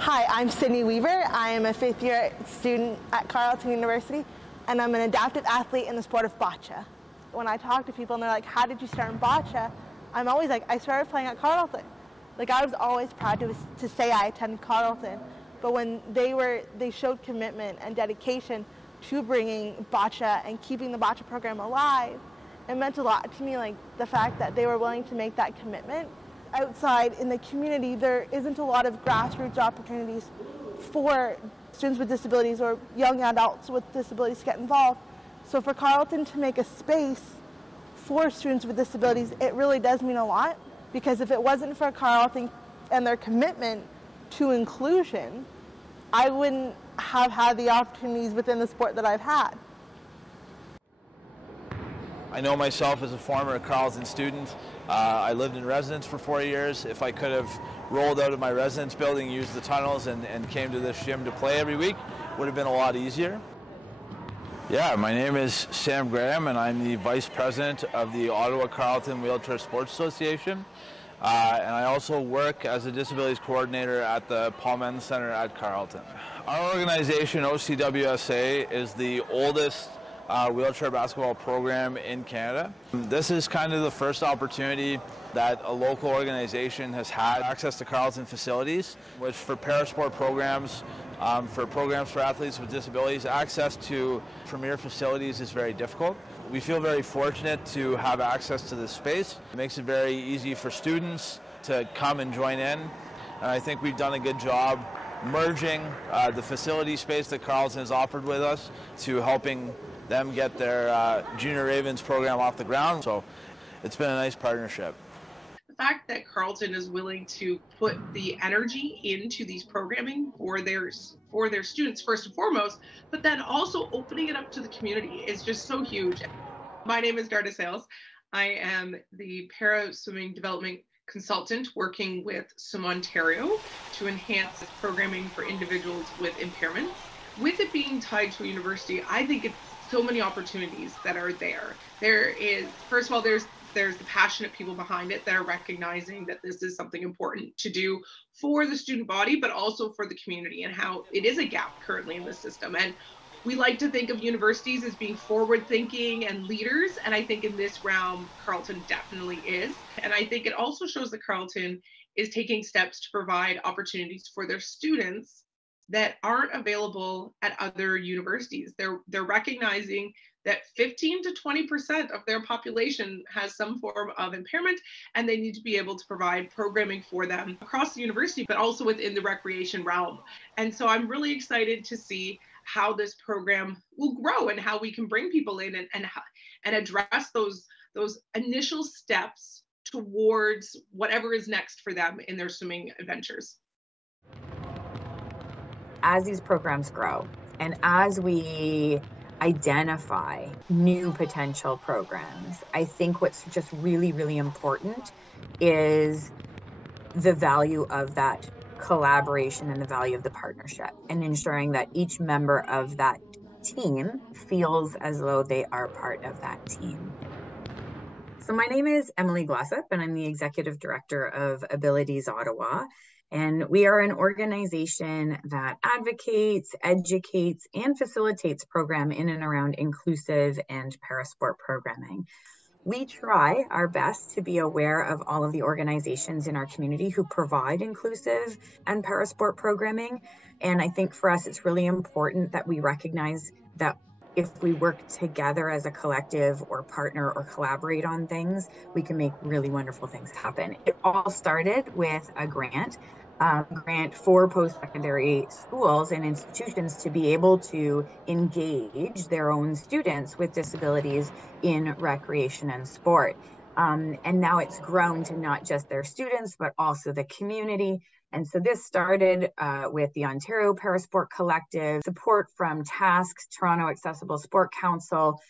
Hi, I'm Sydney Weaver. I am a fifth-year student at Carleton University, and I'm an adapted athlete in the sport of bocce. When I talk to people and they're like, how did you start in bocce? I'm always like, I started playing at Carleton. Like, I was always proud to say I attended Carleton, but when they showed commitment and dedication to bringing bocce and keeping the bocce program alive, it meant a lot to me, like the fact that they were willing to make that commitment. Outside in the community, there isn't a lot of grassroots opportunities for students with disabilities or young adults with disabilities to get involved. So for Carleton to make a space for students with disabilities, it really does mean a lot, because if it wasn't for Carleton and their commitment to inclusion, I wouldn't have had the opportunities within the sport that I've had. I know myself as a former Carleton student. I lived in residence for 4 years. If I could have rolled out of my residence building, used the tunnels, and came to this gym to play every week, would have been a lot easier. Yeah, my name is Sam Graham, and I'm the Vice President of the Ottawa Carleton Wheelchair Sports Association. And I also work as a disabilities coordinator at the Paul Men's Center at Carleton. Our organization, OCWSA, is the oldest wheelchair basketball program in Canada. This is kind of the first opportunity that a local organization has had access to Carleton facilities, which for parasport programs, for programs for athletes with disabilities, access to premier facilities is very difficult. We feel very fortunate to have access to this space. It makes it very easy for students to come and join in. And I think we've done a good job merging the facility space that Carleton has offered with us to helping them get their Junior Ravens program off the ground. So it's been a nice partnership. The fact that Carleton is willing to put the energy into these programming for their students first and foremost, but then also opening it up to the community is just so huge. My name is Darda Sales. I am the para swimming development consultant working with Swim Ontario to enhance programming for individuals with impairments. With it being tied to a university, I think it's so many opportunities that are there. There is, first of all, there's the passionate people behind it that are recognizing that this is something important to do for the student body, but also for the community, and how it is a gap currently in the system. And we like to think of universities as being forward thinking and leaders. And I think in this realm, Carleton definitely is. And I think it also shows that Carleton is taking steps to provide opportunities for their students that aren't available at other universities. They're recognizing that 15 to 20% of their population has some form of impairment, and they need to be able to provide programming for them across the university, but also within the recreation realm. And so I'm really excited to see how this program will grow and how we can bring people in and address those initial steps towards whatever is next for them in their swimming adventures. As these programs grow and as we identify new potential programs, I think what's just really, really important is the value of that collaboration and the value of the partnership, and ensuring that each member of that team feels as though they are part of that team. So my name is Emily Glossop, and I'm the Executive Director of Abilities Ottawa. And we are an organization that advocates, educates, and facilitates program in and around inclusive and parasport programming. We try our best to be aware of all of the organizations in our community who provide inclusive and parasport programming. And I think for us, it's really important that we recognize that if we work together as a collective or partner or collaborate on things, we can make really wonderful things happen. It all started with a grant for post-secondary schools and institutions to be able to engage their own students with disabilities in recreation and sport. And now it's grown to not just their students, but also the community. And so this started with the Ontario Parasport Collective, support from TASC, Toronto Accessible Sport Council,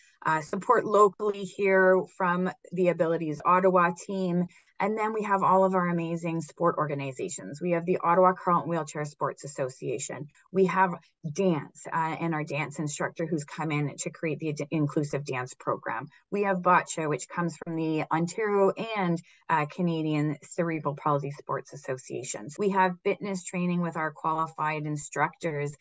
support locally here from the Abilities Ottawa team. And then we have all of our amazing sport organizations. We have the Ottawa Carleton Wheelchair Sports Association. We have dance and our dance instructor who's come in to create the inclusive dance program. We have bocce, which comes from the Ontario and Canadian Cerebral Palsy Sports Associations. We have fitness training with our qualified instructors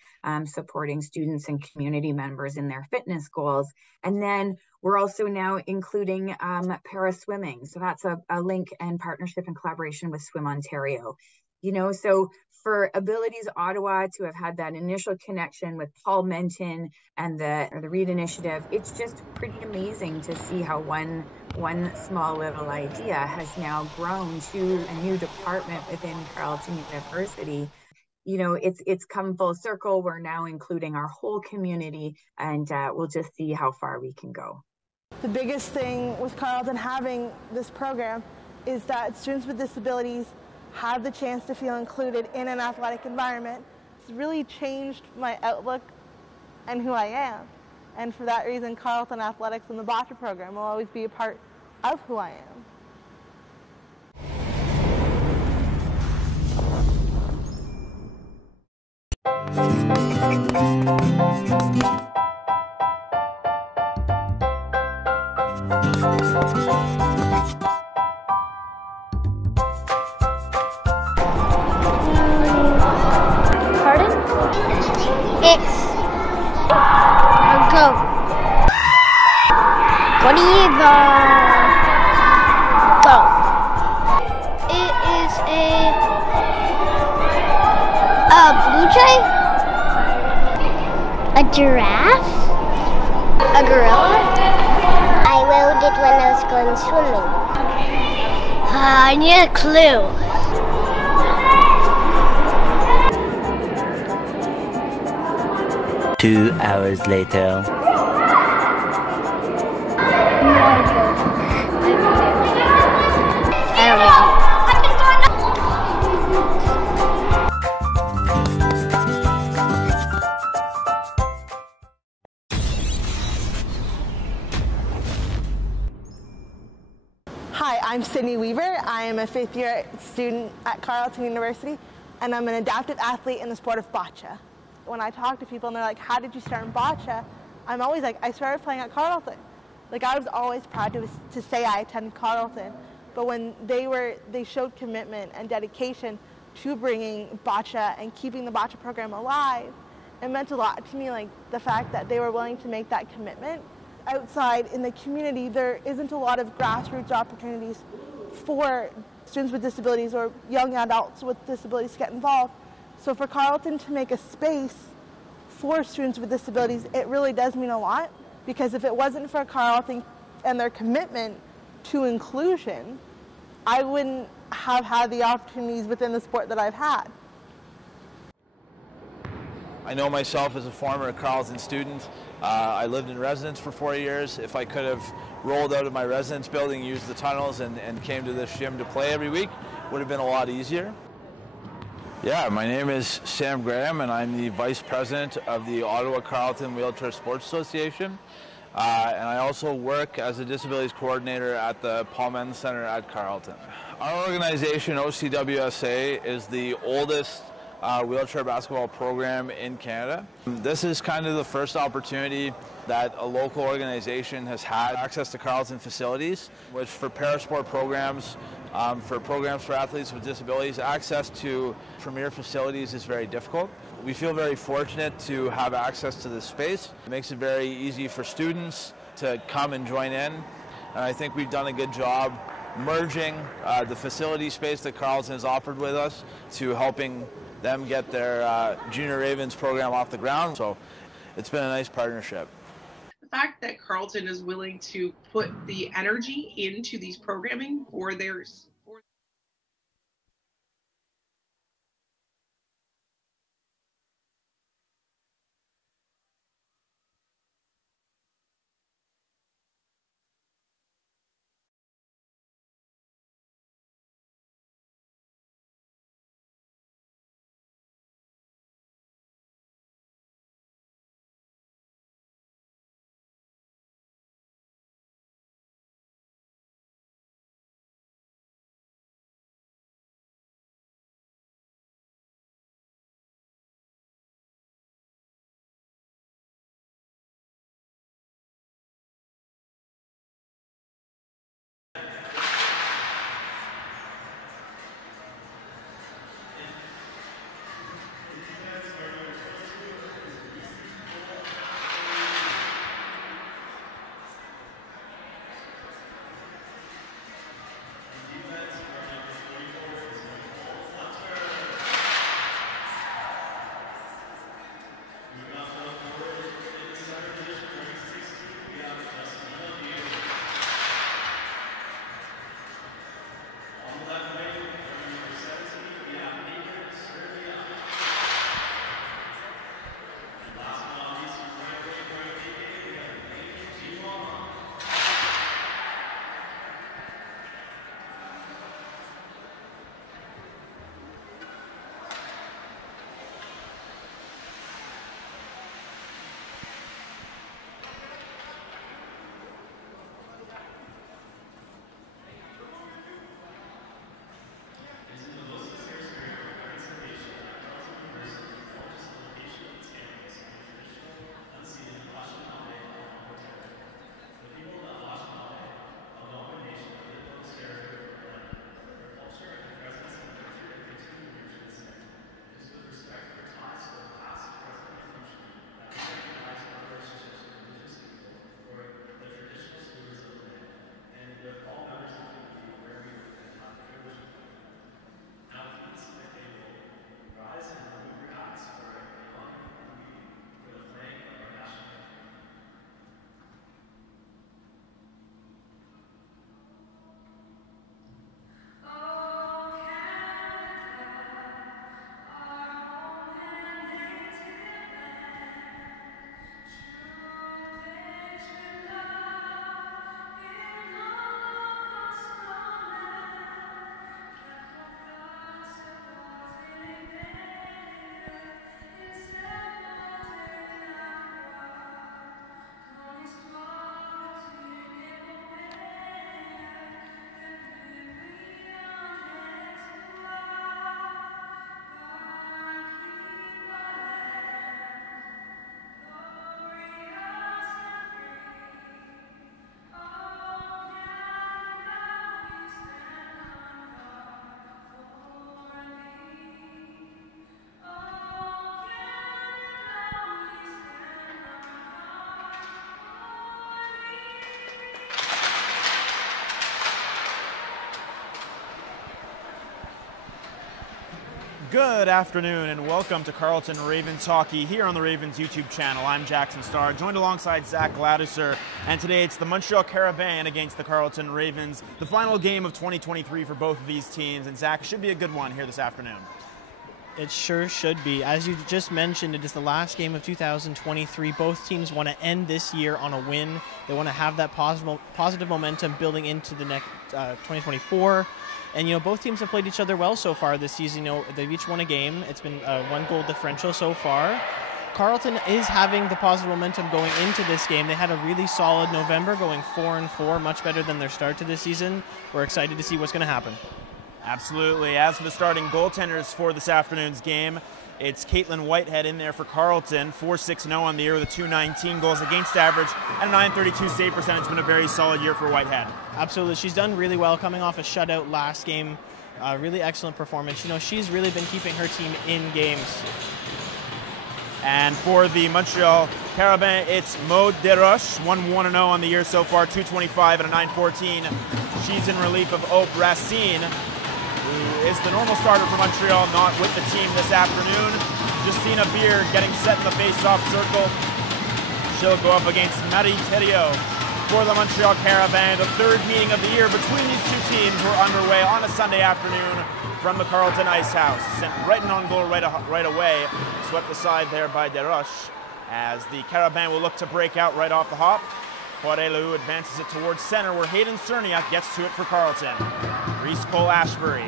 supporting students and community members in their fitness goals. And then we're also now including para swimming. So that's a link and partnership and collaboration with Swim Ontario. So for Abilities Ottawa to have had that initial connection with Paul Menton and the READ initiative, it's just pretty amazing to see how one small little idea has now grown to a new department within Carleton University. It's come full circle. We're now including our whole community, and we'll just see how far we can go. The biggest thing with Carleton having this program is that students with disabilities have the chance to feel included in an athletic environment. It's really changed my outlook and who I am. And for that reason, Carleton Athletics and the bocce program will always be a part of who I am. Pardon? It's a goat. What do you goat? It is a blue jay? A giraffe? A gorilla? I rode it when I was going swimming. I need a clue. Two hours later. I don't know. Hi, I'm Sydney Weaver. I am a fifth-year student at Carleton University, and I'm an adapted athlete in the sport of bocce. When I talk to people and they're like, how did you start in bocce? I'm always like, I started playing at Carleton. Like, I was always proud to say I attended Carleton, but when they showed commitment and dedication to bringing bocce and keeping the bocce program alive, it meant a lot to me, like the fact that they were willing to make that commitment. Outside in the community, there isn't a lot of grassroots opportunities for students with disabilities or young adults with disabilities to get involved. So for Carleton to make a space for students with disabilities, it really does mean a lot, because if it wasn't for Carleton and their commitment to inclusion, I wouldn't have had the opportunities within the sport that I've had. I know myself as a former Carleton student. I lived in residence for 4 years. If I could have rolled out of my residence building, used the tunnels, and came to this gym to play every week, would have been a lot easier. Yeah, my name is Sam Graham, and I'm the Vice President of the Ottawa Carleton Wheelchair Sports Association. And I also work as a Disabilities Coordinator at the Paul Menton Centre at Carleton. Our organization, OCWSA, is the oldest wheelchair basketball program in Canada. This is kind of the first opportunity that a local organization has had access to Carleton facilities, which for parasport programs, for programs for athletes with disabilities, access to premier facilities is very difficult. We feel very fortunate to have access to this space. It makes it very easy for students to come and join in, and I think we've done a good job merging the facility space that Carleton has offered with us to helping them get their Junior Ravens program off the ground. So it's been a nice partnership. The fact that Carleton is willing to put the energy into these programming for theirs Good afternoon and welcome to Carleton Ravens Hockey here on the Ravens YouTube channel. I'm Jackson Starr, joined alongside Zach Gladysher, and today it's the Montreal Carabin against the Carleton Ravens, the final game of 2023 for both of these teams, and Zach, should be a good one here this afternoon. It sure should be. As you just mentioned, it is the last game of 2023. Both teams want to end this year on a win. They want to have that positive momentum building into the next 2024. And, both teams have played each other well so far this season. They've each won a game. It's been a 1-goal differential so far. Carleton is having the positive momentum going into this game. They had a really solid November, going 4-4, much better than their start to this season. We're excited to see what's going to happen. Absolutely. As for the starting goaltenders for this afternoon's game, it's Caitlin Whitehead in there for Carleton, 4-6-0 on the year with a .219 goals against average and a .932 save percentage. Been a very solid year for Whitehead. Absolutely. She's done really well coming off a shutout last game. Really excellent performance. She's really been keeping her team in games. And for the Montreal Carabin, it's Maud Desroches, 1-1-0 on the year so far, .225 and a .914. She's in relief of Aude Racine, who is the normal starter for Montreal, not with the team this afternoon. Justina Beer getting set in the face-off circle. She'll go up against Marie Theriault for the Montreal Carabin. The third meeting of the year between these two teams were underway on a Sunday afternoon from the Carleton Ice House. Sent right in on goal right away. Swept aside there by Desroches, as the Carabin will look to break out right off the hop. Poirelou advances it towards center, where Hayden Cerniak gets to it for Carleton. Reese Cole-Ashbury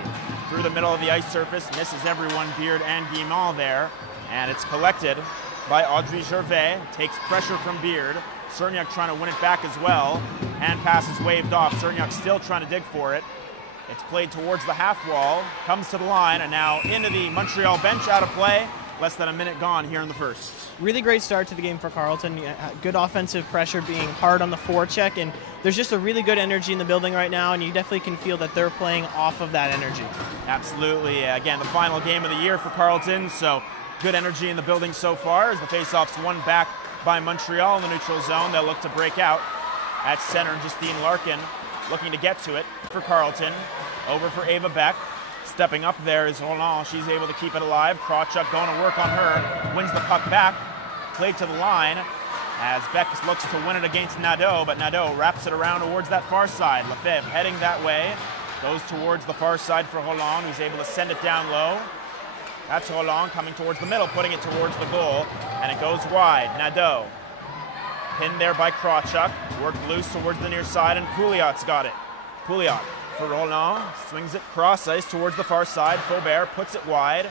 through the middle of the ice surface, misses everyone, Beard and Guimond there, and it's collected by Audrey Gervais, takes pressure from Beard. Cerniak trying to win it back as well. Hand pass is waved off. Cerniak still trying to dig for it. It's played towards the half wall, comes to the line, and now into the Montreal bench, out of play. Less than a minute gone here in the first. Really great start to the game for Carleton. Good offensive pressure, being hard on the forecheck, and there's just a really good energy in the building right now, and you definitely can feel that they're playing off of that energy. Absolutely. Again, the final game of the year for Carleton, so good energy in the building so far as the faceoff's won back by Montreal in the neutral zone. They'll look to break out at center. Justine Larkin looking to get to it for Carleton. Over for Ava Beck. Stepping up there is Roland. She's able to keep it alive. Krawchuk going to work on her. Wins the puck back. Played to the line as Beck looks to win it against Nadeau, but Nadeau wraps it around towards that far side. Lefebvre heading that way. Goes towards the far side for Roland, who's able to send it down low. That's Roland coming towards the middle, putting it towards the goal, and it goes wide. Nadeau pinned there by Krawchuk. Worked loose towards the near side, and Pouliot's got it. Pouliot for Roland, swings it cross ice towards the far side. Faubert puts it wide,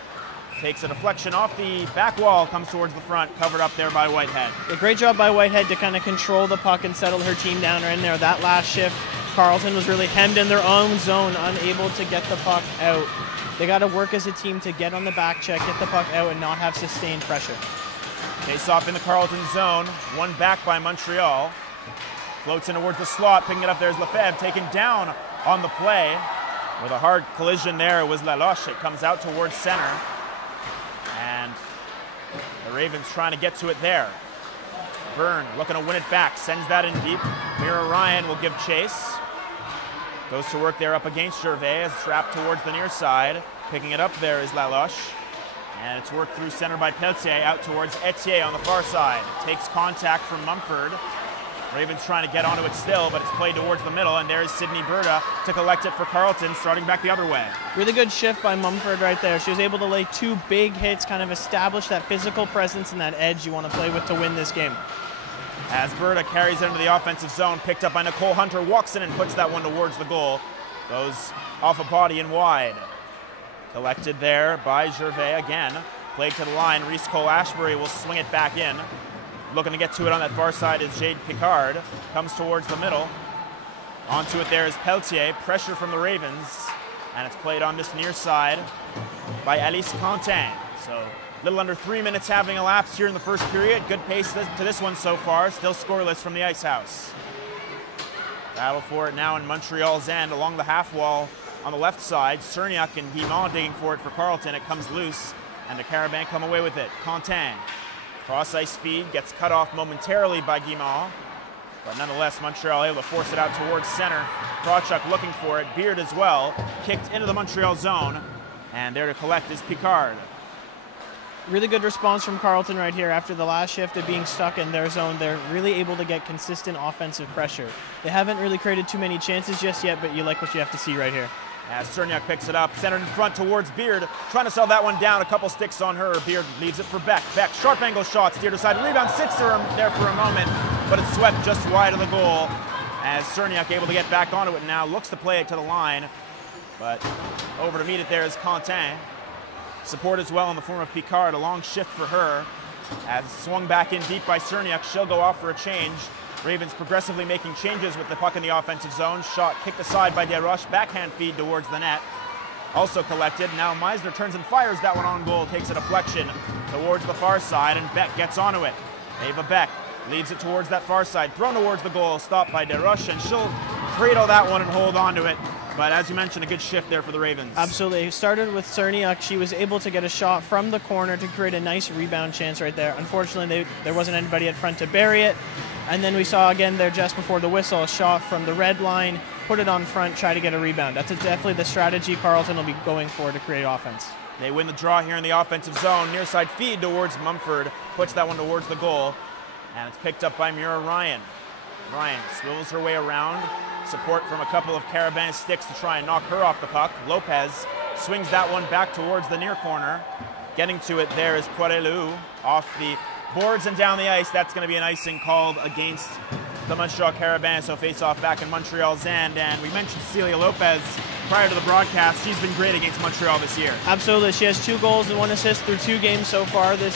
takes a deflection off the back wall, comes towards the front, covered up there by Whitehead. A great job by Whitehead to kind of control the puck and settle her team down in there. That last shift, Carleton was really hemmed in their own zone, unable to get the puck out. They got to work as a team to get on the back check, get the puck out, and not have sustained pressure. Face off in the Carleton zone, one back by Montreal. Floats in towards the slot, picking it up there is Lefebvre, taken down on the play. With a hard collision there, it was Laloche. It comes out towards center. And the Ravens trying to get to it there. Byrne looking to win it back, sends that in deep. Mira Ryan will give chase. Goes to work there up against Gervais, as it's wrapped towards the near side. Picking it up there is Laloche. And it's worked through center by Pelletier, out towards Etier on the far side. Takes contact from Mumford. Ravens trying to get onto it still, but it's played towards the middle, and there's Sydney Berta to collect it for Carleton, starting back the other way. Really good shift by Mumford right there. She was able to lay two big hits, kind of establish that physical presence and that edge you want to play with to win this game. As Berta carries it into the offensive zone, picked up by Nicole Hunter, walks in and puts that one towards the goal. Goes off a body and wide. Collected there by Gervais again. Played to the line. Reese Cole-Ashbury will swing it back in. Looking to get to it on that far side is Jade Picard. Comes towards the middle. Onto it there is Pelletier. Pressure from the Ravens. And it's played on this near side by Alice Quentin. So a little under 3 minutes having elapsed here in the first period. Good pace to this one so far. Still scoreless from the Ice House. Battle for it now in Montreal's end along the half wall on the left side. Cerniak and Guimond digging for it for Carleton. It comes loose, and the Carabin come away with it. Quentin. Cross-ice feed gets cut off momentarily by Guimond, but nonetheless, Montreal able to force it out towards center. Krawchuk looking for it. Beard as well. Kicked into the Montreal zone. And there to collect is Picard. Really good response from Carleton right here. After the last shift of being stuck in their zone, they're really able to get consistent offensive pressure. They haven't really created too many chances just yet, but you like what you have to see right here. As Cerniak picks it up, centered in front towards Beard, trying to sell that one down, a couple sticks on her. Beard leaves it for Beck. Beck, sharp angle shot, steered aside, rebound sits there for a moment, but it's swept just wide of the goal. As Cerniak able to get back onto it now, looks to play it to the line, but over to meet it there is Quentin. Support as well in the form of Picard, a long shift for her. As swung back in deep by Cerniak, she'll go off for a change. Ravens progressively making changes with the puck in the offensive zone. Shot kicked aside by Desroches, backhand feed towards the net. Also collected, now Meisner turns and fires that one on goal, takes a deflection towards the far side, and Beck gets onto it. Ava Beck leads it towards that far side, thrown towards the goal, stopped by Desroches, and she'll cradle that one and hold on to it. But as you mentioned, a good shift there for the Ravens. Absolutely. It started with Cerniak. She was able to get a shot from the corner to create a nice rebound chance right there. Unfortunately, there wasn't anybody at front to bury it. And then we saw again there just before the whistle, a shot from the red line, put it on front, try to get a rebound. That's definitely the strategy Carleton will be going for to create offense. They win the draw here in the offensive zone. Near side feed towards Mumford, puts that one towards the goal. And it's picked up by Mira Ryan. Ryan swivels her way around. Support from a couple of Carabin sticks to try and knock her off the puck. Lopez swings that one back towards the near corner. Getting to it there is Poirelou off the boards and down the ice. That's going to be an icing called against the Montreal Carabin. So face-off back in Montreal's end. And we mentioned Celia Lopez prior to the broadcast. She's been great against Montreal this year. Absolutely. She has 2 goals and 1 assist through 2 games so far this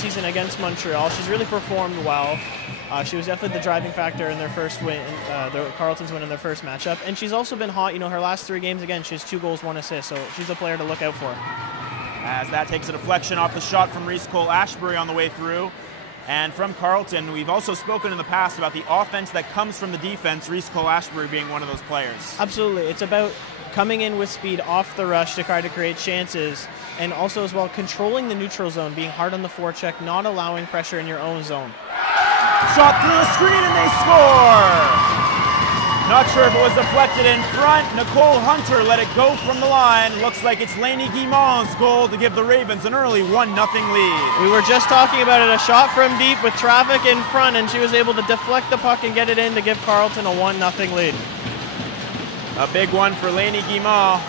season against Montreal. She's really performed well. She was definitely the driving factor in their first win, the Carleton's win in their first matchup. And she's also been hot. You know, her last 3 games, again, she has 2 goals, 1 assist. So she's a player to look out for. As that takes a deflection off the shot from Reese Cole-Ashbury on the way through. And from Carleton, we've also spoken in the past about the offense that comes from the defense, Reese Cole-Ashbury being one of those players. Absolutely. It's about coming in with speed off the rush to try to create chances, and also as well controlling the neutral zone, being hard on the forecheck, not allowing pressure in your own zone. Shot through the screen and they score! Not sure if it was deflected in front. Nicole Hunter let it go from the line. Looks like it's Lainey Guimond's goal to give the Ravens an early 1-0 lead. We were just talking about it, a shot from deep with traffic in front, and she was able to deflect the puck and get it in to give Carleton a 1-0 lead. A big one for Lainey Guimond.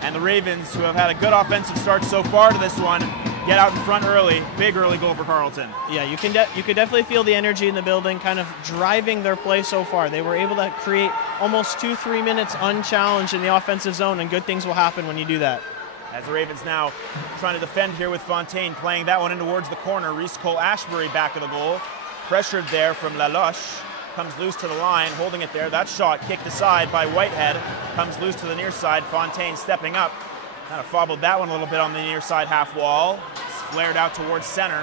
And the Ravens, who have had a good offensive start so far to this one, get out in front early. Big early goal for Carleton. Yeah, you could definitely feel the energy in the building kind of driving their play so far. They were able to create almost 2-3 minutes unchallenged in the offensive zone, and good things will happen when you do that. As the Ravens now trying to defend here with Fontaine, playing that one in towards the corner. Reese Cole-Ashbury back of the goal. Pressured there from Laloche. Comes loose to the line, holding it there. That shot kicked aside by Whitehead. Comes loose to the near side. Fontaine stepping up. Kind of fobbled that one a little bit on the near side half wall. It's flared out towards center.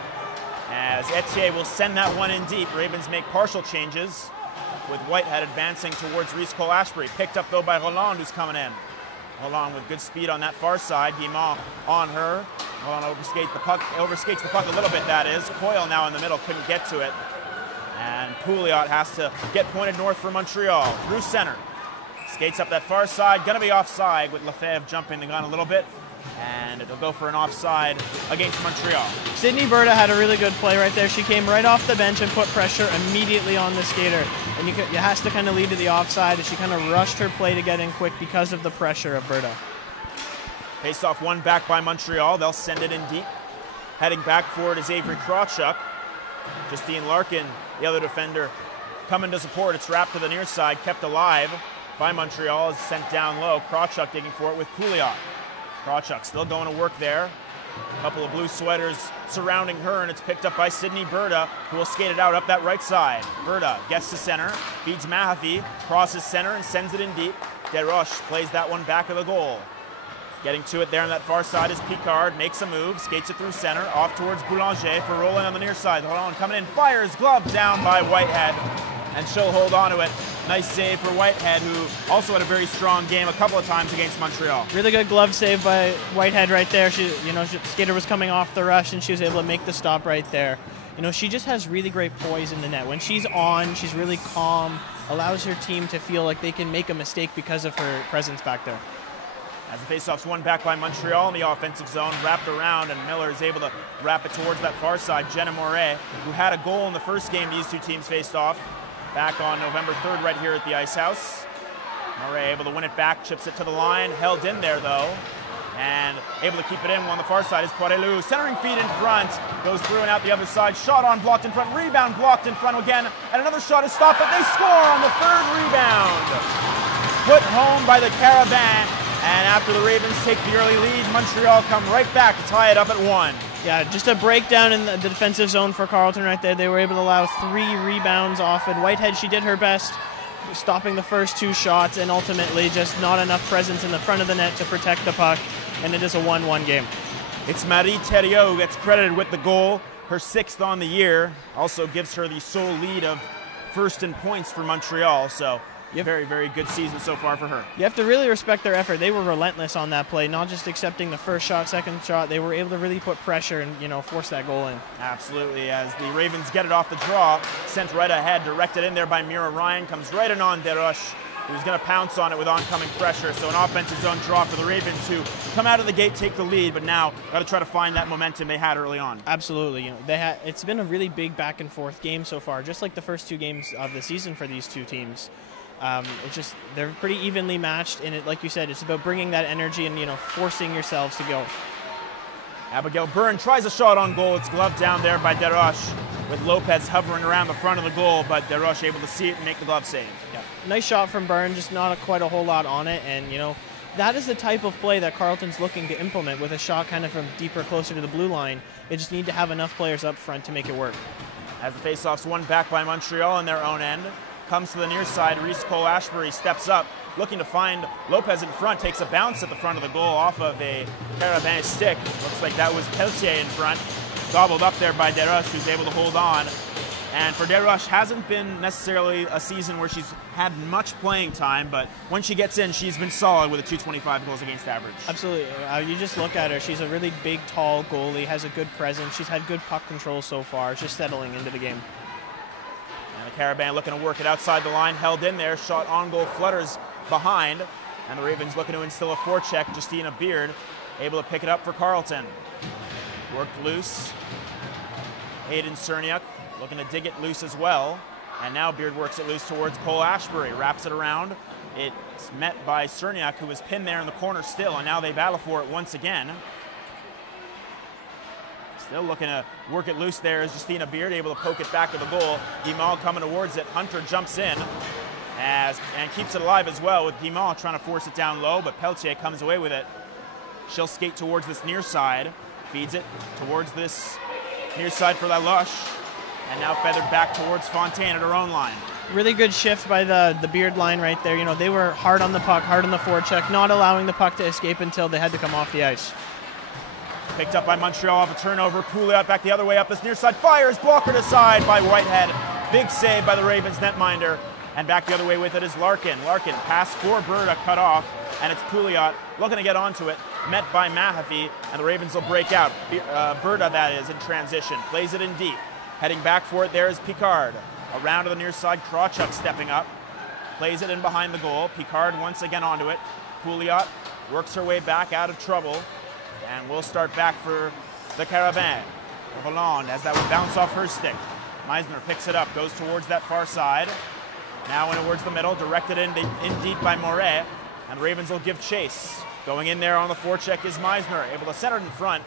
As Etier will send that one in deep. Ravens make partial changes with Whitehead advancing towards Reese Cole-Ashbury. Picked up though by Roland, who's coming in. Roland with good speed on that far side. Guimond on her. Roland overskates the puck a little bit, that is. Coyle now in the middle, couldn't get to it. And Pouliot has to get pointed north for Montreal. Through center. Skates up that far side. Going to be offside with Lefebvre jumping the gun a little bit. And it'll go for an offside against Montreal. Sydney Berta had a really good play right there. She came right off the bench and put pressure immediately on the skater. And you has to kind of lead to the offside as she kind of rushed her play to get in quick because of the pressure of Berta. Face-off one back by Montreal. They'll send it in deep. Heading back for it is Avery Krawchuk. Justine Larkin, the other defender, coming to support. It's wrapped to the near side, kept alive by Montreal, is sent down low. Krawchuk digging for it with Pouliot. Krawchuk still going to work there. A couple of blue sweaters surrounding her, and it's picked up by Sydney Berta, who will skate it out up that right side. Berta gets to center, feeds Mahaffey, crosses center and sends it in deep. Desroches plays that one back of the goal. Getting to it there on that far side is Picard, makes a move, skates it through center, off towards Boulanger for rolling on the near side. Hold on, coming in, fires, glove down by Whitehead, and she'll hold on to it. Nice save for Whitehead, who also had a very strong game a couple of times against Montreal. Really good glove save by Whitehead right there. Skater was coming off the rush, and she was able to make the stop right there. She just has really great poise in the net. When she's on, she's really calm, allows her team to feel like they can make a mistake because of her presence back there. As the faceoff's won back by Montreal in the offensive zone, wrapped around, and Miller is able to wrap it towards that far side. Jenna Moret, who had a goal in the first game these two teams faced off back on November 3rd right here at the Ice House. Moret able to win it back, chips it to the line, held in there though, and able to keep it in on the far side is Poirelou. Centering feed in front, goes through and out the other side, shot on, blocked in front, rebound blocked in front again, and another shot is stopped, but they score on the third rebound. Put home by the Carabin. And after the Ravens take the early lead, Montreal come right back to tie it up at 1. Yeah, just a breakdown in the defensive zone for Carleton right there. They were able to allow 3 rebounds off, and Whitehead, she did her best stopping the first 2 shots, and ultimately just not enough presence in the front of the net to protect the puck, and it is a 1-1 game. It's Marie Theriault who gets credited with the goal, her 6th on the year, also gives her the sole lead of first in points for Montreal, so very, very good season so far for her. You have to really respect their effort. They were relentless on that play, not just accepting the first shot, second shot. They were able to really put pressure and, you know, force that goal in. Absolutely, as the Ravens get it off the draw, sent right ahead, directed in there by Mira Ryan, comes right in on Desroches, who's going to pounce on it with oncoming pressure. So an offensive zone draw for the Ravens, who come out of the gate, take the lead, but now got to try to find that momentum they had early on. Absolutely, you know, it's been a really big back and forth game so far, just like the first 2 games of the season for these 2 teams. It's just, they're pretty evenly matched, and it, like you said, it's about bringing that energy and, you know, forcing yourselves to go. Abigail Byrne tries a shot on goal. It's gloved down there by Desroches, with Lopez hovering around the front of the goal, but Desroches able to see it and make the glove save. Yeah. Nice shot from Byrne, just not quite a whole lot on it, and, you know, that is the type of play that Carleton's looking to implement with a shot kind of from deeper, closer to the blue line. They just need to have enough players up front to make it work. As the faceoff's won back by Montreal on their own end, comes to the near side, Reese Cole-Ashbury steps up, looking to find Lopez in front, takes a bounce at the front of the goal off of a Carabin stick. Looks like that was Pelletier in front, gobbled up there by Desroches, who's able to hold on. And for Desroches, hasn't been necessarily a season where she's had much playing time, but when she gets in, she's been solid with a .225 goals against average. Absolutely. You just look at her. She's a really big, tall goalie, has a good presence. She's had good puck control so far, just settling into the game. And the Carabin looking to work it outside the line, held in there, shot on goal, flutters behind. And the Ravens looking to instill a forecheck. Justina Beard able to pick it up for Carleton. Worked loose. Hayden Cerniak looking to dig it loose as well. And now Beard works it loose towards Cole-Ashbury, wraps it around. It's met by Cerniak, who is pinned there in the corner still, and now they battle for it once again. Still looking to work it loose there is Justina Beard, able to poke it back to the goal. Guimond coming towards it. Hunter jumps in and keeps it alive as well, with Guimond trying to force it down low, but Pelletier comes away with it. She'll skate towards this near side, feeds it towards this near side for Lalush, and now feathered back towards Fontaine at her own line. Really good shift by the Beard line right there. You know, they were hard on the puck, hard on the forecheck, not allowing the puck to escape until they had to come off the ice. Picked up by Montreal off a turnover. Pouliot back the other way up this near side. Fires, blockered aside by Whitehead. Big save by the Ravens netminder. And back the other way with it is Larkin. Larkin pass for Berta, cut off. And it's Pouliot looking to get onto it. Met by Mahaffey. And the Ravens will break out. Berta, that is, in transition. Plays it in deep. Heading back for it there is Picard. Around to the near side. Krawchuk stepping up. Plays it in behind the goal. Picard once again onto it. Pouliot works her way back out of trouble. And we'll start back for the Carabin. Roland, as that would bounce off her stick. Meisner picks it up, goes towards that far side. Now in towards the middle, directed in deep by Moret. And the Ravens will give chase. Going in there on the forecheck is Meisner, able to center it in front.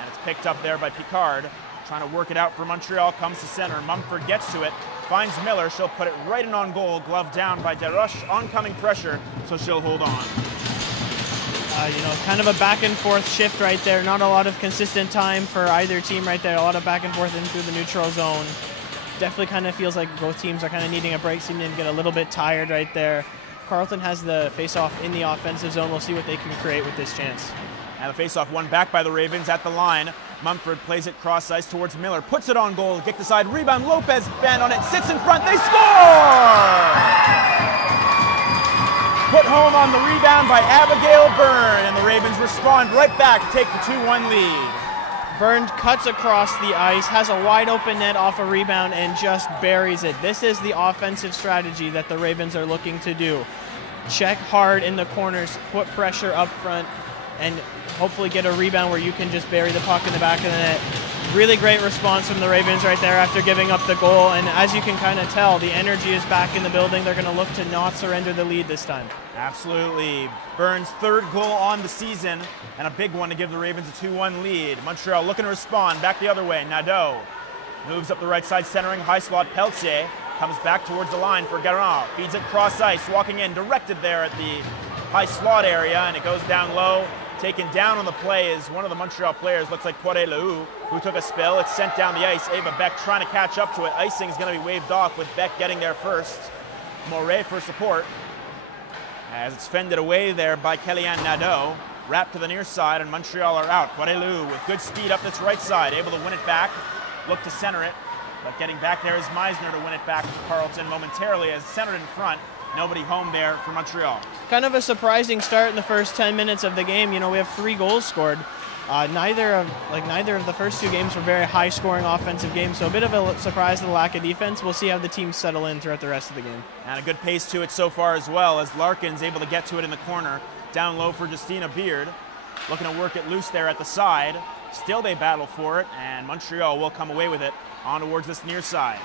And it's picked up there by Picard. Trying to work it out for Montreal, comes to center. Mumford gets to it, finds Miller. She'll put it right in on goal, gloved down by Desroches. Oncoming pressure, so she'll hold on. You know, kind of a back and forth shift right there. Not a lot of consistent time for either team right there. A lot of back and forth in through the neutral zone. Definitely kind of feels like both teams are kind of needing a break, seeming to get a little bit tired right there. Carleton has the face-off in the offensive zone. We'll see what they can create with this chance. And the face-off won back by the Ravens at the line. Mumford plays it cross ice towards Miller. Puts it on goal. Kick the side. Rebound. Lopez band on it. Sits in front. They score! Put home on the rebound by Abigail Byrne, and the Ravens respond right back, take the 2-1 lead. Byrne cuts across the ice, has a wide open net off a rebound, and just buries it. This is the offensive strategy that the Ravens are looking to do. check hard in the corners, put pressure up front, and hopefully get a rebound where you can just bury the puck in the back of the net. Really great response from the Ravens right there after giving up the goal, and as you can kind of tell, the energy is back in the building. They're going to look to not surrender the lead this time. Absolutely. Burns' third goal on the season, and a big one to give the Ravens a 2-1 lead. Montreal looking to respond, back the other way. Nadeau moves up the right side, centering, high slot. Pelletier comes back towards the line for Garand, feeds it cross ice, walking in, directed there at the high slot area, and it goes down low. Taken down on the play is one of the Montreal players, looks like Poirier-Lehou, who took a spill. It's sent down the ice. Ava Beck trying to catch up to it. Icing is going to be waved off with Beck getting there first. Moret for support. As it's fended away there by Kellyanne Nadeau. Wrapped to the near side, and Montreal are out. Poirier-Lehou with good speed up this right side, able to win it back. Look to center it, but getting back there is Meisner to win it back to Carleton momentarily as centered in front. Nobody home there for Montreal. Kind of a surprising start in the first 10 minutes of the game. You know, we have 3 goals scored. Neither of the first 2 games were very high-scoring offensive games, so a bit of a surprise to the lack of defense. We'll see how the teams settle in throughout the rest of the game. And a good pace to it so far as well, as Larkin's able to get to it in the corner. Down low for Justina Beard. Looking to work it loose there at the side. Still they battle for it, and Montreal will come away with it on towards this near side.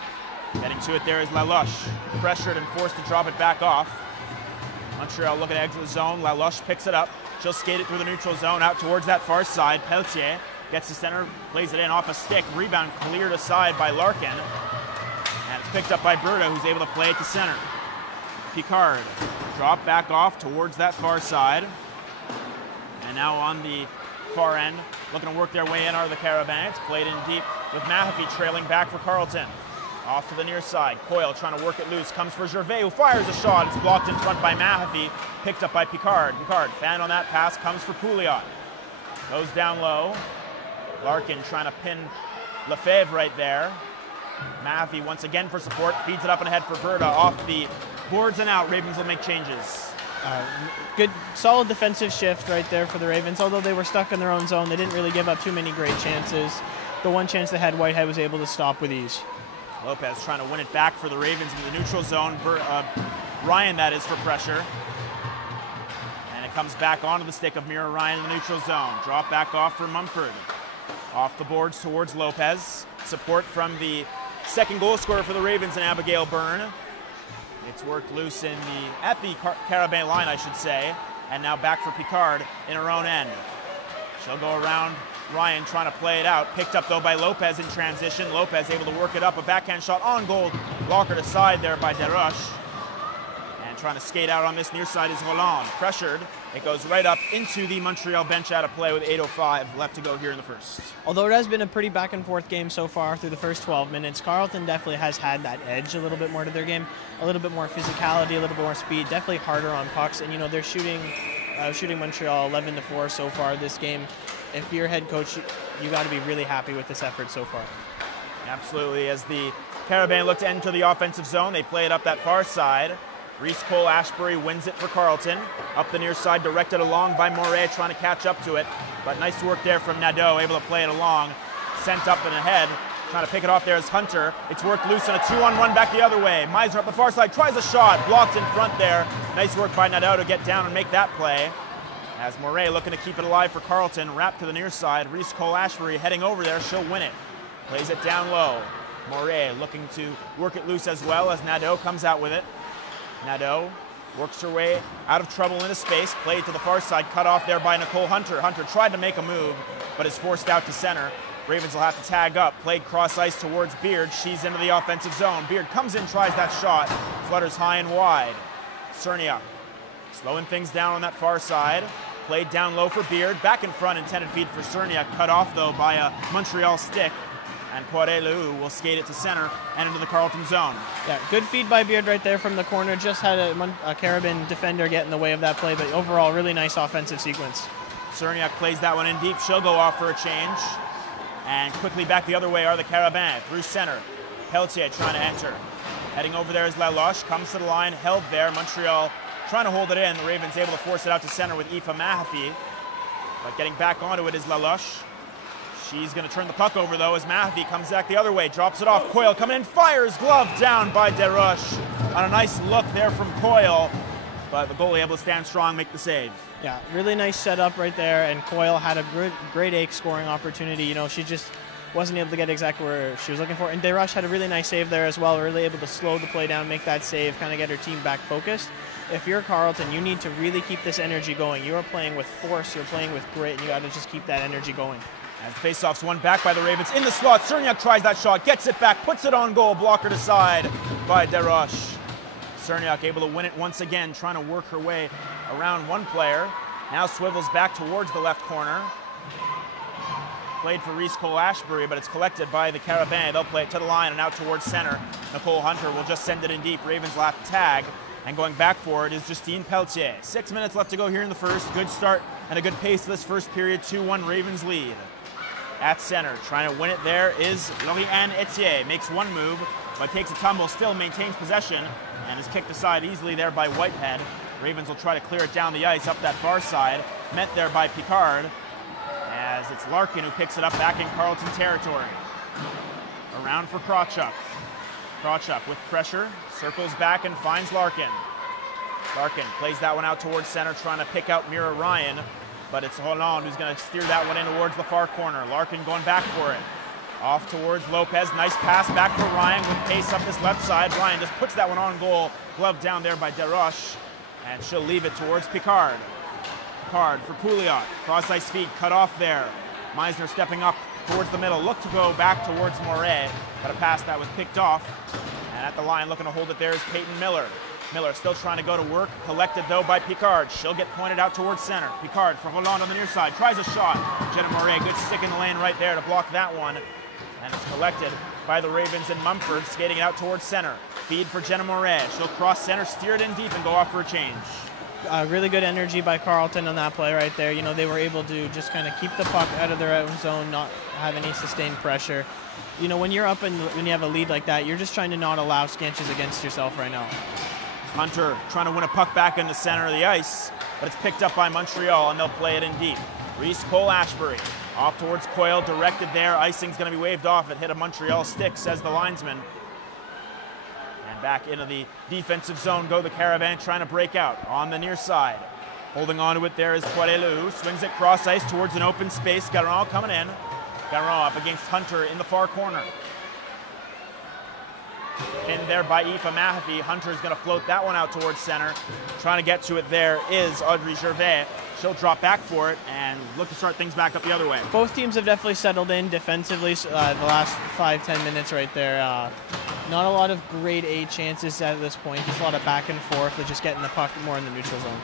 Getting to it there is Laloche, pressured and forced to drop it back off. Montreal looking to exit the zone. Laloche picks it up. She'll skate it through the neutral zone out towards that far side. Pelletier gets to center, plays it in off a stick. Rebound cleared aside by Larkin. And it's picked up by Berta, who's able to play it to center. Picard drop back off towards that far side. And now on the far end, looking to work their way in are the Carabins. Played in deep with Mahaffey trailing back for Carleton. Off to the near side. Coyle trying to work it loose. Comes for Gervais, who fires a shot. It's blocked in front by Mahaffey. Picked up by Picard. Picard, fan on that pass, comes for Pouliot. Goes down low. Larkin trying to pin Lefebvre right there. Mahaffey once again for support. Feeds it up and ahead for Berta. Off the boards and out. Ravens will make changes. Good, solid defensive shift right there for the Ravens. Although they were stuck in their own zone, they didn't really give up too many great chances. The one chance they had, Whitehead was able to stop with ease. Lopez trying to win it back for the Ravens in the neutral zone. Ryan, that is, for pressure. And it comes back onto the stick of Mira Ryan in the neutral zone. Drop back off for Mumford. Off the boards towards Lopez. Support from the second goal scorer for the Ravens and Abigail Byrne. It's worked loose at the Carabin line, I should say. And now back for Picard in her own end. She'll go around Ryan trying to play it out. Picked up, though, by Lopez in transition. Lopez able to work it up. A backhand shot on goal. Blockered aside there by Desroches. And trying to skate out on this near side is Roland. Pressured. It goes right up into the Montreal bench out of play with 8:05 left to go here in the first. Although it has been a pretty back-and-forth game so far through the first 12 minutes, Carleton definitely has had that edge a little bit more to their game. A little bit more physicality, a little bit more speed. Definitely harder on pucks. And, you know, they're shooting Montreal 11-4 so far this game. If you're head coach, you got to be really happy with this effort so far. Absolutely. As the Carabin look to enter the offensive zone, they play it up that far side. Reese Cole Ashbury wins it for Carleton. Up the near side, directed along by Moret, trying to catch up to it. But nice work there from Nadeau, able to play it along. Sent up and ahead, trying to pick it off there is Hunter. It's worked loose on a 2-on-1 back the other way. Meisner up the far side, tries a shot, blocked in front there. Nice work by Nadeau to get down and make that play. As Moret looking to keep it alive for Carleton, wrapped to the near side. Reese Cole Ashbury heading over there, she'll win it. Plays it down low. Moret looking to work it loose as well as Nadeau comes out with it. Nadeau works her way out of trouble into space. Played to the far side, cut off there by Nicole Hunter. Hunter tried to make a move, but is forced out to center. Ravens will have to tag up. Played cross ice towards Beard. She's into the offensive zone. Beard comes in, tries that shot. Flutters high and wide. Cerniak slowing things down on that far side. Played down low for Beard. Back in front, intended feed for Cerniak. Cut off, though, by a Montreal stick. And Poirier-Lehou will skate it to center and into the Carleton zone. Yeah, good feed by Beard right there from the corner. Just had a Carabin defender get in the way of that play, but overall, really nice offensive sequence. Cerniak plays that one in deep. She'll go off for a change. And quickly back the other way are the Carabins through center. Pelletier trying to enter. Heading over there is Laloche. Comes to the line, held there. Montreal trying to hold it in. The Ravens able to force it out to center with Aoife Mahaffey. But getting back onto it is Laloche. She's going to turn the puck over, though, as Mahaffey comes back the other way. Drops it off. Coyle coming in, fires. Glove down by Desroches. On a nice look there from Coyle. but the goalie able to stand strong, make the save. Yeah, really nice setup right there, and Coyle had a great A scoring opportunity. You know, she just wasn't able to get exactly where she was looking for. And DeRush had a really nice save there as well, really able to slow the play down, make that save, kind of get her team back focused. If you're Carleton, you need to really keep this energy going. You are playing with force, you're playing with grit, and you got to just keep that energy going. As the faceoff's won back by the Ravens in the slot, Cerniak tries that shot, gets it back, puts it on goal, blocker to side by DeRush. Cerniak able to win it once again, trying to work her way around one player. Now swivels back towards the left corner. Played for Reese Cole-Ashbury, but it's collected by the Carabin. They'll play it to the line and out towards center. Nicole Hunter will just send it in deep. Ravens will have to tag. And going back for it is Justine Pelletier. 6 minutes left to go here in the first. Good start and a good pace to this first period. 2-1 Ravens lead. At center, trying to win it there is Lauriane Etier. Makes one move, but takes a tumble, still maintains possession, and is kicked aside easily there by Whitehead. Ravens will try to clear it down the ice up that far side. Met there by Picard, as it's Larkin who picks it up back in Carleton territory. Around for Krawchuk. Krawchuk with pressure, circles back and finds Larkin. Larkin plays that one out towards center, trying to pick out Mira Ryan, but it's Hollande who's going to steer that one in towards the far corner. Larkin going back for it. Off towards Lopez. Nice pass back for Ryan with pace up this left side. Ryan just puts that one on goal. Glove down there by DeRush, and she'll leave it towards Picard. Picard for Pouliot. Cross ice feed cut off there. Meisner stepping up towards the middle. Looked to go back towards Moret, but a pass that was picked off. And at the line looking to hold it there is Peyton Miller. Miller still trying to go to work. Collected though by Picard. She'll get pointed out towards center. Picard for Hollande on the near side. Tries a shot. Jenna Moret, good stick in the lane right there to block that one. And it's collected by the Ravens and Mumford, skating out towards center. Feed for Jenna Moret. She'll cross center, steer it in deep, and go off for a change. Really good energy by Carleton on that play right there. You know, they were able to just kind of keep the puck out of their own zone, not have any sustained pressure. You know, when you're up and when you have a lead like that, you're just trying to not allow sketches against yourself right now. Hunter trying to win a puck back in the center of the ice, but it's picked up by Montreal, and they'll play it in deep. Reese Cole-Ashbury off towards Coyle, directed there. Icing's going to be waved off. It hit a Montreal stick, says the linesman. And back into the defensive zone go the Carabin, trying to break out on the near side. Holding on to it there is Poirelou. Swings it cross ice towards an open space. Garon coming in. Garon up against Hunter in the far corner. Pinned there by Aoife Mahaffey. Hunter's going to float that one out towards center. Trying to get to it there is Audrey Gervais. She'll drop back for it and look to start things back up the other way. Both teams have definitely settled in defensively the last 5-10 minutes right there. Not a lot of grade A chances at this point. Just a lot of back and forth. They're just getting the puck more in the neutral zone.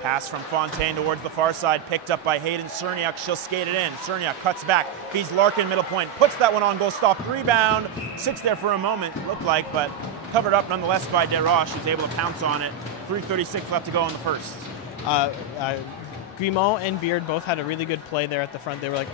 Pass from Fontaine towards the far side, picked up by Hayden Cerniak. She'll skate it in. Cerniak cuts back, feeds Larkin middle point, puts that one on goal, stopped, rebound, sits there for a moment, looked like, but covered up nonetheless by DeRoche, who's able to pounce on it. 3:36 left to go in the first. Grimaud and Beard both had a really good play there at the front. They were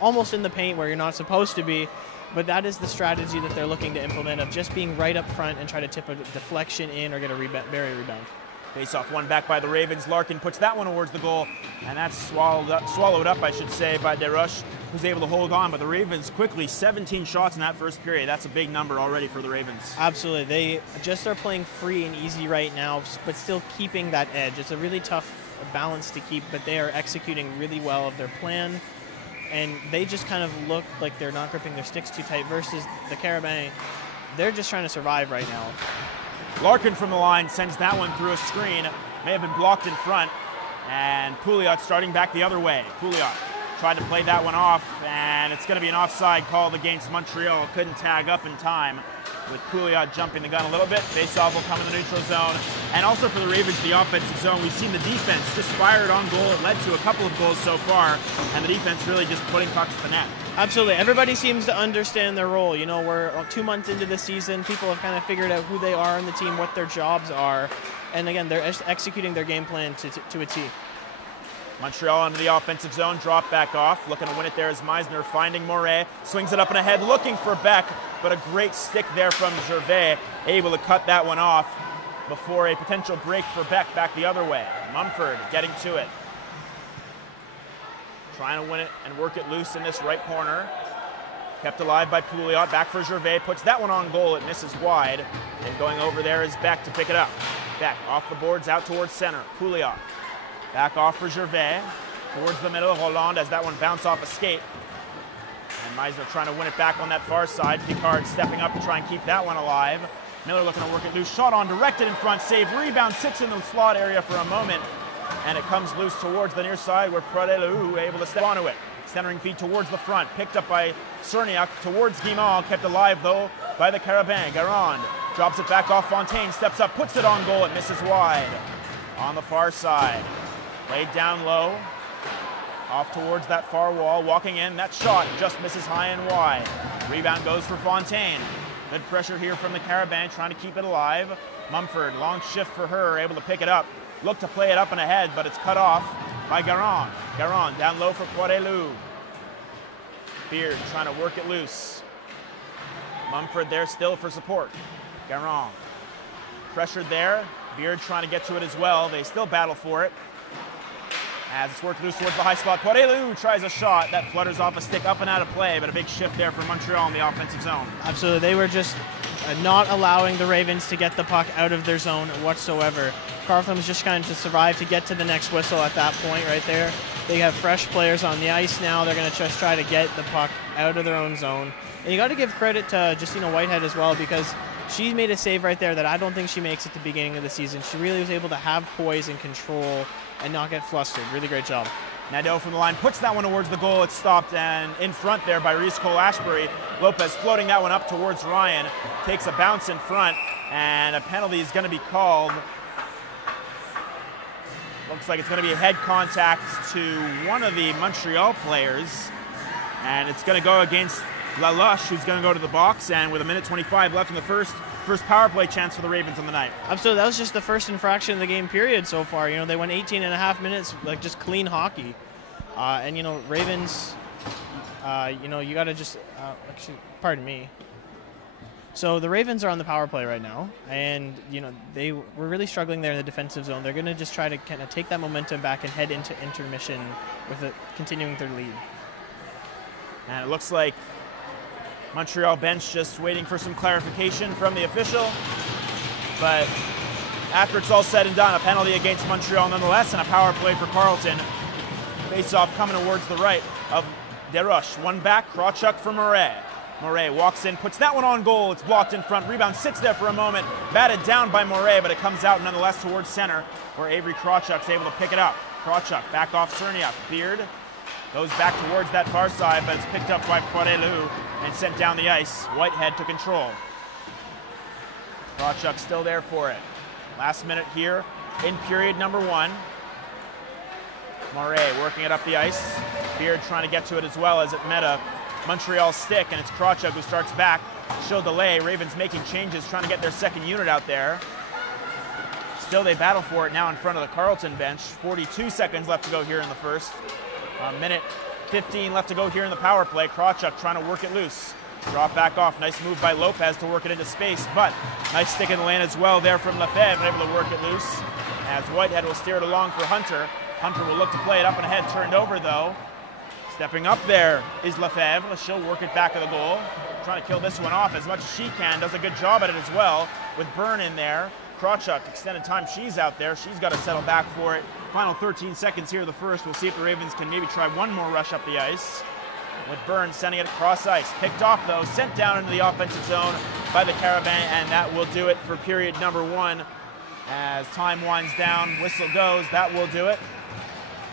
almost in the paint where you're not supposed to be, but that is the strategy that they're looking to implement, of just being right up front and try to tip a deflection in or get a barrier rebound. Face-off one back by the Ravens. Larkin puts that one towards the goal, and that's swallowed up, I should say, by DeRush, who's able to hold on. But the Ravens quickly, 17 shots in that first period. That's a big number already for the Ravens. Absolutely. They just are playing free and easy right now, but still keeping that edge. It's a really tough balance to keep, but they are executing really well of their plan. And they just kind of look like they're not gripping their sticks too tight versus the Carabin. They're just trying to survive right now. Larkin from the line sends that one through a screen. May have been blocked in front. And Pouliot starting back the other way. Pouliot tried to play that one off, and it's going to be an offside called against Montreal. Couldn't tag up in time, with Pouliot jumping the gun a little bit. Face-off will come in the neutral zone. And also for the Ravens, the offensive zone, we've seen the defense just fired on goal. It led to a couple of goals so far, and the defense really just putting pucks to the net. Absolutely. Everybody seems to understand their role. You know, we're 2 months into the season. People have kind of figured out who they are in the team, what their jobs are. And again, they're executing their game plan to a T. Montreal into the offensive zone, drop back off. Looking to win it there is Meisner, finding Moret. Swings it up and ahead, looking for Beck, but a great stick there from Gervais, able to cut that one off before a potential break for Beck back the other way. Mumford getting to it. Trying to win it and work it loose in this right corner. Kept alive by Pouliot, back for Gervais, puts that one on goal, it misses wide. And going over there is Beck to pick it up. Beck off the boards out towards center. Pouliot back off for Gervais. Towards the middle, Roland as that one bounced off a skate. And Meisner trying to win it back on that far side. Picard stepping up to try and keep that one alive. Miller looking to work it loose. Shot on, directed in front, save, rebound, sits in the slot area for a moment. And it comes loose towards the near side where Pradelu able to step onto it. Centering feed towards the front, picked up by Cerniak towards Guimard, kept alive though by the Carabin. Garand drops it back off Fontaine, steps up, puts it on goal, it misses wide. On the far side, played down low, off towards that far wall, walking in, that shot just misses high and wide. Rebound goes for Fontaine. Good pressure here from the Carabin, trying to keep it alive. Mumford, long shift for her, able to pick it up. Look to play it up and ahead, but it's cut off by Garand. Garand down low for Poirelou. Beard trying to work it loose. Mumford there still for support. Garand pressured there. Beard trying to get to it as well. They still battle for it. As it's worked loose towards the high spot. Poirelou tries a shot. That flutters off a stick up and out of play, but a big shift there for Montreal in the offensive zone. Absolutely. They were just not allowing the Ravens to get the puck out of their zone whatsoever. Carleton was just trying to survive to get to the next whistle at that point right there. They have fresh players on the ice now. They're going to just try to get the puck out of their own zone. And you got to give credit to Justina Whitehead as well, because she made a save right there that I don't think she makes at the beginning of the season. She really was able to have poise and control and not get flustered. Really great job. Nadeau from the line puts that one towards the goal. It's stopped and in front there by Reese Cole-Ashbury. Lopez floating that one up towards Ryan. Takes a bounce in front, and a penalty is going to be called. Looks like it's going to be a head contact to one of the Montreal players. And it's going to go against LaLuche, who's going to go to the box. And with 1:25 left in the first power play chance for the Ravens on the night. Absolutely. That was just the first infraction of the game period so far. You know, they went 18 and a half minutes, like just clean hockey. And, you know, Ravens, you know, you got to just, actually, pardon me. So the Ravens are on the power play right now, and, you know, they were really struggling there in the defensive zone. They're going to just try to kind of take that momentum back and head into intermission with it, continuing their lead. And it looks like Montreal bench just waiting for some clarification from the official. But after it's all said and done, a penalty against Montreal nonetheless, and a power play for Carleton. Face-off coming towards the right of Desroches. One back, Krawchuk for Murray. Murray walks in, puts that one on goal. It's blocked in front. Rebound sits there for a moment. Batted down by Murray, but it comes out nonetheless towards center, where Avery Krawchuk's able to pick it up. Krawchuk back off Cerniak. Beard goes back towards that far side, but it's picked up by Poirelou and sent down the ice. Whitehead to control. Krawchuk still there for it. Last minute here in period number 1. Murray working it up the ice. Beard trying to get to it as well as it met a Montreal stick, and it's Krawchuk who starts back. She'll delay. Ravens making changes, trying to get their second unit out there. Still they battle for it now in front of the Carleton bench. 42 seconds left to go here in the first. A minute 15 left to go here in the power play. Krawchuk trying to work it loose. Drop back off. Nice move by Lopez to work it into space, but nice stick in the lane as well there from Lefebvre, able to work it loose. As Whitehead will steer it along for Hunter. Hunter will look to play it up and ahead, turned over though. Stepping up there is Lefebvre. She'll work it back of the goal. Trying to kill this one off as much as she can. Does a good job at it as well with Byrne in there. Krawchuk, extended time, she's out there. She's got to settle back for it. Final 13 seconds here of the first. We'll see if the Ravens can maybe try one more rush up the ice. With Byrne sending it across ice. Picked off though, sent down into the offensive zone by the Carabin, and that will do it for period number 1. As time winds down, whistle goes, that will do it.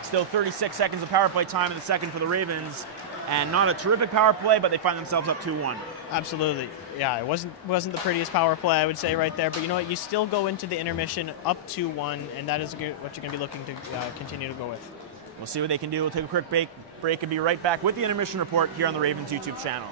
Still 36 seconds of power play time in the second for the Ravens. And not a terrific power play, but they find themselves up 2-1. Absolutely. Yeah, it wasn't the prettiest power play, I would say, right there. But you know what? You still go into the intermission up 2-1, and that is what you're going to be looking to continue to go with. We'll see what they can do. We'll take a quick break and be right back with the intermission report here on the Ravens YouTube channel.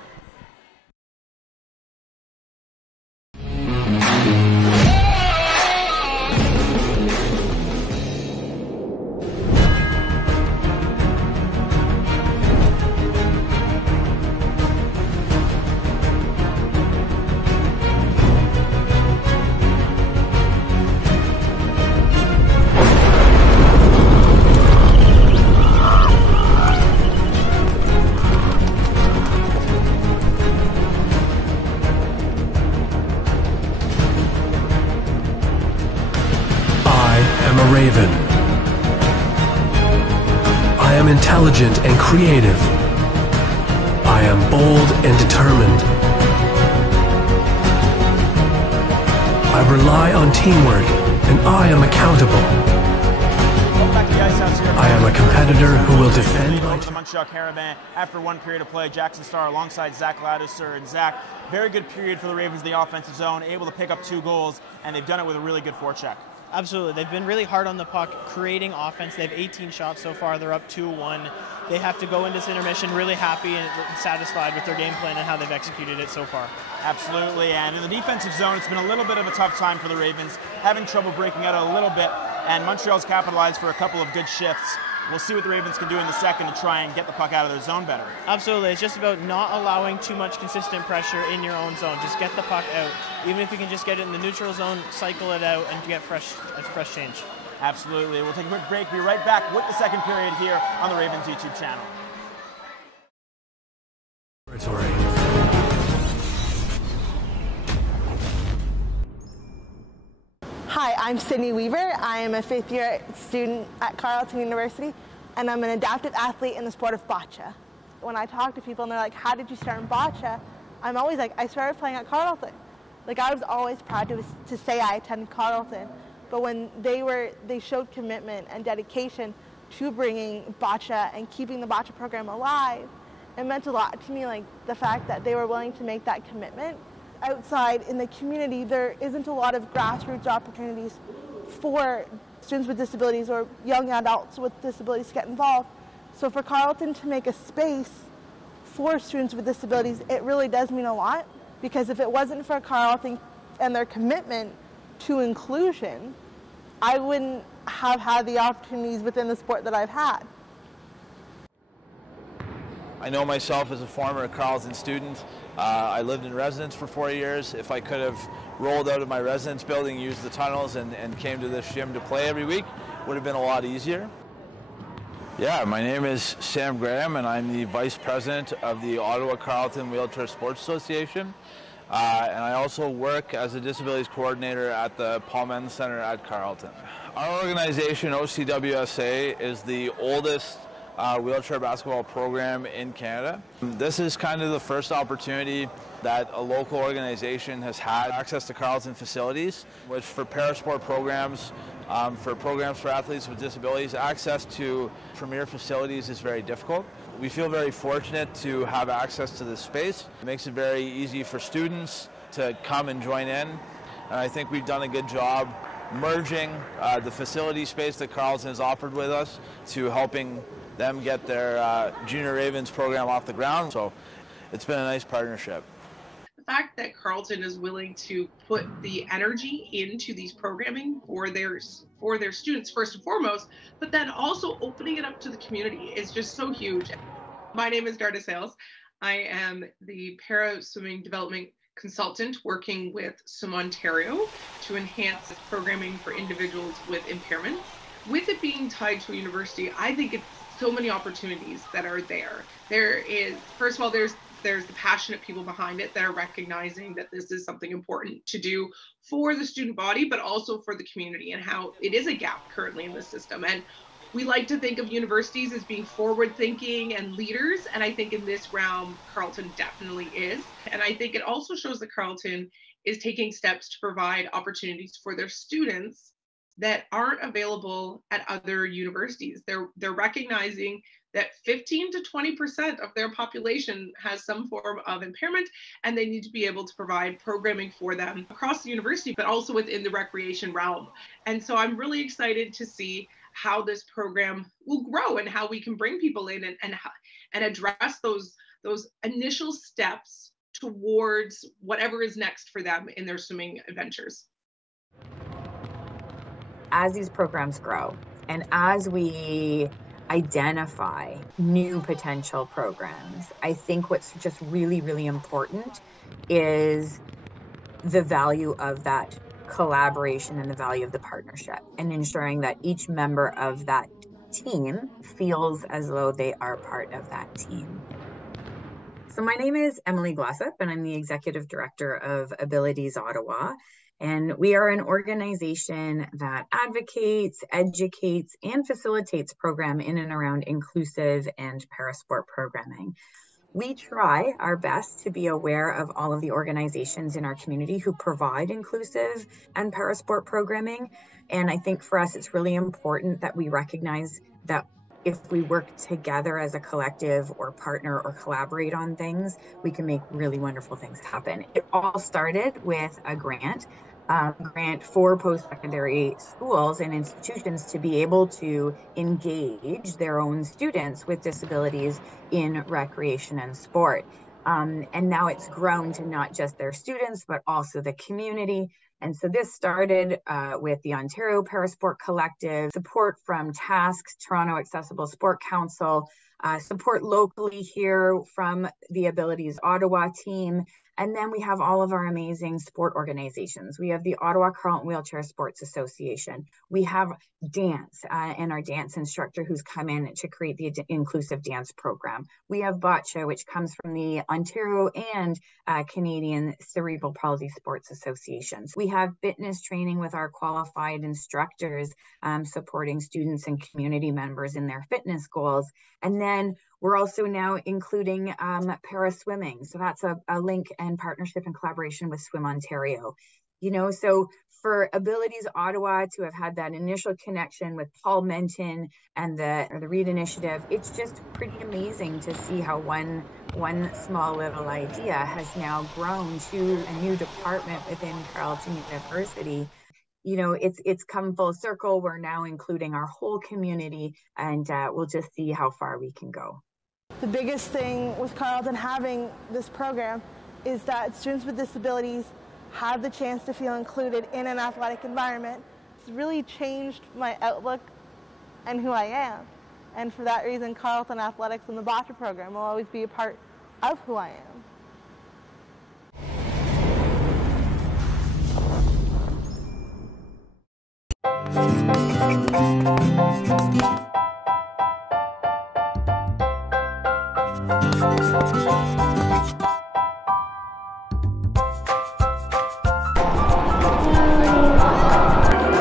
driven. I am intelligent and creative. I am bold and determined. I rely on teamwork, and I am accountable. Back to the Ice House here. I am a competitor who will defend my the Montreal Carleton after one period of play. Jackson Starr alongside Zach Ladouceur. And Zach, very good period for the Ravens in the offensive zone, able to pick up 2 goals, and they've done it with a really good forecheck. Absolutely. They've been really hard on the puck, creating offense. They have 18 shots so far. They're up 2-1. They have to go into this intermission really happy and satisfied with their game plan and how they've executed it so far. Absolutely, and in the defensive zone, it's been a little bit of a tough time for the Ravens, having trouble breaking out a little bit, and Montreal's capitalized for a couple of good shifts. We'll see what the Ravens can do in the second to try and get the puck out of their zone better. Absolutely. It's just about not allowing too much consistent pressure in your own zone. Just get the puck out. Even if you can just get it in the neutral zone, cycle it out, and get fresh change. Absolutely. We'll take a quick break. Be right back with the second period here on the Ravens YouTube channel. Hi, I'm Sydney Weaver. I am a 5th-year student at Carleton University, and I'm an adapted athlete in the sport of bocce. When I talk to people and they're like, how did you start in bocce? I'm always like, I started playing at Carleton. Like, I was always proud to say I attended Carleton, but when they showed commitment and dedication to bringing bocce and keeping the bocce program alive, it meant a lot to me, like the fact that they were willing to make that commitment. Outside in the community, there isn't a lot of grassroots opportunities for students with disabilities or young adults with disabilities to get involved. So for Carleton to make a space for students with disabilities, it really does mean a lot, because if it wasn't for Carleton and their commitment to inclusion, I wouldn't have had the opportunities within the sport that I've had. I know myself as a former Carleton student. I lived in residence for 4 years. If I could have rolled out of my residence building, used the tunnels, and came to this gym to play every week, would have been a lot easier. Yeah, my name is Sam Graham, and I'm the Vice President of the Ottawa Carleton Wheelchair Sports Association. And I also work as a disabilities coordinator at the Paul Men's Center at Carleton. Our organization, OCWSA, is the oldest wheelchair basketball program in Canada. This is kind of the first opportunity that a local organization has had access to Carleton facilities, which for parasport programs, for programs for athletes with disabilities, access to premier facilities is very difficult. We feel very fortunate to have access to this space. It makes it very easy for students to come and join in. And I think we've done a good job merging the facility space that Carleton has offered with us to helping them get their Junior Ravens program off the ground. So it's been a nice partnership. The fact that Carleton is willing to put the energy into these programming for their students first and foremost, but then also opening it up to the community is just so huge. My name is Darda Sales. I am the para swimming development consultant working with Swim Ontario to enhance programming for individuals with impairments. With it being tied to a university, I think it's so many opportunities that are there. There is, first of all, there's the passionate people behind it that are recognizing that this is something important to do for the student body, but also for the community, and how it is a gap currently in the system. And we like to think of universities as being forward-thinking and leaders, and I think in this realm, Carleton definitely is. And I think it also shows that Carleton is taking steps to provide opportunities for their students that aren't available at other universities. They're recognizing that 15 to 20% of their population has some form of impairment, and they need to be able to provide programming for them across the university, but also within the recreation realm. And so I'm really excited to see how this program will grow and how we can bring people in and address those initial steps towards whatever is next for them in their swimming adventures. As these programs grow and as we identify new potential programs, I think what's just really, really important is the value of that collaboration and the value of the partnership, and ensuring that each member of that team feels as though they are part of that team. So my name is Emily Glossop, and I'm the Executive Director of Abilities Ottawa. And we are an organization that advocates, educates, and facilitates program in and around inclusive and parasport programming. We try our best to be aware of all of the organizations in our community who provide inclusive and parasport programming. And I think for us, it's really important that we recognize that if we work together as a collective or partner or collaborate on things, we can make really wonderful things happen. It all started with a grant for post-secondary schools and institutions to be able to engage their own students with disabilities in recreation and sport. And now it's grown to not just their students, but also the community. And so this started with the Ontario Parasport Collective, support from TASC, Toronto Accessible Sport Council, support locally here from the Abilities Ottawa team. And then we have all of our amazing sport organizations. We have the Ottawa Carleton Wheelchair Sports Association. We have dance and our dance instructor who's come in to create the inclusive dance program. We have bocce, which comes from the Ontario and Canadian Cerebral Palsy Sports Associations. We have fitness training with our qualified instructors supporting students and community members in their fitness goals. And then we're also now including para-swimming. So that's a link and partnership and collaboration with Swim Ontario. You know, so for Abilities Ottawa to have had that initial connection with Paul Menton and the READ initiative, it's just pretty amazing to see how one small little idea has now grown to a new department within Carleton University. You know, it's come full circle. We're now including our whole community, and we'll just see how far we can go. The biggest thing with Carleton having this program is that students with disabilities have the chance to feel included in an athletic environment. It's really changed my outlook and who I am. And for that reason, Carleton Athletics and the bocce program will always be a part of who I am.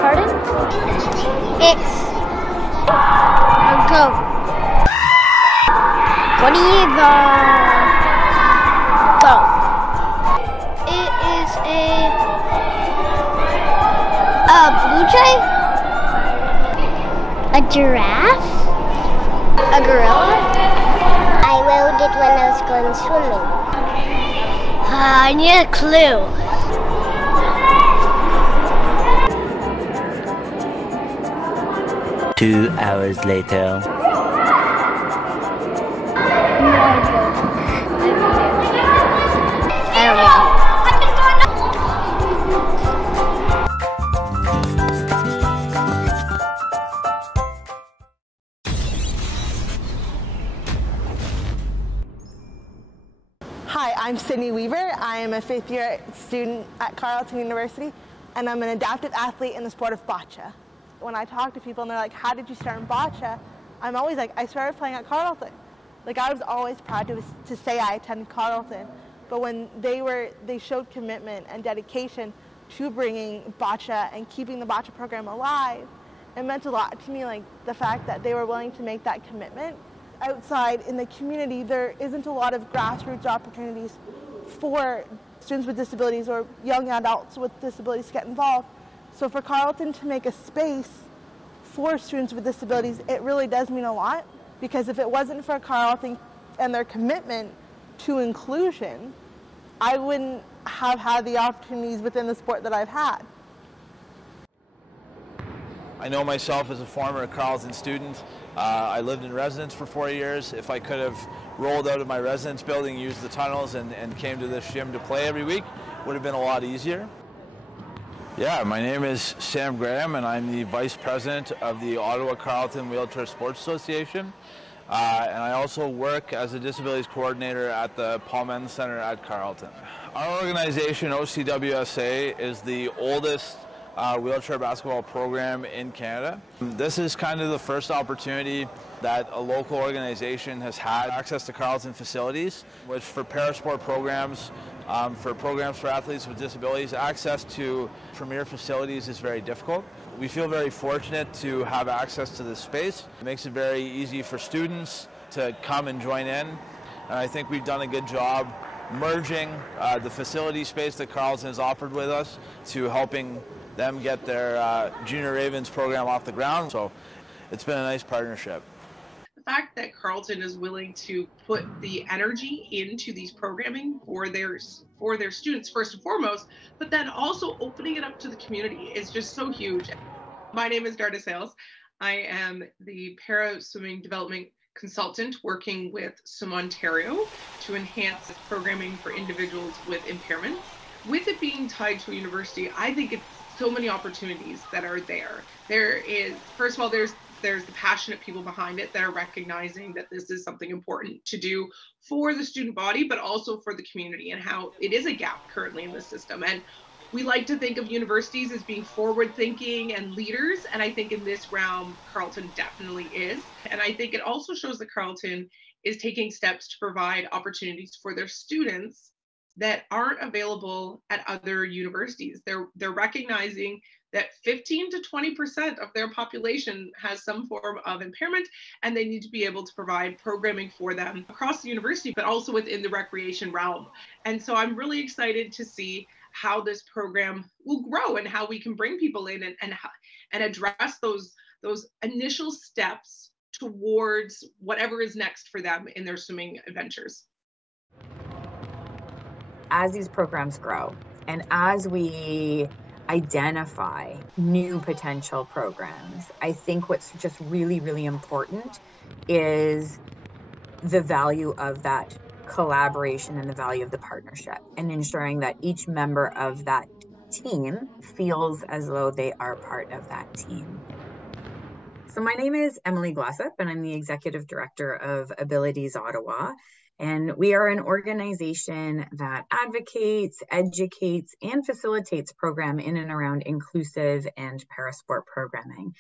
Pardon? It's a goat. What do you goat? It is a blue jay? A giraffe? A gorilla? I rode it when I was going swimming. I need a clue. Two hours later. I don't know. Hi, I'm Sydney Weaver. I am a fifth-year student at Carleton University, and I'm an adapted athlete in the sport of bocce. When I talk to people and they're like, how did you start in bocce? I'm always like, I started playing at Carleton. Like, I was always proud to say I attended Carleton, but when they showed commitment and dedication to bringing bocce and keeping the bocce program alive, it meant a lot to me, like the fact that they were willing to make that commitment. Outside in the community, there isn't a lot of grassroots opportunities for students with disabilities or young adults with disabilities to get involved. So for Carleton to make a space for students with disabilities, it really does mean a lot, because if it wasn't for Carleton and their commitment to inclusion, I wouldn't have had the opportunities within the sport that I've had. I know myself as a former Carleton student. I lived in residence for 4 years. If I could have rolled out of my residence building, used the tunnels, and came to this gym to play every week, would have been a lot easier. Yeah, my name is Sam Graham, and I'm the Vice President of the Ottawa Carleton Wheelchair Sports Association. And I also work as a Disabilities Coordinator at the Paul Menton Centre at Carleton. Our organization, OCWSA, is the oldest wheelchair basketball program in Canada. This is kind of the first opportunity that a local organization has had access to Carleton facilities, which for parasport programs, for programs for athletes with disabilities, access to premier facilities is very difficult. We feel very fortunate to have access to this space. It makes it very easy for students to come and join in. And I think we've done a good job merging the facility space that Carleton has offered with us to helping them get their Junior Ravens program off the ground. So it's been a nice partnership. The fact that Carleton is willing to put the energy into these programming for their students first and foremost, but then also opening it up to the community is just so huge. My name is Darda Sales. I am the para swimming development consultant working with Swim Ontario to enhance programming for individuals with impairments. With it being tied to a university, I think it's so many opportunities that are there. There is, first of all, there's the passionate people behind it that are recognizing that this is something important to do for the student body, but also for the community, and how it is a gap currently in the system. And we like to think of universities as being forward-thinking and leaders, and I think in this realm, Carleton definitely is. And I think it also shows that Carleton is taking steps to provide opportunities for their students that aren't available at other universities. They're recognizing that 15 to 20% of their population has some form of impairment, and they need to be able to provide programming for them across the university, but also within the recreation realm. And so I'm really excited to see how this program will grow and how we can bring people in and address those initial steps towards whatever is next for them in their swimming adventures. As these programs grow and as we identify new potential programs, I think what's just really, really important is the value of that collaboration and the value of the partnership, and ensuring that each member of that team feels as though they are part of that team. So my name is Emily Glossop, and I'm the Executive Director of Abilities Ottawa. And we are an organization that advocates, educates, and facilitates program in and around inclusive and parasport programming.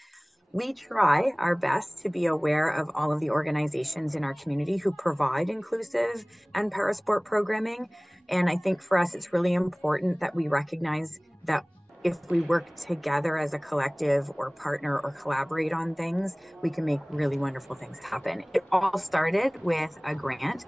We try our best to be aware of all of the organizations in our community who provide inclusive and parasport programming. And I think for us, it's really important that we recognize that if we work together as a collective or partner or collaborate on things, we can make really wonderful things happen. It all started with a grant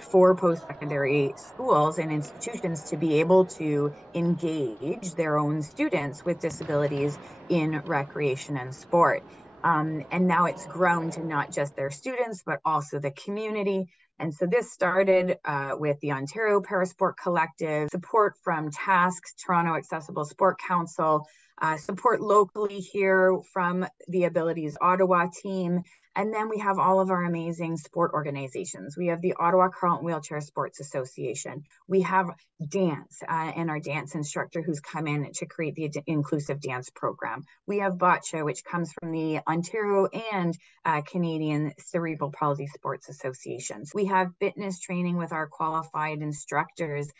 for post-secondary schools and institutions to be able to engage their own students with disabilities in recreation and sport. And now it's grown to not just their students, but also the community. And so this started with the Ontario Parasport Collective, support from TASC, Toronto Accessible Sport Council, support locally here from the Abilities Ottawa team. And then we have all of our amazing sport organizations. We have the Ottawa Carleton Wheelchair Sports Association. We have dance and our dance instructor who's come in to create the inclusive dance program. We have bocce, which comes from the Ontario and Canadian Cerebral Palsy Sports Associations. We have fitness training with our qualified instructors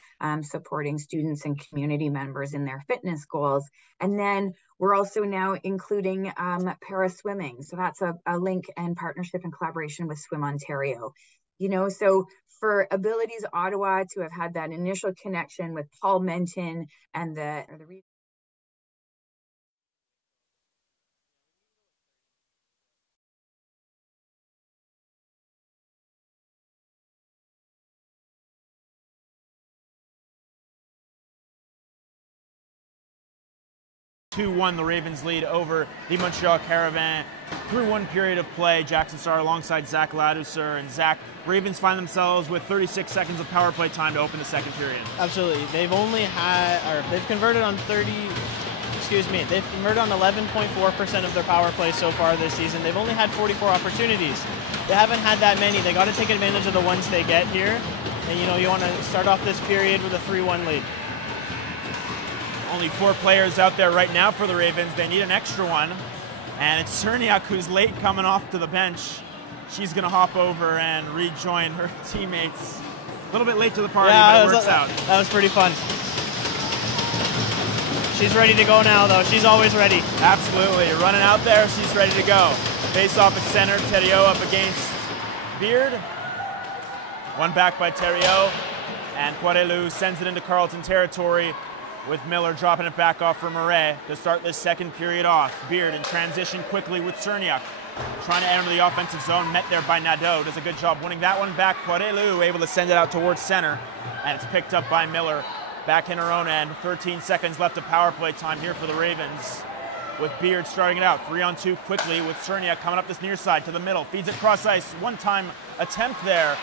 supporting students and community members in their fitness goals. And then we're also now including para swimming. So that's a link and partnership and collaboration with Swim Ontario. You know, so for Abilities Ottawa to have had that initial connection with Paul Menton and the the Ravens lead over the Montreal Caravan through one period of play. Jackson Starr alongside Zach Ladouceur, and Zach, Ravens find themselves with 36 seconds of power play time to open the second period. Absolutely. They've converted on 11.4% of their power play so far this season. They've only had 44 opportunities. They haven't had that many. They got to take advantage of the ones they get here. And you want to start off this period with a 3-1 lead. Only 4 players out there right now for the Ravens. They need an extra one. And it's Cerniak who's late coming off to the bench. She's going to hop over and rejoin her teammates. A little bit late to the party, but it works out. That was pretty fun. She's ready to go now, though. She's always ready. Absolutely. Running out there, she's ready to go. Face off at center, Thériault up against Beard. One back by Thériault, and Poirelou sends it into Carleton territory with Miller dropping it back off for Murray to start this second period off. Beard in transition quickly with Cerniak, trying to enter the offensive zone, met there by Nadeau. Does a good job winning that one back. Poirelou able to send it out towards center, and it's picked up by Miller. Back in her own end, 13 seconds left of power play time here for the Ravens. With Beard starting it out, 3-on-2 quickly with Cerniak coming up this near side to the middle. Feeds it cross ice, one-time attempt there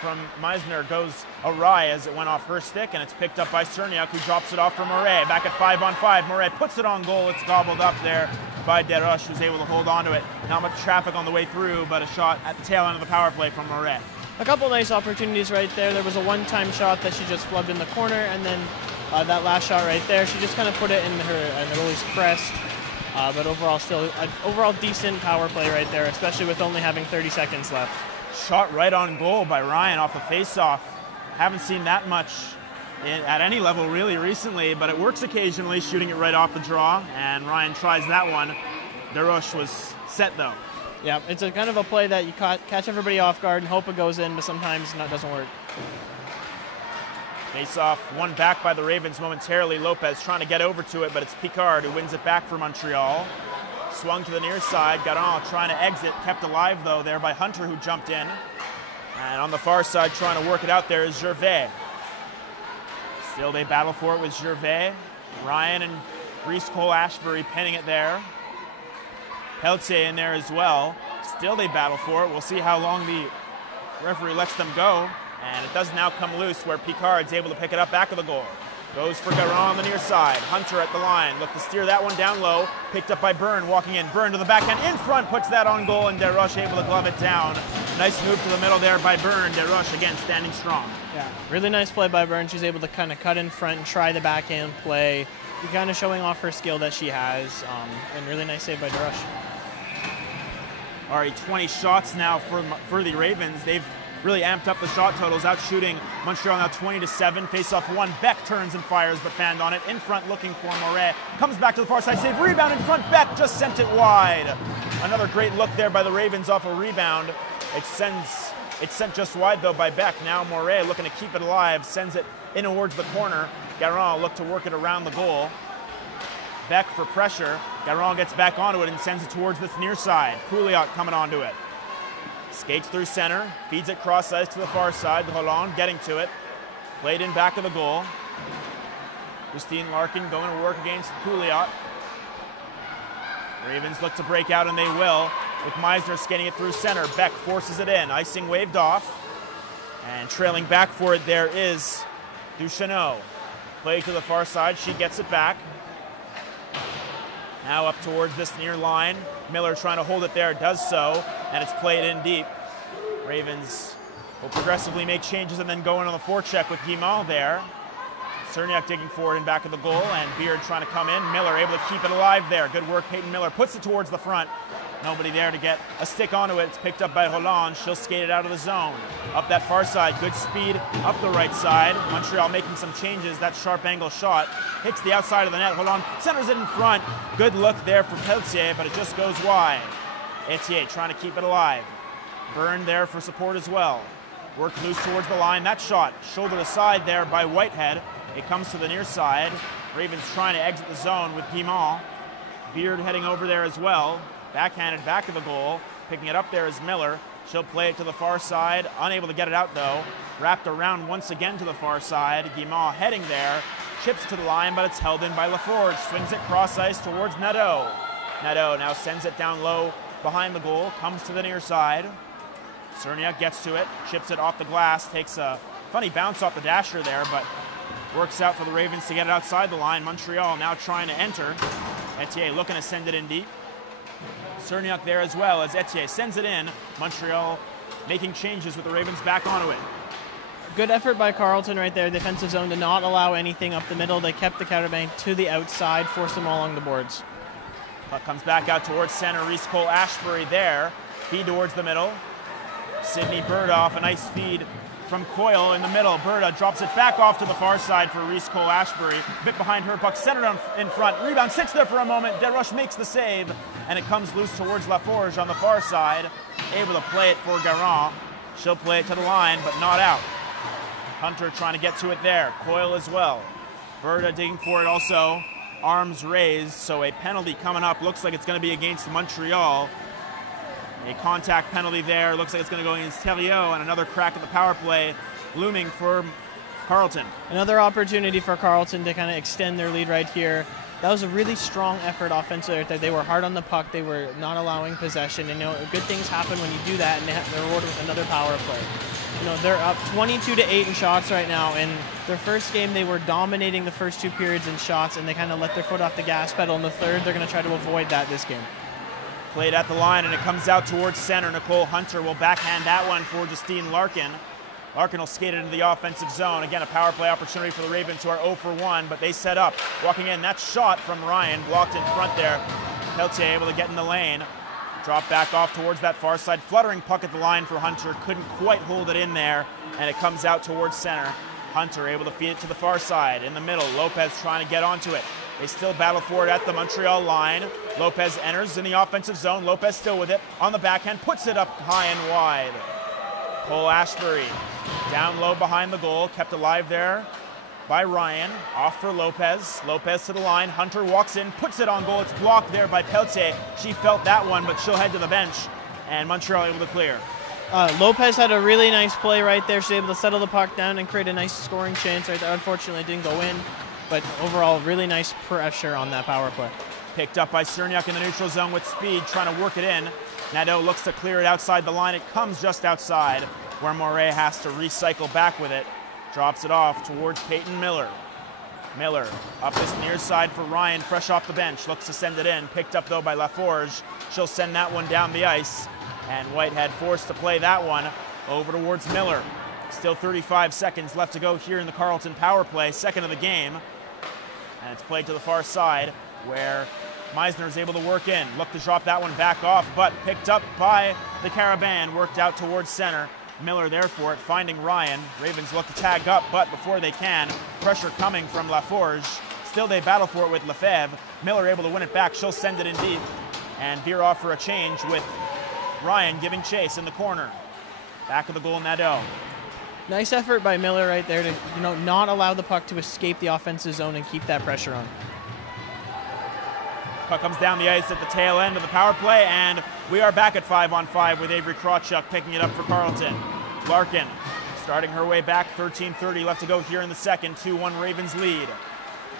from Meisner goes awry as it went off her stick, and it's picked up by Cerniak, who drops it off for Murray. Back at 5-on-5, Murray puts it on goal. It's gobbled up there by Desroches, who's able to hold on to it. Not much traffic on the way through, but a shot at the tail end of the power play from Murray. A couple nice opportunities right there. There was a one-time shot that she just flubbed in the corner, and then that last shot right there, she just kind of put it in the goalie's crest. But overall, still an overall decent power play right there, especially with only having 30 seconds left. Shot right on goal by Ryan off the face-off. Haven't seen that much at any level really recently, but it works occasionally, shooting it right off the draw, and Ryan tries that one. Desroches was set though. Yeah, it's a kind of a play that you catch everybody off guard and hope it goes in, but sometimes it doesn't work. Face off, one back by the Ravens momentarily. Lopez trying to get over to it, but it's Picard who wins it back for Montreal. Swung to the near side, Garon trying to exit, kept alive though there by Hunter, who jumped in. And on the far side trying to work it out there is Gervais. Still they battle for it with Gervais. Ryan and Reese Cole-Ashbury pinning it there. Pelletier in there as well. Still they battle for it. We'll see how long the referee lets them go. And it does now come loose where Picard's able to pick it up back of the goal. Goes for Garon on the near side. Hunter at the line. Look to steer that one down low. Picked up by Byrne walking in. Byrne to the backhand in front. Puts that on goal, and Desroches able to glove it down. Nice move to the middle there by Byrne. Desroches again standing strong. Yeah, really nice play by Byrne. She's able to kind of cut in front and try the backhand play. Kind of showing off her skill that she has. And really nice save by Desroches. Already 20 shots now for the Ravens. They've really amped up the shot totals, out shooting Montreal now 20-7. Face off one. Beck turns and fires, but fanned on it. In front looking for Moret. Comes back to the far side. Save. Rebound in front. Beck just sent it wide. Another great look there by the Ravens off a rebound. It's sent just wide though by Beck. Now Moret looking to keep it alive. Sends it in towards the corner. Garon looked to work it around the goal. Beck for pressure. Garon gets back onto it and sends it towards this near side. Pouliot coming onto it. Skates through center, feeds it cross ice to the far side. Roland getting to it. Played in back of the goal. Christine Larkin going to work against Pouliot. Ravens look to break out, and they will, with Meisner skating it through center. Beck forces it in. Icing waved off. And trailing back for it there is Duchesneau. Play to the far side. She gets it back. Now up towards this near line. Miller trying to hold it there, does so, and it's played in deep. Ravens will progressively make changes and then go in on the forecheck with Guimond there. Cerniak digging forward in back of the goal, and Beard trying to come in. Miller able to keep it alive there. Good work, Peyton Miller puts it towards the front. Nobody there to get a stick onto it. It's picked up by Roland. She'll skate it out of the zone. Up that far side, good speed up the right side. Montreal making some changes. That sharp angle shot hits the outside of the net. Roland centers it in front. Good look there for Pelletier, but it just goes wide. Etier trying to keep it alive. Byrne there for support as well. Worked loose towards the line. That shot shouldered aside there by Whitehead. It comes to the near side. Ravens trying to exit the zone with Guimond. Beard heading over there as well. Backhanded back of the goal. Picking it up there is Miller. She'll play it to the far side. Unable to get it out though. Wrapped around once again to the far side. Guimond heading there. Chips to the line, but it's held in by Laforge. Swings it cross ice towards Nadeau. Nadeau now sends it down low behind the goal. Comes to the near side. Cerniak gets to it. Chips it off the glass. Takes a funny bounce off the dasher there, but works out for the Ravens to get it outside the line. Montreal now trying to enter. Etier looking to send it in deep. Cerniak there as well as Etier sends it in. Montreal making changes with the Ravens back onto it. Good effort by Carleton right there. Defensive zone to not allow anything up the middle. They kept the counterbank to the outside, forced them all along the boards. Puck comes back out towards center. Reese Cole-Ashbury there. Feed towards the middle. Sydney Burdoff, a nice feed from Coyle in the middle. Berta drops it back off to the far side for Reese Cole-Ashbury. A bit behind her, puck centered in front. Rebound sits there for a moment. Desroches makes the save, and it comes loose towards Laforge on the far side. Able to play it for Garand. She'll play it to the line, but not out. Hunter trying to get to it there. Coyle as well. Berta digging for it also. Arms raised, so a penalty coming up. Looks like it's going to be against Montreal. A contact penalty there. Looks like it's going to go against Thériault, and another crack at the power play looming for Carleton. Another opportunity for Carleton to kind of extend their lead right here. That was a really strong effort offensively right there. They were hard on the puck. They were not allowing possession. And, good things happen when you do that, and they're rewarded with another power play. They're up 22-8 in shots right now. In their first game, they were dominating the first 2 periods in shots, and they kind of let their foot off the gas pedal. In the third, they're going to try to avoid that this game. Played at the line, and it comes out towards center. Nicole Hunter will backhand that one for Justine Larkin. Larkin will skate it into the offensive zone. Again, a power play opportunity for the Ravens, who are 0 for 1, but they set up. Walking in, that shot from Ryan, blocked in front there. Peltier able to get in the lane. Drop back off towards that far side. Fluttering puck at the line for Hunter. Couldn't quite hold it in there, and it comes out towards center. Hunter able to feed it to the far side. In the middle, Lopez trying to get onto it. They still battle for it at the Montreal line. Lopez enters in the offensive zone. Lopez still with it. On the backhand, puts it up high and wide. Cole-Ashbury down low behind the goal. Kept alive there by Ryan. Off for Lopez. Lopez to the line. Hunter walks in, puts it on goal. It's blocked there by Peltier. She felt that one, but she'll head to the bench. And Montreal able to clear. Lopez had a really nice play right there. She's able to settle the puck down and create a nice scoring chance right there. Unfortunately, it didn't go in. But overall, really nice pressure on that power play. Picked up by Cerniak in the neutral zone with speed, trying to work it in. Nadeau looks to clear it outside the line. It comes just outside, where Moret has to recycle back with it. Drops it off towards Peyton Miller. Miller up this near side for Ryan, fresh off the bench. Looks to send it in. Picked up, though, by Laforge. She'll send that one down the ice. And Whitehead forced to play that one over towards Miller. Still 35 seconds left to go here in the Carleton power play, second of the game. And it's played to the far side, where Meisner is able to work in. Look to drop that one back off, but picked up by the Carabin, worked out towards center. Miller there for it, finding Ryan. Ravens look to tag up, but before they can, pressure coming from Laforge. Still they battle for it with Lefebvre. Miller able to win it back. She'll send it in deep and veer off for a change with Ryan giving chase in the corner. Back of the goal, Nadeau. Nice effort by Miller right there to not allow the puck to escape the offensive zone and keep that pressure on. Puck comes down the ice at the tail end of the power play, and we are back at 5-on-5 with Avery Krawchuk picking it up for Carleton. Larkin starting her way back, 13:30 left to go here in the second, 2-1 Ravens lead.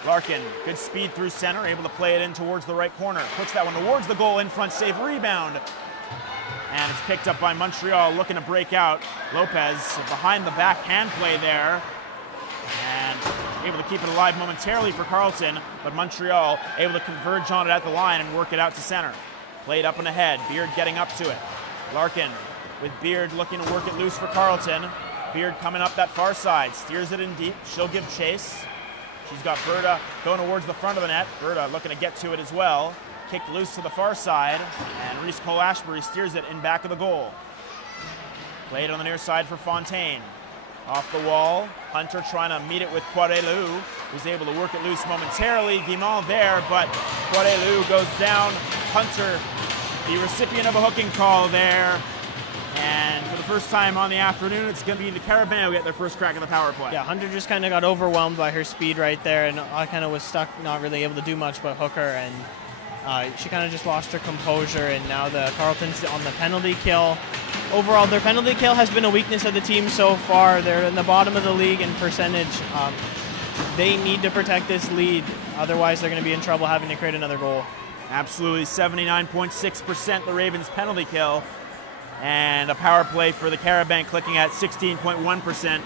Larkin, good speed through center, able to play it in towards the right corner. Puts that one towards the goal, in front save, rebound. And it's picked up by Montreal, looking to break out. Lopez behind the back hand play there. And able to keep it alive momentarily for Carleton, but Montreal able to converge on it at the line and work it out to center. Played up and ahead, Beard getting up to it. Larkin with Beard looking to work it loose for Carleton. Beard coming up that far side, steers it in deep. She'll give chase. She's got Berta going towards the front of the net. Berta looking to get to it as well. Kicked loose to the far side, and Reese Cole-Ashbury steers it in back of the goal. Played on the near side for Fontaine. Off the wall, Hunter trying to meet it with Poirelou, who's able to work it loose momentarily. Guimond there, but Poirelou goes down. Hunter, the recipient of a hooking call there. And for the first time on the afternoon, it's going to be the Carabin who get their first crack in the power play. Yeah, Hunter just kind of got overwhelmed by her speed right there, and I kind of was stuck, not really able to do much but hook her, and she kind of just lost her composure, and now the Carleton's on the penalty kill. Overall, their penalty kill has been a weakness of the team so far. They're in the bottom of the league in percentage. They need to protect this lead, otherwise they're going to be in trouble having to create another goal. Absolutely, 79.6% the Ravens penalty kill, and a power play for the Carabin clicking at 16.1%,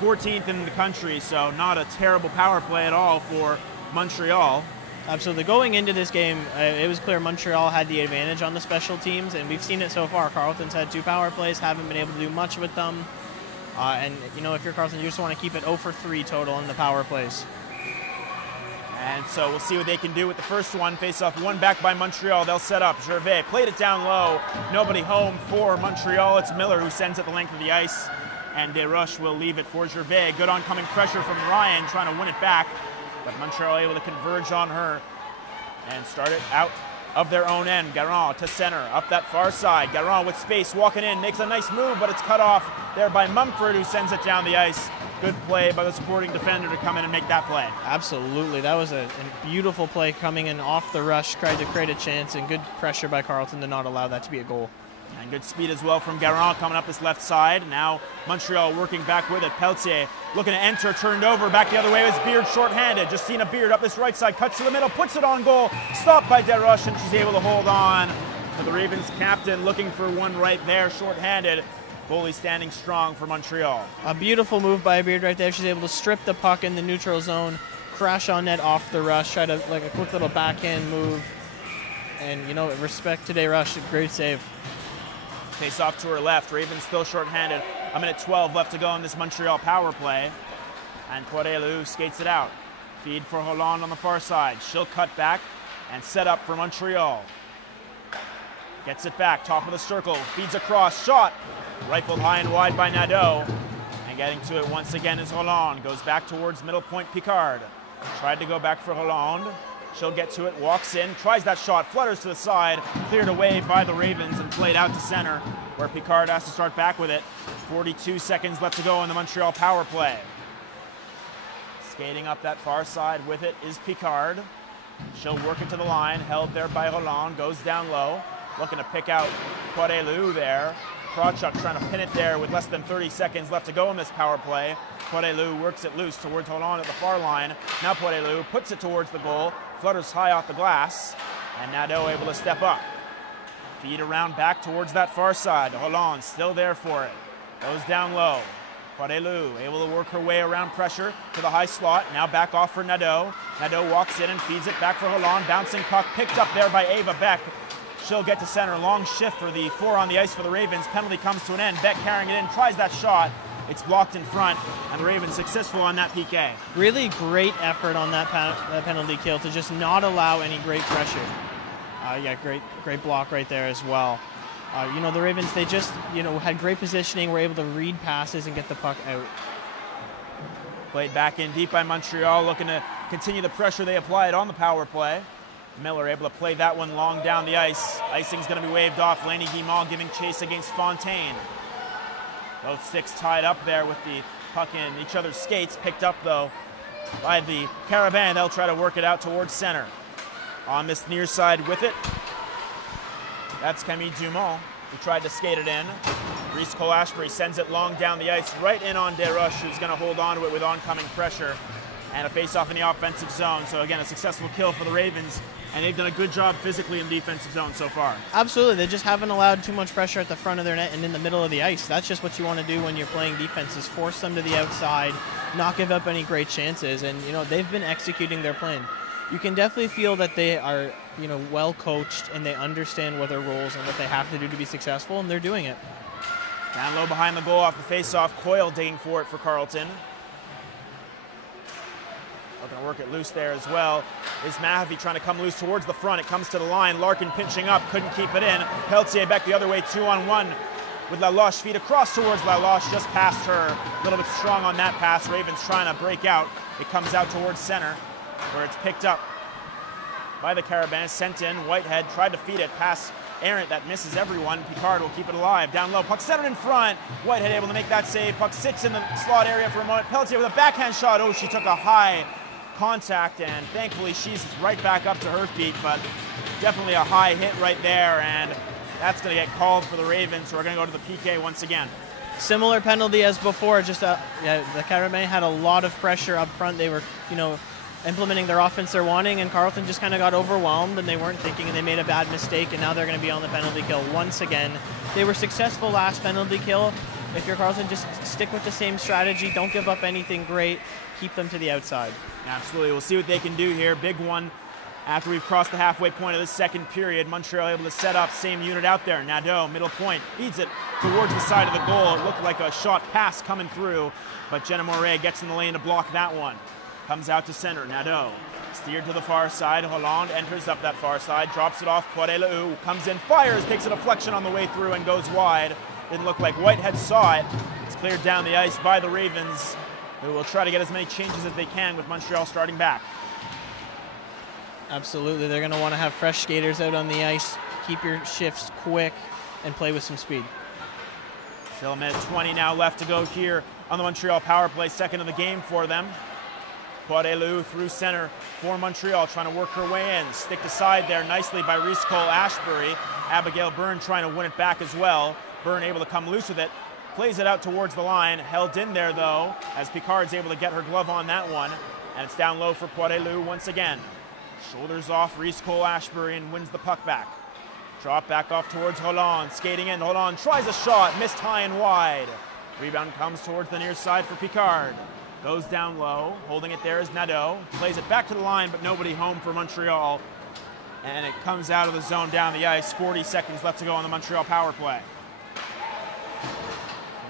14th in the country, so not a terrible power play at all for Montreal. Absolutely. Going into this game, it was clear Montreal had the advantage on the special teams, and we've seen it so far. Carleton's had 2 power plays, haven't been able to do much with them. And, if you're Carleton, you just want to keep it 0 for 3 total in the power plays. And so we'll see what they can do with the first one. Face-off one back by Montreal. They'll set up. Gervais played it down low. Nobody home for Montreal. It's Miller who sends it the length of the ice. and Desroches will leave it for Gervais. Good oncoming pressure from Ryan, trying to win it back, but Montreal able to converge on her and start it out of their own end. Garand to center, up that far side. Garand with space, walking in, makes a nice move, but it's cut off there by Mumford, who sends it down the ice. Good play by the supporting defender to come in and make that play. Absolutely. That was a beautiful play coming in off the rush, tried to create a chance, and good pressure by Carleton to not allow that to be a goal. And good speed as well from Garand coming up this left side. Now Montreal working back with it. Peltier looking to enter, turned over, back the other way with Beard shorthanded. Justina Beard up this right side, cuts to the middle, puts it on goal. Stopped by Desroches, and she's able to hold on to the Ravens captain, looking for one right there, shorthanded. Goalie standing strong for Montreal. A beautiful move by Beard right there. She's able to strip the puck in the neutral zone, crash on net off the rush, try to like a quick little backhand move. And you know, respect to Desroches, great save. Face off to her left. Ravens still shorthanded. A minute 12 left to go in this Montreal power play. And Poirelou skates it out. Feed for Hollande on the far side. She'll cut back and set up for Montreal. Gets it back, top of the circle. Feeds across, shot. Rifled high and wide by Nadeau. And getting to it once again is Hollande. Goes back towards middle point Picard. Tried to go back for Hollande. She'll get to it, walks in, tries that shot, flutters to the side, cleared away by the Ravens and played out to center, where Picard has to start back with it. 42 seconds left to go in the Montreal power play. Skating up that far side with it is Picard. She'll work it to the line, held there by Hollande, goes down low, looking to pick out Poirelou there. Krawchuk trying to pin it there with less than 30 seconds left to go in this power play. Poirelou works it loose towards Hollande at the far line. Now Poirelou puts it towards the goal, flutters high off the glass, and Nadeau able to step up. Feed around back towards that far side. Hollande still there for it. Goes down low. Poirelou able to work her way around pressure to the high slot. Now back off for Nadeau. Nadeau walks in and feeds it back for Hollande. Bouncing puck picked up there by Ava Beck. She'll get to center. Long shift for the 4 on the ice for the Ravens. Penalty comes to an end. Beck carrying it in, tries that shot. It's blocked in front, and the Ravens successful on that PK. Really great effort on that penalty kill to just not allow any great pressure. Yeah, great block right there as well. You know, the Ravens, they just, you know, had great positioning, were able to read passes and get the puck out. Played back in deep by Montreal, looking to continue the pressure they applied on the power play. Miller able to play that one long down the ice. Icing's going to be waved off. Laney Guimond giving chase against Fontaine. Both sticks tied up there with the puck in each other's skates. Picked up, though, by the Carabin. They'll try to work it out towards center. On this near side with it, that's Camille Dumont, who tried to skate it in. Reese Cole-Ashbury sends it long down the ice, right in on Desroches, who's going to hold on to it with oncoming pressure. And a face-off in the offensive zone. So, again, a successful kill for the Ravens. And they've done a good job physically in the defensive zone so far. Absolutely. They just haven't allowed too much pressure at the front of their net and in the middle of the ice. That's just what you want to do when you're playing defense, is force them to the outside, not give up any great chances. And, you know, they've been executing their plan. You can definitely feel that they are, you know, well coached and they understand what their roles and what they have to do to be successful, and they're doing it. Down low behind the goal off the face-off. Coyle digging for it for Carleton. Looking to work it loose there as well. Is Mahaffey trying to come loose towards the front. It comes to the line. Larkin pinching up. Couldn't keep it in. Peltier back the other way, 2-on-1 with Laloche. Feed across towards Laloche. Just past her. A little bit strong on that pass. Ravens trying to break out. It comes out towards center, where it's picked up by the Carabin. Sent in. Whitehead tried to feed it. Pass errant that misses everyone. Picard will keep it alive. Down low. Puck centered in front. Whitehead able to make that save. Puck sits in the slot area for a moment. Peltier with a backhand shot. Oh, she took a high contact, and thankfully she's right back up to her feet, but definitely a high hit right there, and that's going to get called for the Ravens, who are going to go to the PK once again. Similar penalty as before, just the Carabin had a lot of pressure up front. They were, you know, implementing their offense they're wanting, and Carleton just kind of got overwhelmed, and they weren't thinking, and they made a bad mistake, and now they're going to be on the penalty kill once again. They were successful last penalty kill. If you're Carleton, just stick with the same strategy. Don't give up anything great. Keep them to the outside. Absolutely. We'll see what they can do here. Big one after we've crossed the halfway point of this second period. Montreal able to set up, same unit out there. Nadeau, middle point, feeds it towards the side of the goal. It looked like a shot pass coming through, but Jenna Moret gets in the lane to block that one. Comes out to center. Nadeau steered to the far side. Hollande enters up that far side, drops it off. Poirelou comes in, fires, takes a deflection on the way through and goes wide. Didn't look like Whitehead saw it. It's cleared down the ice by the Ravens, who will try to get as many changes as they can with Montreal starting back. Absolutely, they're going to want to have fresh skaters out on the ice, keep your shifts quick, and play with some speed. Still a minute 20 now left to go here on the Montreal power play, second of the game for them. Poirier through center for Montreal, trying to work her way in. Sticked aside there nicely by Reese Cole-Ashbury. Abigail Byrne trying to win it back as well. Byrne able to come loose with it. Plays it out towards the line. Held in there, though, as Picard's able to get her glove on that one. And it's down low for Poirier once again. Shoulders off Reese Cole-Ashbury and wins the puck back. Drop back off towards Roland. Skating in. Roland tries a shot. Missed high and wide. Rebound comes towards the near side for Picard. Goes down low. Holding it there is Nadeau. Plays it back to the line, but nobody home for Montreal. And it comes out of the zone down the ice. 40 seconds left to go on the Montreal power play.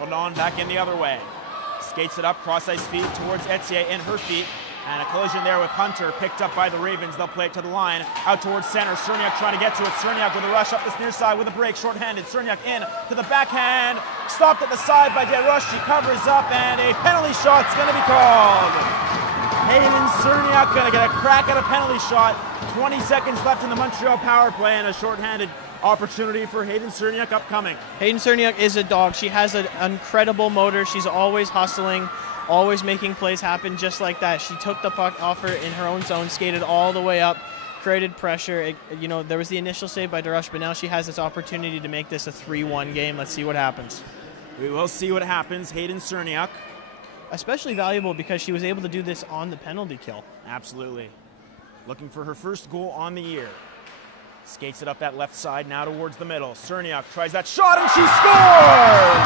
Roland back in the other way. Skates it up, cross ice feed towards Etier in her feet. And a collision there with Hunter, picked up by the Ravens. They'll play it to the line, out towards center. Cerniak trying to get to it. Cerniak with a rush up this near side with a break, shorthanded. Cerniak in to the backhand, stopped at the side by Desroches. She covers up, and a penalty shot's going to be called. Hayden Cerniak going to get a crack at a penalty shot. 20 seconds left in the Montreal power play, and a shorthanded opportunity for Hayden Cerniak upcoming. Hayden Cerniak is a dog. She has an incredible motor. She's always hustling, always making plays happen just like that. She took the puck off her in her own zone, skated all the way up, created pressure. There was the initial save by Desroches, but now she has this opportunity to make this a 3-1 game. Let's see what happens. We will see what happens. Hayden Cerniak. Especially valuable because she was able to do this on the penalty kill. Absolutely. Looking for her first goal on the year. Skates it up that left side now towards the middle. Cerniak tries that shot and she scores!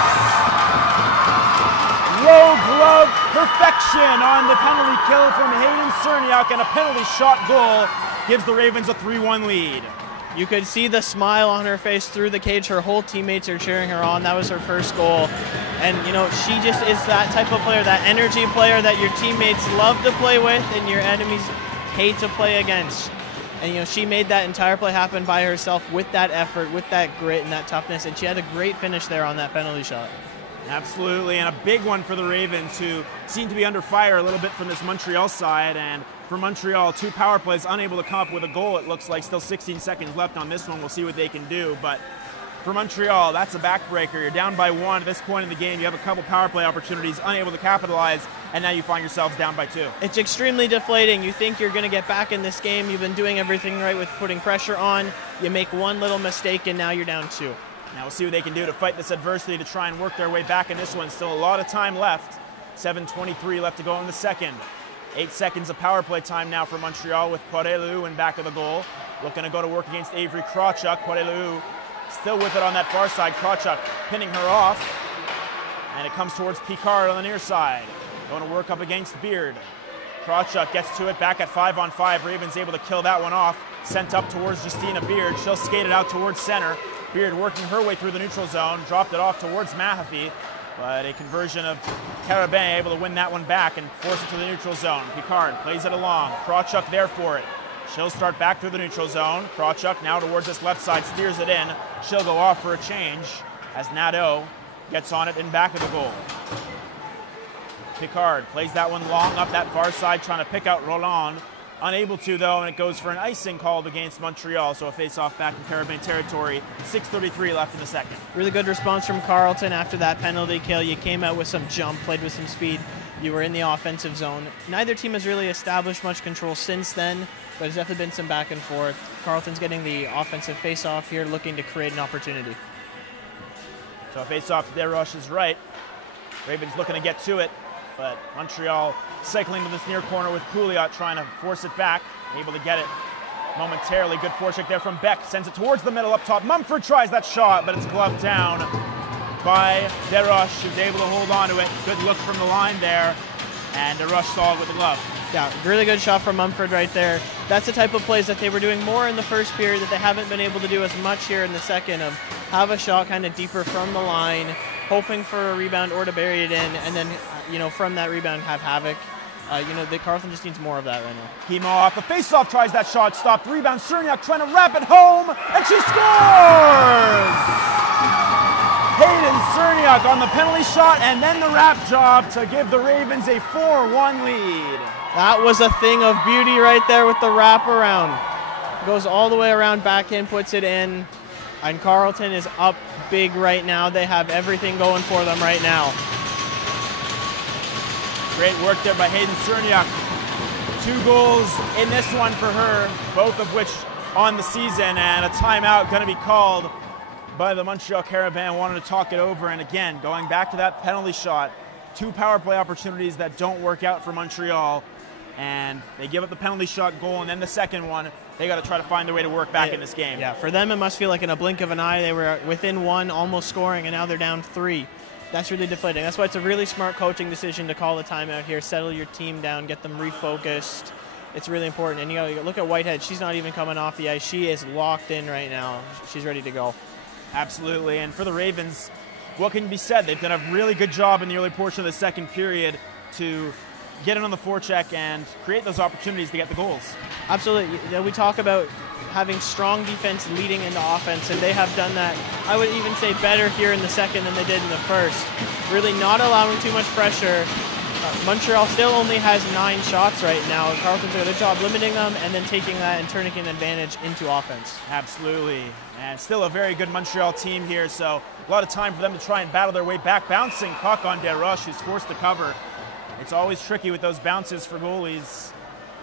Low glove perfection on the penalty kill from Hayden Cerniak, and a penalty shot goal gives the Ravens a 3-1 lead. You could see the smile on her face through the cage. Her whole teammates are cheering her on. That was her first goal. And, she just is that type of player, that energy player that your teammates love to play with and your enemies hate to play against. And, she made that entire play happen by herself with that effort, with that grit and that toughness. And she had a great finish there on that penalty shot. Absolutely, and a big one for the Ravens, who seem to be under fire a little bit from this Montreal side. And for Montreal, 2 power plays, unable to come up with a goal. It looks like still 16 seconds left on this one. We'll see what they can do. But for Montreal, that's a backbreaker. You're down by 1 at this point in the game. You have a couple power play opportunities, unable to capitalize, and now you find yourselves down by 2. It's extremely deflating. You think you're going to get back in this game. You've been doing everything right with putting pressure on. You make one little mistake, and now you're down 2. Now we'll see what they can do to fight this adversity, to try and work their way back in this one. Still a lot of time left. 7:23 left to go in the second. 8 seconds of power play time now for Montreal, with Poirier in back of the goal. Looking to go to work against Avery Krawchuk. Poirier still with it on that far side. Krawchuk pinning her off. And it comes towards Picard on the near side. Going to work up against Beard. Krawchuk gets to it, back at 5-on-5. Ravens able to kill that one off. Sent up towards Justina Beard. She'll skate it out towards center. Beard working her way through the neutral zone. Dropped it off towards Mahaffey. But a conversion of Carabin able to win that one back and force it to the neutral zone. Picard plays it along. Krawchuk there for it. She'll start back through the neutral zone. Krawchuk now towards this left side, steers it in. She'll go off for a change as Nadeau gets on it in back of the goal. Picard plays that one long up that far side, trying to pick out Roland. Unable to, though, and it goes for an icing called against Montreal, so a face-off back in Carabin territory. 6:33 left in the second. Really good response from Carleton after that penalty kill. You came out with some jump, played with some speed. You were in the offensive zone. Neither team has really established much control since then, but there's definitely been some back and forth. Carleton's getting the offensive face-off here, looking to create an opportunity. So a face-off to Desroches' right. Ravens looking to get to it, but Montreal cycling to this near corner with Pouliot trying to force it back. Able to get it momentarily. Good forecheck there from Beck. Sends it towards the middle up top. Mumford tries that shot, but it's gloved down by Desroches, who's able to hold on to it. Good look from the line there, and Desroches saw it with the glove. Yeah, really good shot from Mumford right there. That's the type of plays that they were doing more in the first period that they haven't been able to do as much here in the second, of have a shot kind of deeper from the line, hoping for a rebound or to bury it in, and then, from that rebound have havoc. The Carleton just needs more of that right now. Kimo off the face-off, tries that shot, stopped. Rebound, Cerniak trying to wrap it home, and she scores! Hayden Cerniak Cherniak on the penalty shot, and then the wrap job to give the Ravens a 4-1 lead. That was a thing of beauty right there with the wraparound. Goes all the way around, back in, puts it in, and Carleton is up big right now. They have everything going for them right now. Great work there by Hayden Cherniak. 2 goals in this one for her, both of which on the season, and a timeout going to be called by the Montreal Carabin. Wanted to talk it over, and again, going back to that penalty shot, 2 power play opportunities that don't work out for Montreal, and they give up the penalty shot goal, and then the second one, they got to try to find their way to work back in this game. Yeah, for them it must feel like in a blink of an eye. They were within 1, almost scoring, and now they're down 3. That's really deflating. That's why it's a really smart coaching decision to call a timeout here, settle your team down, get them refocused. It's really important. And you look at Whitehead. She's not even coming off the ice. She is locked in right now. She's ready to go. Absolutely. And for the Ravens, what can be said? They've done a really good job in the early portion of the second period to get in on the forecheck and create those opportunities to get the goals. Absolutely. We talk about having strong defense leading into offense, and they have done that, I would even say, better here in the second than they did in the first. Really not allowing too much pressure. Montreal still only has 9 shots right now. Carleton's doing a good job limiting them and then taking that and turning an advantage into offense. Absolutely. And still a very good Montreal team here, so a lot of time for them to try and battle their way back. Bouncing puck on Desroches, who's forced to cover. It's always tricky with those bounces for goalies.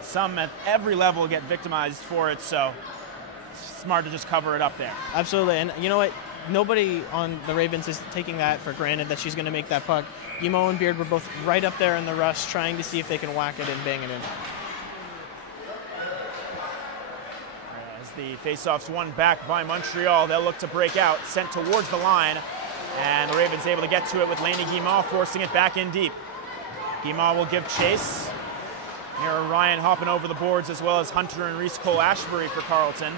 Some at every level get victimized for it, so it's smart to just cover it up there. Absolutely, and you know what? Nobody on the Ravens is taking that for granted that she's going to make that puck. Guimau and Beard were both right up there in the rush, trying to see if they can whack it and bang it in. As the faceoff's won back by Montreal, they'll look to break out, sent towards the line, and the Ravens able to get to it with Lainey Guimau, forcing it back in deep. Guimau will give chase. Here are Ryan hopping over the boards, as well as Hunter and Reese Cole-Ashbury for Carleton.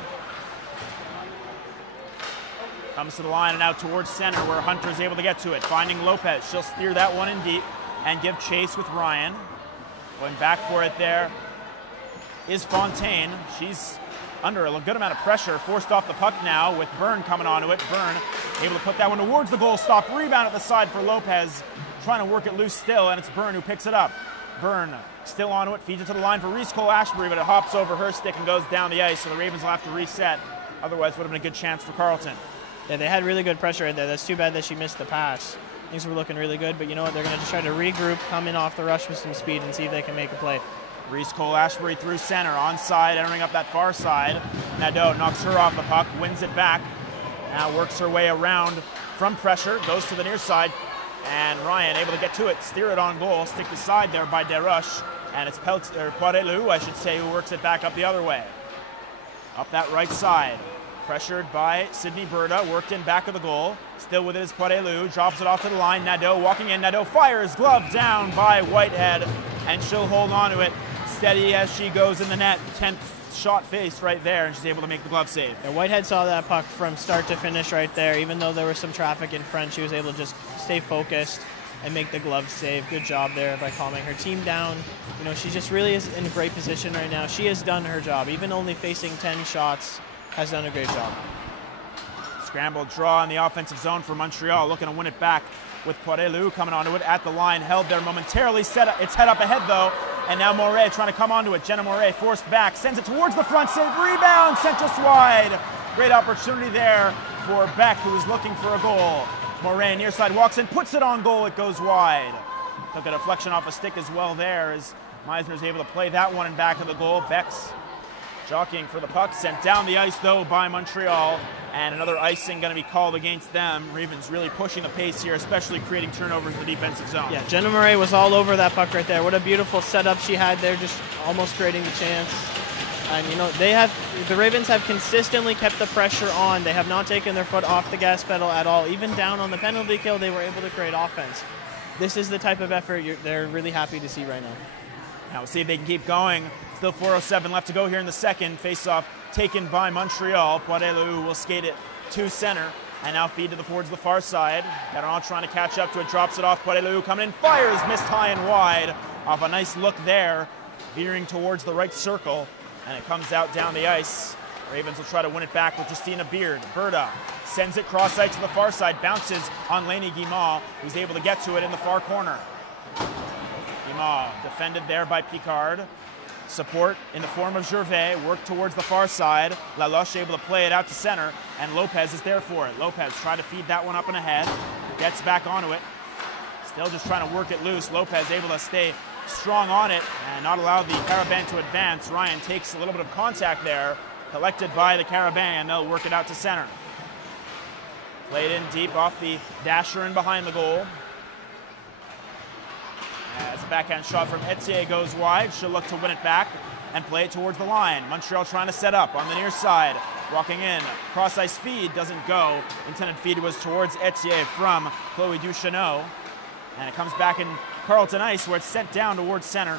Comes to the line and out towards center, where Hunter is able to get to it. Finding Lopez. She'll steer that one in deep and give chase with Ryan. Going back for it there is Fontaine. She's under a good amount of pressure. Forced off the puck now with Byrne coming onto it. Byrne able to put that one towards the goal. Stop. Rebound at the side for Lopez. Trying to work it loose still, and it's Byrne who picks it up. Byrne still onto it. Feeds it to the line for Reese Cole-Ashbury, but it hops over her stick and goes down the ice, so the Ravens will have to reset. Otherwise, would have been a good chance for Carleton. Yeah, they had really good pressure in there. That's too bad that she missed the pass. Things were looking really good, but you know what? They're going to just try to regroup, come in off the rush with some speed, and see if they can make a play. Reese Cole-Ashbury through center, onside, entering up that far side. Nadeau knocks her off the puck, wins it back. Now works her way around from pressure, goes to the near side, and Ryan able to get to it, steer it on goal, stick the side there by Desroches, and it's Poirelou, I should say, who works it back up the other way. Up that right side. Pressured by Sydney Berta, worked in back of the goal. Still with it is Poirelou, drops it off to the line. Nadeau walking in. Nadeau fires, glove down by Whitehead, and she'll hold on to it steady as she goes in the net. 10th shot faced right there, and she's able to make the glove save. Yeah, Whitehead saw that puck from start to finish right there. Even though there was some traffic in front, she was able to just stay focused and make the glove save. Good job there by calming her team down. You know, she just really is in a great position right now. She has done her job. Even only facing 10 shots, has done a great job. Scrambled draw in the offensive zone for Montreal, looking to win it back with Poirelou coming onto it at the line, held there momentarily, set up, it's head up ahead though, and now Moret trying to come onto it. Jenna Moret forced back, sends it towards the front, save, rebound, sent just wide. Great opportunity there for Beck, who is looking for a goal. Moret near side walks in, puts it on goal, it goes wide. Took a deflection off a stick as well there as Meisner's able to play that one in back of the goal. Beck's jockeying for the puck, sent down the ice though by Montreal, and another icing going to be called against them. Ravens really pushing the pace here, especially creating turnovers in the defensive zone. Yeah, Jenna Murray was all over that puck right there. What a beautiful setup she had there, just almost creating the chance. And you know, the Ravens have consistently kept the pressure on. They have not taken their foot off the gas pedal at all. Even down on the penalty kill, they were able to create offense. This is the type of effort they're really happy to see right now. Now we'll see if they can keep going. Still 4:07 left to go here in the second. Face-off taken by Montreal. Poirelou will skate it to center and now feed to the forwards the far side. Garon trying to catch up to it, drops it off. Poirelou coming in, fires, missed high and wide off a nice look there, veering towards the right circle, and it comes out down the ice. Ravens will try to win it back with Justina Beard. Berta sends it cross-site to the far side, bounces on Lainey Guimard, who's able to get to it in the far corner. Guimard defended there by Picard. Support in the form of Gervais, work towards the far side. Laloche able to play it out to center, and Lopez is there for it. Lopez trying to feed that one up and ahead, gets back onto it. Still just trying to work it loose. Lopez able to stay strong on it and not allow the Carabin to advance. Ryan takes a little bit of contact there, collected by the Carabin, and they'll work it out to center. Played in deep off the dasher and behind the goal. As a backhand shot from Etier goes wide, she'll look to win it back and play it towards the line. Montreal trying to set up on the near side. Walking in, cross-ice feed doesn't go. Intended feed was towards Etier from Chloe Duchesneau. And it comes back in Carleton Ice where it's sent down towards center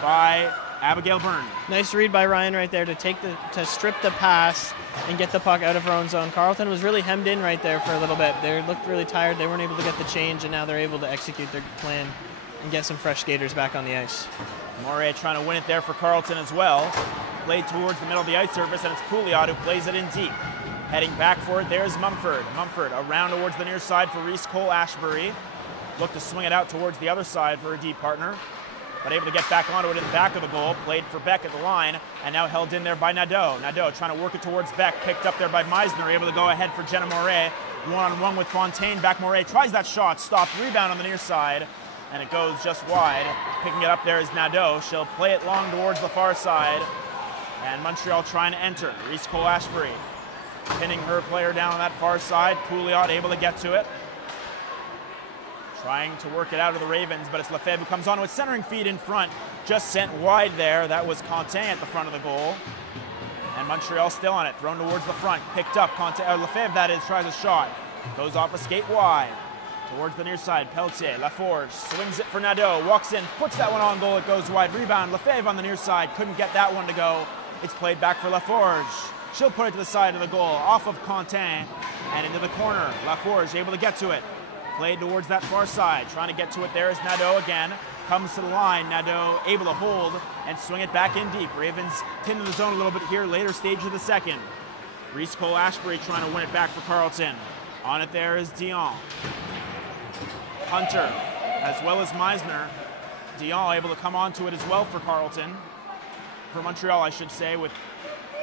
by Abigail Byrne. Nice read by Ryan right there to strip the pass and get the puck out of her own zone. Carleton was really hemmed in right there for a little bit. They looked really tired. They weren't able to get the change, and now they're able to execute their plan and get some fresh skaters back on the ice. Moray trying to win it there for Carleton as well. Played towards the middle of the ice surface, and it's Pouliot who plays it in deep. Heading back for it, there's Mumford. Mumford around towards the near side for Reese Cole-Ashbury. Looked to swing it out towards the other side for a deep partner, but able to get back onto it in the back of the goal. Played for Beck at the line, and now held in there by Nadeau. Nadeau trying to work it towards Beck, picked up there by Meisner, able to go ahead for Jenna Moray. One-on-one with Fontaine. Back Moray tries that shot, stopped, rebound on the near side, and it goes just wide. Picking it up there is Nadeau. She'll play it long towards the far side, and Montreal trying to enter. Reese Cole-Ashbury pinning her player down on that far side. Pouliot able to get to it. Trying to work it out of the Ravens, but it's Lefebvre who comes on with centering feed in front. Just sent wide there. That was Contain at the front of the goal. And Montreal still on it. Thrown towards the front. Picked up. Lefebvre, that is, tries a shot. Goes off a skate wide. Towards the near side. Pelletier. Laforge swings it for Nadeau. Walks in. Puts that one on goal. It goes wide. Rebound. Lefebvre on the near side. Couldn't get that one to go. It's played back for Laforge. She'll put it to the side of the goal. Off of Contain. And into the corner. Laforge able to get to it. Played towards that far side. Trying to get to it there is Nadeau again. Comes to the line. Nadeau able to hold and swing it back in deep. Ravens pinned in the zone a little bit here, later stage of the second. Reese Cole-Ashbury trying to win it back for Carleton. On it there is Dion. Hunter, as well as Meisner. Dion able to come onto it as well for Carleton. For Montreal, I should say, with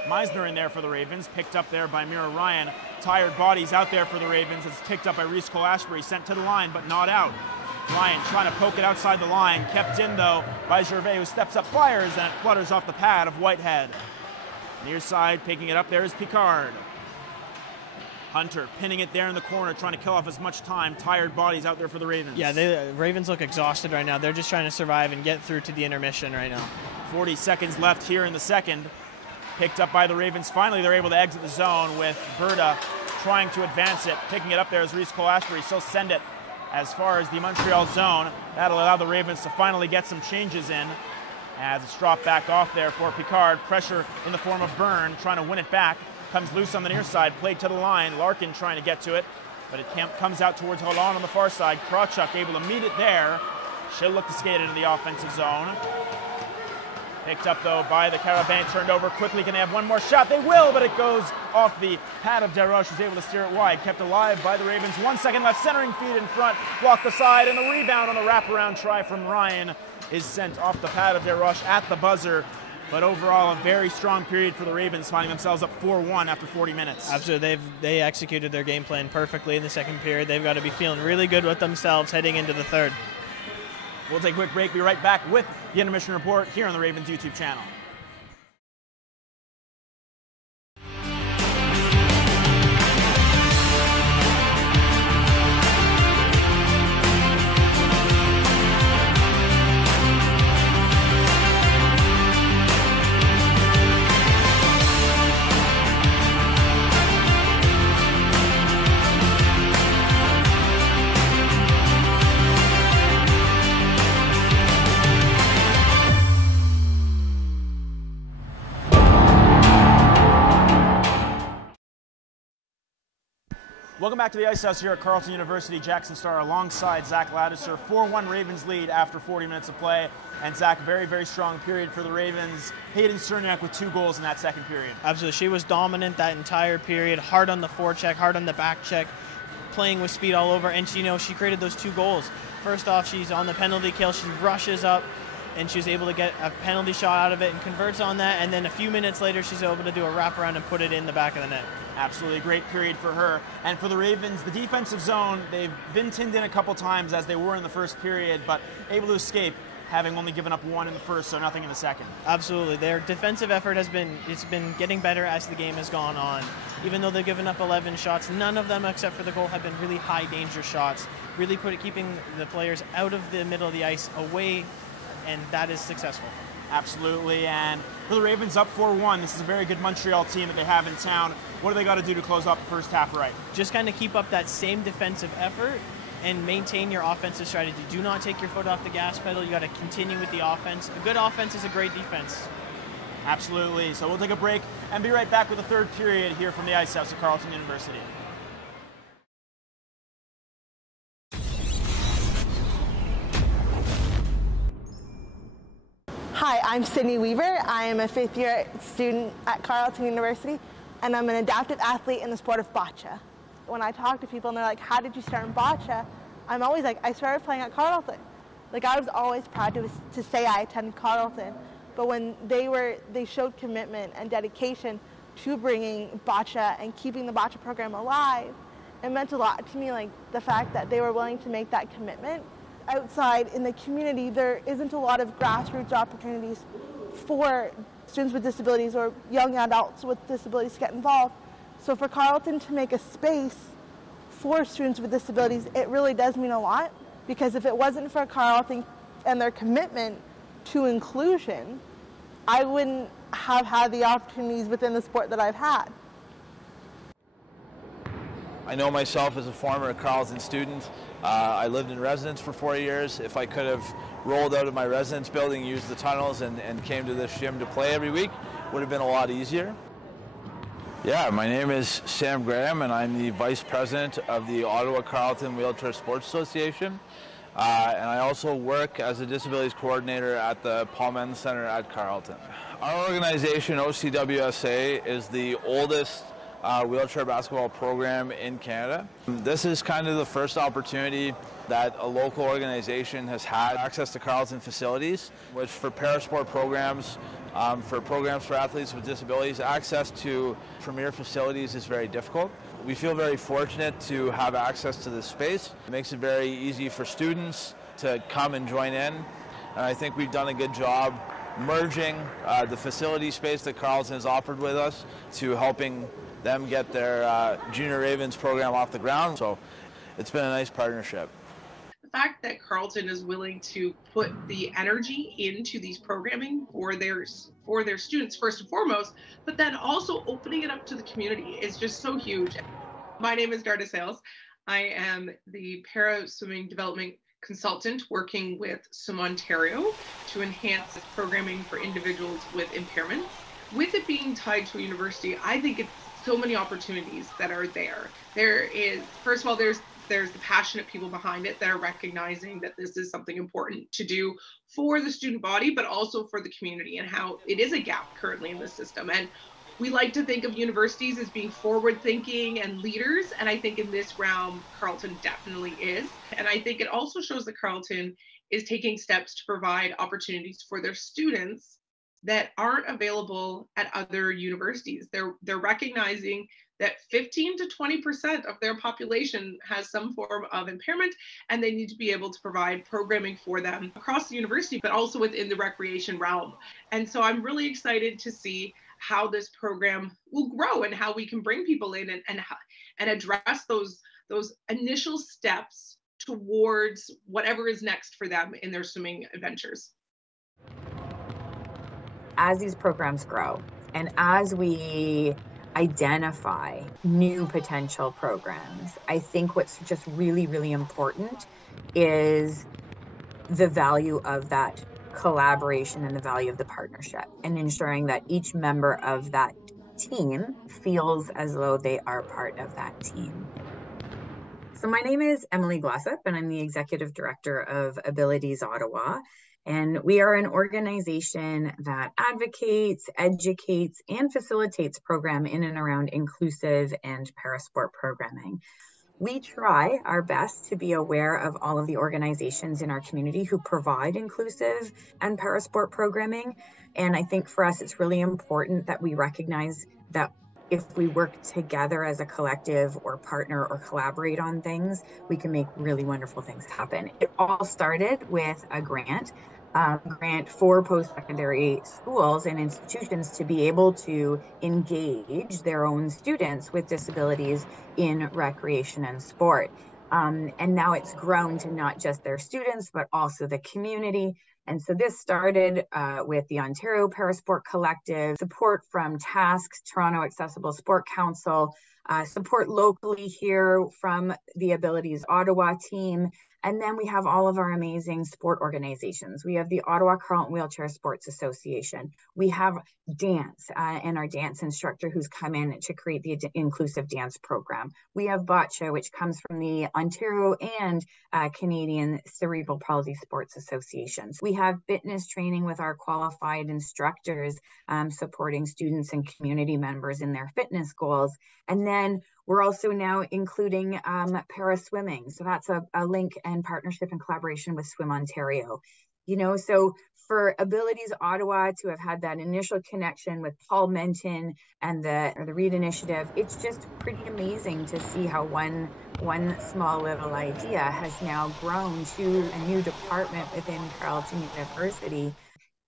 Meisner in there for the Ravens. Picked up there by Mira Ryan. Tired bodies out there for the Ravens. It's picked up by Reese Cole-Ashbury. Sent to the line, but not out. Ryan trying to poke it outside the line. Kept in, though, by Gervais, who steps up, fires, and it flutters off the pad of Whitehead. Near side, picking it up there is Picard. Hunter pinning it there in the corner, trying to kill off as much time. Tired bodies out there for the Ravens. Yeah, the Ravens look exhausted right now. They're just trying to survive and get through to the intermission right now. 40 seconds left here in the second. Picked up by the Ravens. Finally, they're able to exit the zone with Berta trying to advance it. Picking it up there is Reese Cole-Ashbury. She'll send it as far as the Montreal zone. That'll allow the Ravens to finally get some changes in as it's dropped back off there for Picard. Pressure in the form of Byrne trying to win it back. Comes loose on the near side. Played to the line. Larkin trying to get to it, but it comes out towards Holland on the far side. Krawchuk able to meet it there. She'll look to skate into the offensive zone. Picked up, though, by the Carabin. Turned over quickly. Can they have one more shot? They will, but it goes off the pad of Desroches, who's able to steer it wide. Kept alive by the Ravens. 1 second left. Centering feed in front. Blocked the side, and the rebound on the wraparound try from Ryan is sent off the pad of Desroches at the buzzer. But overall, a very strong period for the Ravens, finding themselves up 4-1 after 40 minutes. Absolutely. They executed their game plan perfectly in the second period. They've got to be feeling really good with themselves heading into the third. We'll take a quick break. Be right back with the Intermission Report here on the Ravens YouTube channel. Welcome back to the Ice House here at Carleton University. Jackson Starr alongside Zach Ladisher. 4-1 Ravens lead after 40 minutes of play. And Zach, very, very strong period for the Ravens. Hayden Sterniak with 2 goals in that second period. Absolutely. She was dominant that entire period. Hard on the forecheck, hard on the back check, playing with speed all over. And she created those 2 goals. First off, she's on the penalty kill. She rushes up, and she was able to get a penalty shot out of it and converts on that. And then a few minutes later, she's able to do a wraparound and put it in the back of the net. Absolutely great period for her. And for the Ravens, the defensive zone, they've been tinned in a couple times as they were in the first period, but able to escape, having only given up 1 in the first, so nothing in the second. Absolutely. Their defensive effort has been getting better as the game has gone on. Even though they've given up 11 shots, none of them except for the goal have been really high danger shots, really keeping the players out of the middle of the ice, away, and that is successful. Absolutely, and for the Ravens up 4-1, this is a very good Montreal team that they have in town. What do they got to do to close out the first half right? Just kind of keep up that same defensive effort and maintain your offensive strategy. Do not take your foot off the gas pedal. You got to continue with the offense. A good offense is a great defense. Absolutely, so we'll take a break and be right back with the third period here from the Ice House at Carleton University. Hi, I'm Sydney Weaver. I am a 5th-year student at Carleton University, and I'm an adaptive athlete in the sport of bocce. When I talk to people and they're like, how did you start in bocce? I'm always like, I started playing at Carleton. Like, I was always proud to say I attended Carleton, but when they showed commitment and dedication to bringing bocce and keeping the bocce program alive, it meant a lot to me, like the fact that they were willing to make that commitment. Outside in the community, there isn't a lot of grassroots opportunities for students with disabilities or young adults with disabilities to get involved. So for Carleton to make a space for students with disabilities, it really does mean a lot, because if it wasn't for Carleton and their commitment to inclusion, I wouldn't have had the opportunities within the sport that I've had. I know myself as a former Carleton student. I lived in residence for 4 years. If I could have rolled out of my residence building, used the tunnels, and came to this gym to play every week, would have been a lot easier. Yeah, my name is Sam Graham, and I'm the Vice President of the Ottawa Carleton Wheelchair Sports Association. And I also work as a disabilities coordinator at the Paul Men's Center at Carleton. Our organization, OCWSA, is the oldest wheelchair basketball program in Canada. This is kind of the first opportunity that a local organization has had access to Carleton facilities, which for parasport programs, for programs for athletes with disabilities, access to premier facilities is very difficult. We feel very fortunate to have access to this space. It makes it very easy for students to come and join in, and I think we've done a good job merging the facility space that Carleton has offered with us to helping them get their Junior Ravens program off the ground. So it's been a nice partnership. The fact that Carleton is willing to put the energy into these programming for their students first and foremost, but then also opening it up to the community is just so huge. My name is Darda Sales. I am the para swimming development consultant working with Swim Ontario to enhance programming for individuals with impairments. With it being tied to a university, I think it's so many opportunities that are there. There is, first of all, there's the passionate people behind it that are recognizing that this is something important to do for the student body, but also for the community, and how it is a gap currently in the system. And we like to think of universities as being forward thinking and leaders, and I think in this realm, Carleton definitely is. And I think it also shows that Carleton is taking steps to provide opportunities for their students that aren't available at other universities. They're recognizing that 15 to 20% of their population has some form of impairment, and they need to be able to provide programming for them across the university, but also within the recreation realm. And so I'm really excited to see how this program will grow and how we can bring people in and address those initial steps towards whatever is next for them in their swimming adventures. As these programs grow and as we identify new potential programs, I think what's just really, really important is the value of that collaboration and the value of the partnership, and ensuring that each member of that team feels as though they are part of that team. So my name is Emily Glossop, and I'm the Executive Director of Abilities Ottawa. And we are an organization that advocates, educates, and facilitates program in and around inclusive and parasport programming. We try our best to be aware of all of the organizations in our community who provide inclusive and parasport programming. And I think for us, it's really important that we recognize that if we work together as a collective or partner or collaborate on things, we can make really wonderful things happen. It all started with a grant for post-secondary schools and institutions to be able to engage their own students with disabilities in recreation and sport. And now it's grown to not just their students, but also the community. And so this started with the Ontario Parasport Collective, support from TASC's Toronto Accessible Sport Council, support locally here from the Abilities Ottawa team. And then we have all of our amazing sport organizations. We have the Ottawa Carleton Wheelchair Sports Association. We have dance and our dance instructor who's come in to create the inclusive dance program. We have bocce, which comes from the Ontario and Canadian Cerebral Palsy Sports Associations. We have fitness training with our qualified instructors supporting students and community members in their fitness goals. And then we're also now including para swimming. So that's a link and partnership and collaboration with Swim Ontario. You know, so for Abilities Ottawa to have had that initial connection with Paul Menton and the READ initiative, it's just pretty amazing to see how one small little idea has now grown to a new department within Carleton University.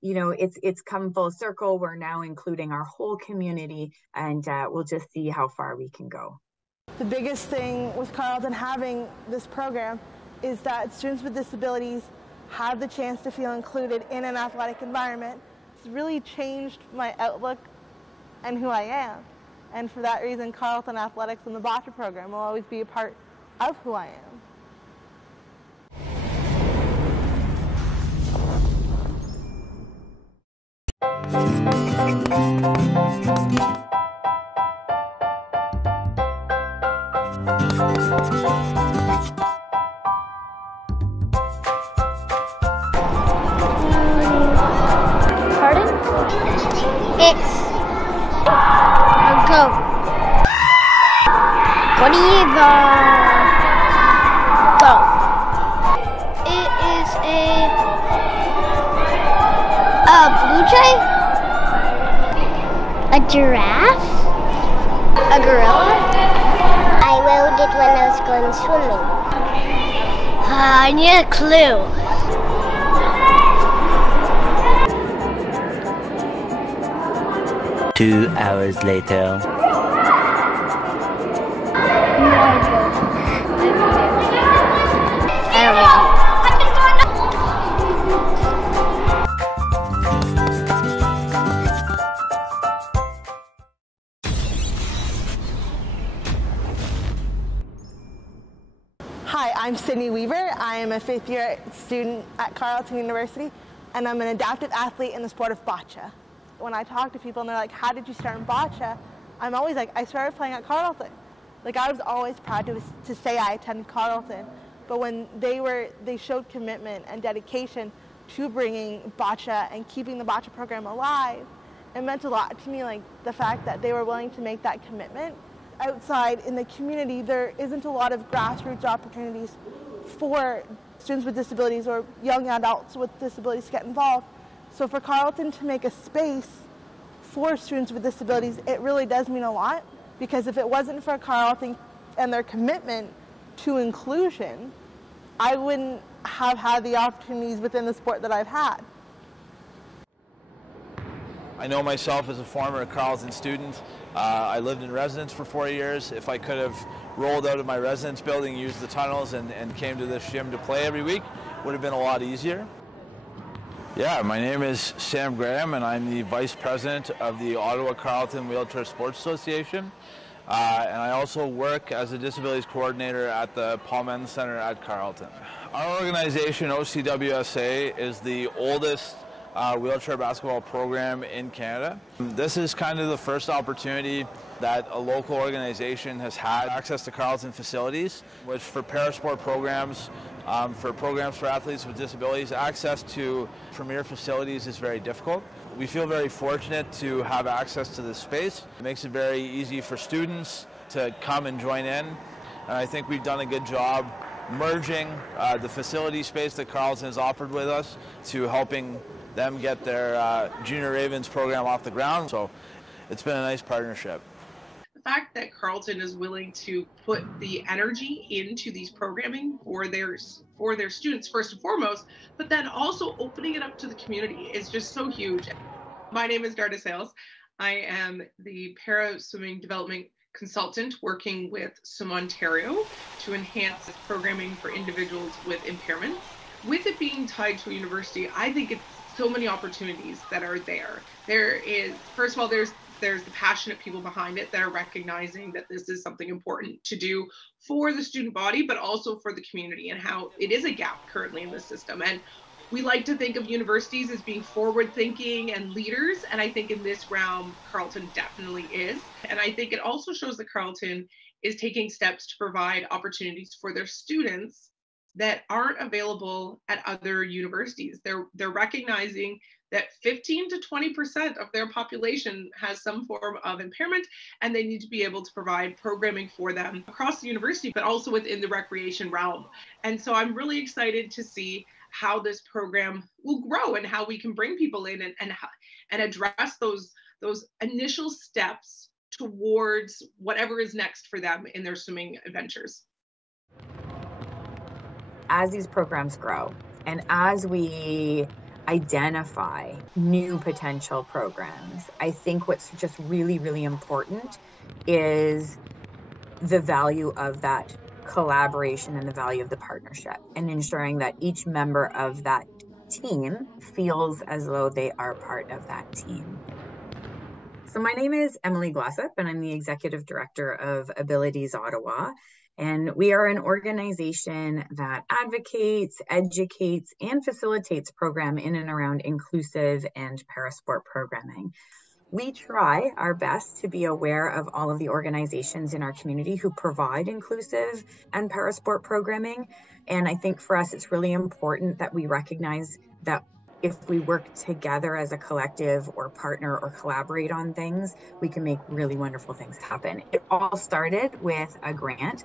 You know, it's come full circle. We're now including our whole community, and we'll just see how far we can go. The biggest thing with Carleton having this program is that students with disabilities have the chance to feel included in an athletic environment. It's really changed my outlook and who I am. And for that reason, Carleton Athletics and the bocce program will always be a part of who I am. Pardon? It's a goat. What do you goat? It is a blue jay? A giraffe? A gorilla? I rode it when I was going swimming. I need a clue. Two hours later. I don't know. Hi, I'm Sydney Weaver. I am a fifth-year student at Carleton University, and I'm an adapted athlete in the sport of bocce. When I talk to people and they're like, how did you start in bocce? I'm always like, I started playing at Carleton. Like, I was always proud to say I attended Carleton, but when they showed commitment and dedication to bringing bocce and keeping the bocce program alive, it meant a lot to me, like the fact that they were willing to make that commitment. Outside in the community, there isn't a lot of grassroots opportunities for students with disabilities or young adults with disabilities to get involved. So for Carleton to make a space for students with disabilities, it really does mean a lot, because if it wasn't for Carleton and their commitment to inclusion, I wouldn't have had the opportunities within the sport that I've had. I know myself as a former Carleton student. I lived in residence for 4 years. If I could have rolled out of my residence building, used the tunnels, and came to this gym to play every week, would have been a lot easier. Yeah, my name is Sam Graham, and I'm the Vice President of the Ottawa Carleton Wheelchair Sports Association. And I also work as a disabilities coordinator at the Paul Menton Center at Carleton. Our organization, OCWSA, is the oldest wheelchair basketball program in Canada. This is kind of the first opportunity that a local organization has had access to Carleton facilities, which for parasport programs, for programs for athletes with disabilities, access to premier facilities is very difficult. We feel very fortunate to have access to this space. It makes it very easy for students to come and join in. And I think we've done a good job merging the facility space that Carleton has offered with us to helping them get their Junior Ravens program off the ground. So it's been a nice partnership. The fact that Carleton is willing to put the energy into these programming for their students first and foremost, but then also opening it up to the community is just so huge. My name is Darda Sales. I am the para swimming development consultant working with Montreal to enhance programming for individuals with impairments. With it being tied to a university, I think it's so many opportunities that are there. There is, first of all, there's the passionate people behind it that are recognizing that this is something important to do for the student body, but also for the community, and how it is a gap currently in the system. And we like to think of universities as being forward thinking and leaders. And I think in this realm, Carleton definitely is. And I think it also shows that Carleton is taking steps to provide opportunities for their students that aren't available at other universities. They're recognizing that 15 to 20% of their population has some form of impairment, and they need to be able to provide programming for them across the university, but also within the recreation realm. And so I'm really excited to see how this program will grow and how we can bring people in and address those initial steps towards whatever is next for them in their swimming adventures. As these programs grow and as we identify new potential programs, I think what's just really, really important is the value of that collaboration and the value of the partnership, and ensuring that each member of that team feels as though they are part of that team. So my name is Emily Glossop, and I'm the Executive Director of Abilities Ottawa. And we are an organization that advocates, educates, and facilitates program in and around inclusive and parasport programming. We try our best to be aware of all of the organizations in our community who provide inclusive and parasport programming. And I think for us, it's really important that we recognize that if we work together as a collective or partner or collaborate on things, we can make really wonderful things happen. It all started with a grant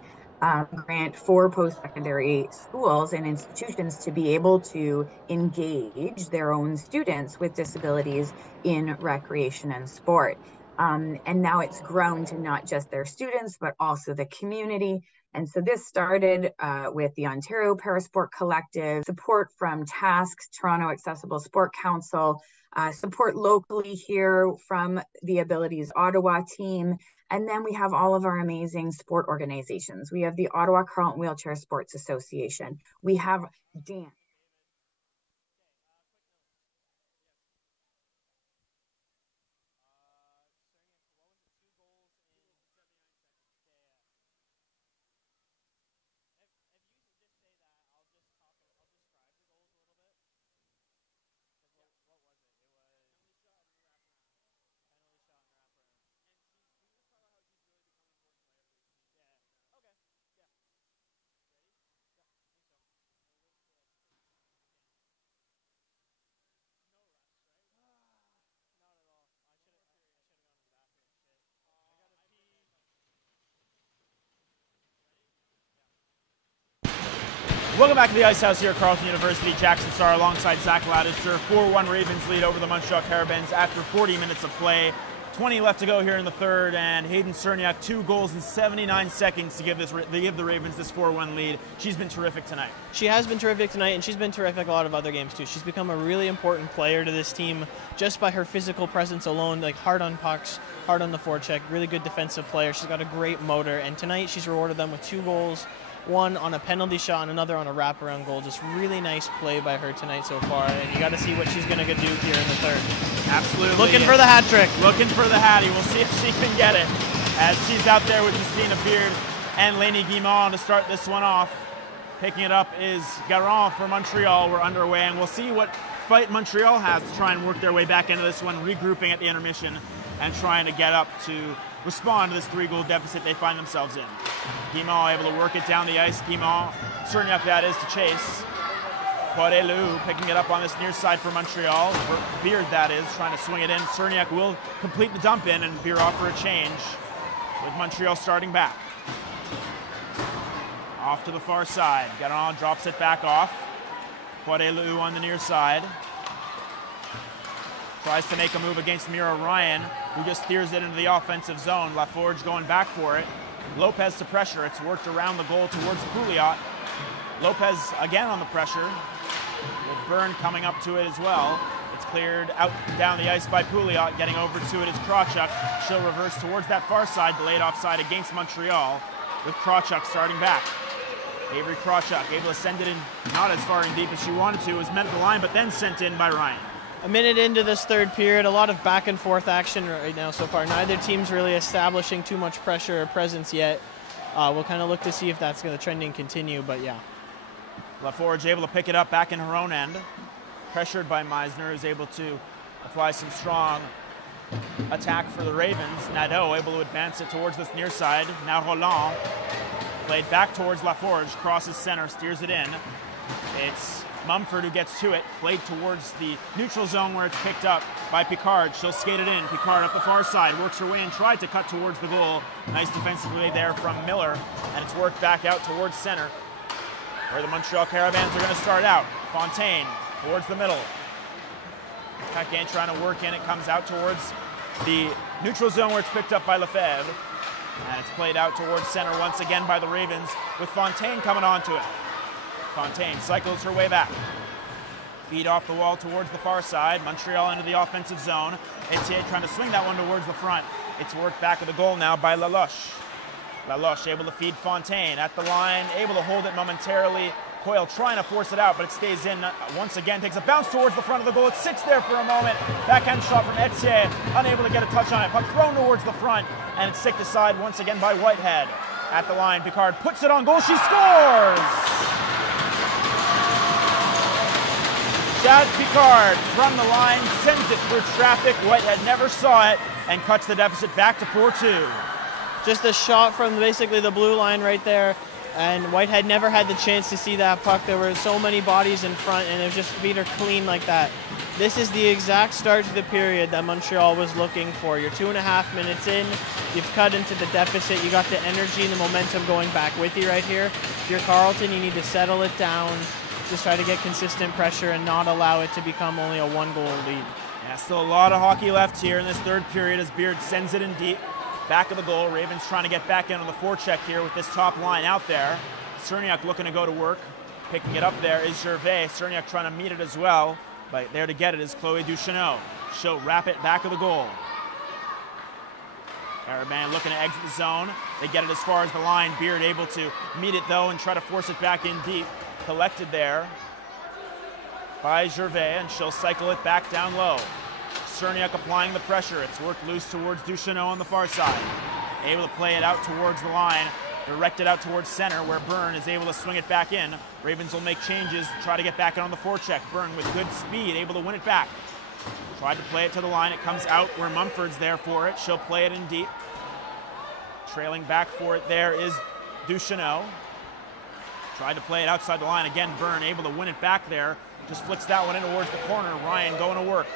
for post-secondary schools and institutions to be able to engage their own students with disabilities in recreation and sport. And now it's grown to not just their students, but also the community. And so this started with the Ontario Parasport Collective, support from TASC, Toronto Accessible Sport Council, support locally here from the Abilities Ottawa team. And then we have all of our amazing sport organizations. We have the Ottawa Carleton Wheelchair Sports Association. We have dance. Welcome back to the Ice House here at Carleton University. Jackson Starr alongside Zach Laddister. 4-1 Ravens lead over the Montreal Carabins after 40 minutes of play. 20 left to go here in the third, and Hayden Cerniak 2 goals in 79 seconds to give the Ravens this 4-1 lead. She's been terrific tonight. She has been terrific tonight, and she's been terrific a lot of other games too. She's become a really important player to this team just by her physical presence alone, like hard on pucks, hard on the forecheck, really good defensive player. She's got a great motor, and tonight she's rewarded them with 2 goals. One on a penalty shot and another on a wraparound goal. Just really nice play by her tonight so far, and you got to see what she's going to do here in the third. Absolutely. Looking for the hat trick. Looking for the hattie. We'll see if she can get it, as she's out there with Justina Beard and Lainey Guimond to start this one off. Picking it up is Garon for Montreal. We're underway, and we'll see what fight Montreal has to try and work their way back into this one, regrouping at the intermission and trying to get up to respond to this 3-goal deficit they find themselves in. Guimont able to work it down the ice. Guimont, Cerniak that is, to chase. Poirelou picking it up on this near side for Montreal. Beard that is, trying to swing it in. Cerniak will complete the dump in and veer off for a change, with Montreal starting back. Off to the far side. Garon drops it back off. Poirelou on the near side. Tries to make a move against Mira Ryan, who just steers it into the offensive zone. Laforge going back for it. Lopez to pressure. It's worked around the goal towards Pouliot. Lopez again on the pressure, with Byrne coming up to it as well. It's cleared out down the ice by Pouliot. Getting over to it is Krawchuk. She'll reverse towards that far side, delayed offside against Montreal, with Krawchuk starting back. Avery Krawchuk able to send it in, not as far in deep as she wanted to, was met at the line, but then sent in by Ryan. A minute into this third period, a lot of back and forth action right now so far. Neither team's really establishing too much pressure or presence yet. We'll kind of look to see if that's going to trending continue, but yeah. Laforge able to pick it up back in her own end. Pressured by Meisner, who's able to apply some strong attack for the Ravens. Nadeau able to advance it towards this near side. Now Roland played back towards Laforge, crosses center, steers it in. It's Mumford who gets to it, played towards the neutral zone where it's picked up by Picard. She'll skate it in. Picard up the far side, works her way and tried to cut towards the goal. Nice defensive play there from Miller, and it's worked back out towards center, where the Montreal Caravans are going to start out. Fontaine towards the middle. Paquin trying to work in. It comes out towards the neutral zone where it's picked up by Lefebvre. And it's played out towards center once again by the Ravens, with Fontaine coming onto it. Fontaine cycles her way back. Feed off the wall towards the far side. Montreal into the offensive zone. Etienne trying to swing that one towards the front. It's worked back of the goal now by Laloche. Laloche able to feed Fontaine at the line, able to hold it momentarily. Coyle trying to force it out, but it stays in once again. Takes a bounce towards the front of the goal. It sits there for a moment. Backhand shot from Etienne, unable to get a touch on it. Puck thrown towards the front, and it's kicked aside once again by Whitehead. At the line, Picard puts it on goal. She scores! Chad Picard from the line sends it through traffic. Whitehead never saw it and cuts the deficit back to 4-2. Just a shot from basically the blue line right there, and Whitehead never had the chance to see that puck. There were so many bodies in front, and it just beat her clean like that. This is the exact start to the period that Montreal was looking for. You're 2.5 minutes in, you've cut into the deficit, you got the energy and the momentum going back with you right here. If you're Carleton, you need to settle it down, just try to get consistent pressure and not allow it to become only a 1-goal lead. Yeah, still a lot of hockey left here in this third period as Beard sends it in deep. Back of the goal, Ravens trying to get back in on the forecheck here with this top line out there. Cerniak looking to go to work. Picking it up there is Gervais. Cerniak trying to meet it as well, but there to get it is Chloe Ducheneau. She'll wrap it back of the goal. Caravan looking to exit the zone. They get it as far as the line. Beard able to meet it though and try to force it back in deep. Collected there by Gervais, and she'll cycle it back down low. Cerniak applying the pressure. It's worked loose towards Ducheneau on the far side. Able to play it out towards the line. Direct it out towards center where Byrne is able to swing it back in. Ravens will make changes, try to get back in on the forecheck. Byrne with good speed, able to win it back. Tried to play it to the line. It comes out where Mumford's there for it. She'll play it in deep. Trailing back for it there is Ducheneau. Tried to play it outside the line. Again, Byrne able to win it back there. Just flicks that one in towards the corner. Ryan going to work.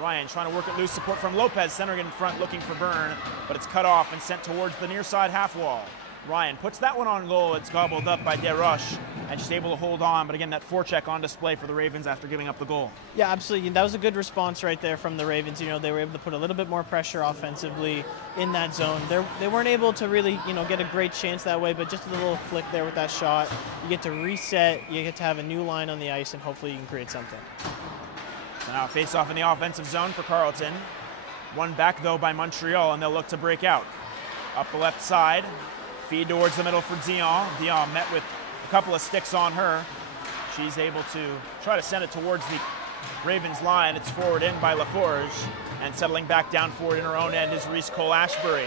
Ryan trying to work it loose, support from Lopez, centering in front, looking for Byrne, but it's cut off and sent towards the near side half wall. Ryan puts that one on goal. It's gobbled up by Desroches, and she's able to hold on, but again, that forecheck on display for the Ravens after giving up the goal. Yeah, absolutely. That was a good response right there from the Ravens. You know, they were able to put a little bit more pressure offensively in that zone. They weren't able to really, get a great chance that way, but just a little flick there with that shot. You get to reset, you get to have a new line on the ice, and hopefully you can create something. So now face off in the offensive zone for Carleton. One back though by Montreal, and they'll look to break out. Up the left side, feed towards the middle for Dion. Dion met with a couple of sticks on her. She's able to try to send it towards the Ravens line. It's forward in by Laforge, and settling back down forward in her own end is Reese Cole-Ashbury.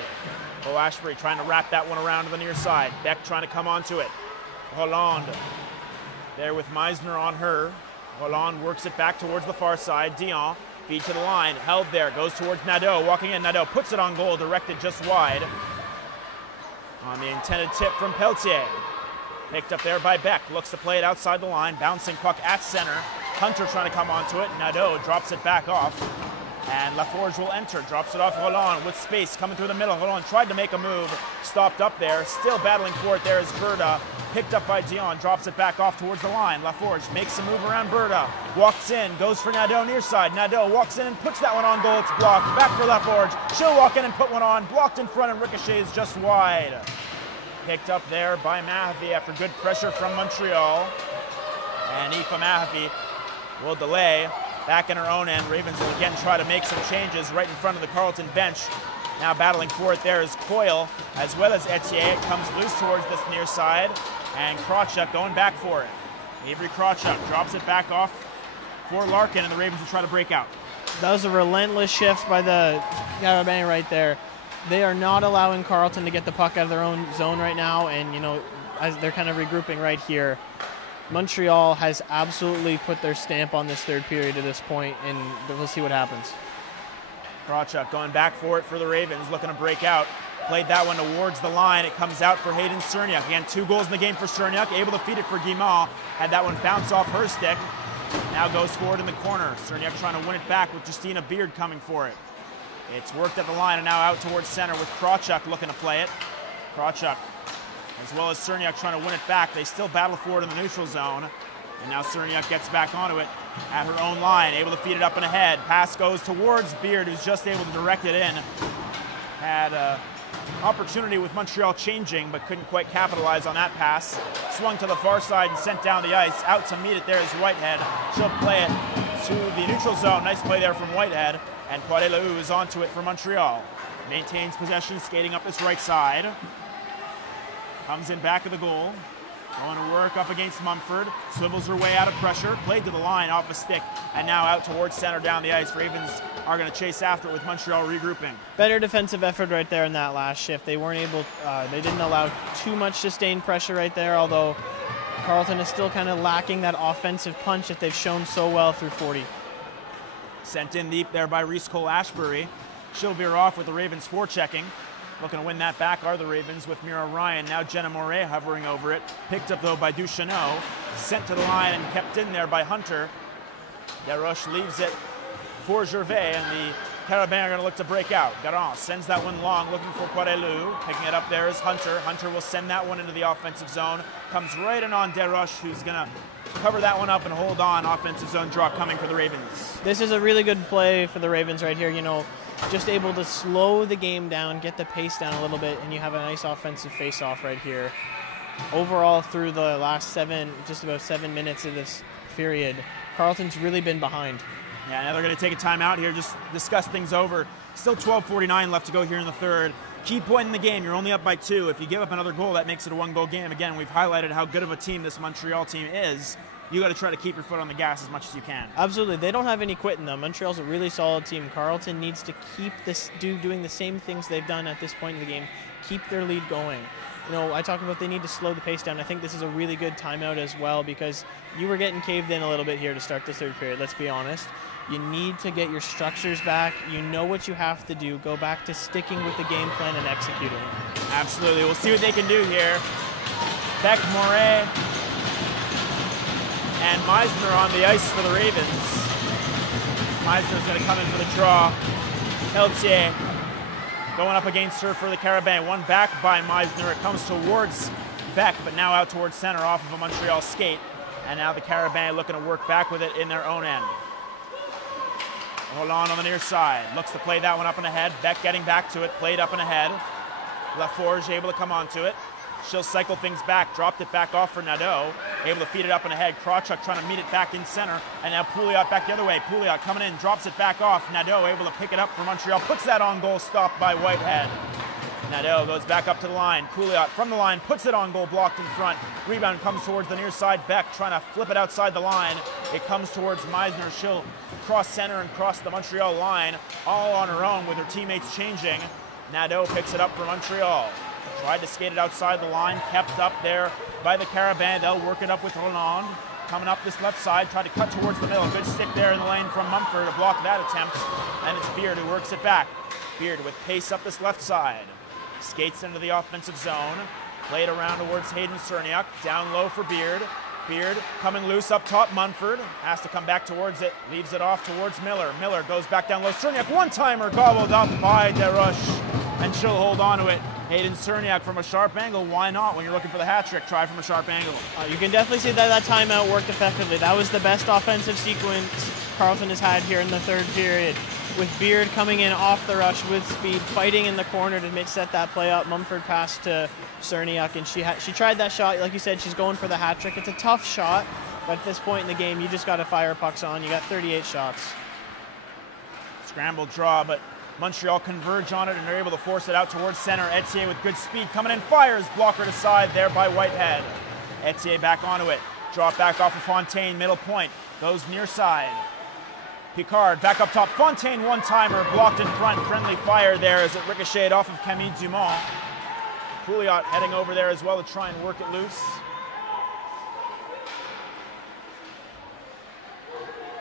Cole-Ashbury trying to wrap that one around to the near side. Beck trying to come onto it. Hollande there with Meisner on her. Hollande works it back towards the far side. Dion Feed to the line, held there, goes towards Nadeau, walking in. Nadeau puts it on goal, directed just wide. On the intended tip from Pelletier. Picked up there by Beck, looks to play it outside the line, bouncing puck at center. Hunter trying to come onto it, Nadeau drops it back off. And Laforge will enter, drops it off Roland with space coming through the middle. Roland tried to make a move, stopped up there, still battling for it. There is Berda, picked up by Dion, drops it back off towards the line. Laforge makes a move around Berda, walks in, goes for Nadeau near side. Nadeau walks in and puts that one on goal. It's blocked. Back for Laforge. She'll walk in and put one on, blocked in front and ricochets just wide. Picked up there by Mahaffey after good pressure from Montreal. And Aoife Mahaffey will delay. Back in her own end, Ravens will again try to make some changes right in front of the Carleton bench. Now battling for it there is Coyle, as well as Etier. It comes loose towards this near side, and Krawchuk going back for it. Avery Krawchuk drops it back off for Larkin, and the Ravens will try to break out. That was a relentless shift by the Carabin right there. They are not allowing Carleton to get the puck out of their own zone right now, and as they're kind of regrouping right here. Montreal has absolutely put their stamp on this third period at this point, and we'll see what happens. Krawchuk going back for it for the Ravens, looking to break out. Played that one towards the line. It comes out for Hayden Cerniak. Again, 2 goals in the game for Cerniak, able to feed it for Guimard. Had that one bounce off her stick. Now goes forward in the corner. Cerniak trying to win it back with Justina Beard coming for it. It's worked at the line and now out towards center with Krawchuk looking to play it. Krawchuk, as well as Cerniak trying to win it back. They still battle for it in the neutral zone. And now Cerniak gets back onto it at her own line, able to feed it up and ahead. Pass goes towards Beard, who's just able to direct it in. Had an opportunity with Montreal changing, but couldn't quite capitalize on that pass. Swung to the far side and sent down the ice. Out to meet it there is Whitehead. She'll play it to the neutral zone. Nice play there from Whitehead. And Poirier-Lehoux is onto it for Montreal. Maintains possession, skating up this right side. Comes in back of the goal. Going to work up against Mumford. Swivels her way out of pressure. Played to the line off a stick. And now out towards center down the ice. Ravens are going to chase after it with Montreal regrouping. Better defensive effort right there in that last shift. They weren't able, they didn't allow too much sustained pressure right there, although Carleton is still kind of lacking that offensive punch that they've shown so well through 40. Sent in deep there by Reese Cole-Ashbury. She'll veer off with the Ravens forechecking. Looking to win that back are the Ravens with Mira Ryan. Now Jenna Moret hovering over it. Picked up though by Duchesneau. Sent to the line and kept in there by Hunter. Desroches leaves it for Gervais, and the Carabin are going to look to break out. Garant sends that one long, looking for Poirier-Lehoux. Picking it up there is Hunter. Hunter will send that one into the offensive zone. Comes right in on Desroches, who's going to cover that one up and hold on. Offensive zone draw coming for the Ravens. This is a really good play for the Ravens right here. Just able to slow the game down, get the pace down a little bit, and you have a nice offensive face-off right here. Overall, through the last just about 7 minutes of this period, Carleton's really been behind. Yeah, now they're going to take a timeout here, just discuss things over. Still 12:49 left to go here in the third. Key point in the game, you're only up by 2. If you give up another goal, that makes it a 1-goal game. Again, we've highlighted how good of a team this Montreal team is. You got to try to keep your foot on the gas as much as you can. Absolutely. They don't have any quit in them. Montreal's a really solid team. Carleton needs to keep doing the same things they've done at this point in the game. Keep their lead going. I talked about they need to slow the pace down. I think this is a really good timeout as well, because you were getting caved in a little bit here to start the third period, let's be honest. You need to get your structures back. You know what you have to do. Go back to sticking with the game plan and executing. Absolutely. We'll see what they can do here. Beck, Moret, and Meisner on the ice for the Ravens. Meisner's going to come in for the draw. Pelletier going up against her for the Carabin. One back by Meisner. It comes towards Beck, but now out towards center off of a Montreal skate. And now the Carabin looking to work back with it in their own end. Roland on the near side. Looks to play that one up and ahead. Beck getting back to it. Played up and ahead. Laforge able to come onto it. She'll cycle things back. Dropped it back off for Nadeau. Able to feed it up and ahead. Krawchuk trying to meet it back in center. And now Pouliot back the other way. Pouliot coming in. Drops it back off. Nadeau able to pick it up for Montreal. Puts that on goal. Stopped by Whitehead. Nadeau goes back up to the line. Pouliot from the line. Puts it on goal. Blocked in front. Rebound comes towards the near side. Beck trying to flip it outside the line. It comes towards Meisner. She'll cross center and cross the Montreal line. All on her own with her teammates changing. Nadeau picks it up for Montreal. Tried to skate it outside the line. Kept up there by the Carabin. They'll work it up with Roland. coming up this left side, tried to cut towards the middle. Good stick there in the lane from Mumford to block that attempt. And it's Beard who works it back. Beard with pace up this left side. Skates into the offensive zone. Played around towards Hayden Cerniak. Down low for Beard. Beard coming loose up top. Munford has to come back towards it. Leaves it off towards Miller. Miller goes back down low. Cerniak, one-timer gobbled up by DeRush. And she'll hold on to it. Hayden Cerniak from a sharp angle. Why not when you're looking for the hat trick? Try from a sharp angle. You can definitely see that timeout worked effectively. That was the best offensive sequence Carleton has had here in the third period. With Beard coming in off the rush with speed, fighting in the corner to set that play up. Mumford passed to Cerniak, and she tried that shot. Like you said, she's going for the hat trick. It's a tough shot, but at this point in the game, you just got to fire pucks on. You got 38 shots. Scrambled draw, but Montreal converge on it, and they're able to force it out towards center. Etier with good speed coming in, fires, blocker to side there by Whitehead. Etier back onto it. Drop back off of Fontaine, middle point. Goes near side. Picard back up top. Fontaine one-timer, blocked in front. Friendly fire there as it ricocheted off of Camille Dumont. Pouliot heading over there as well to try and work it loose.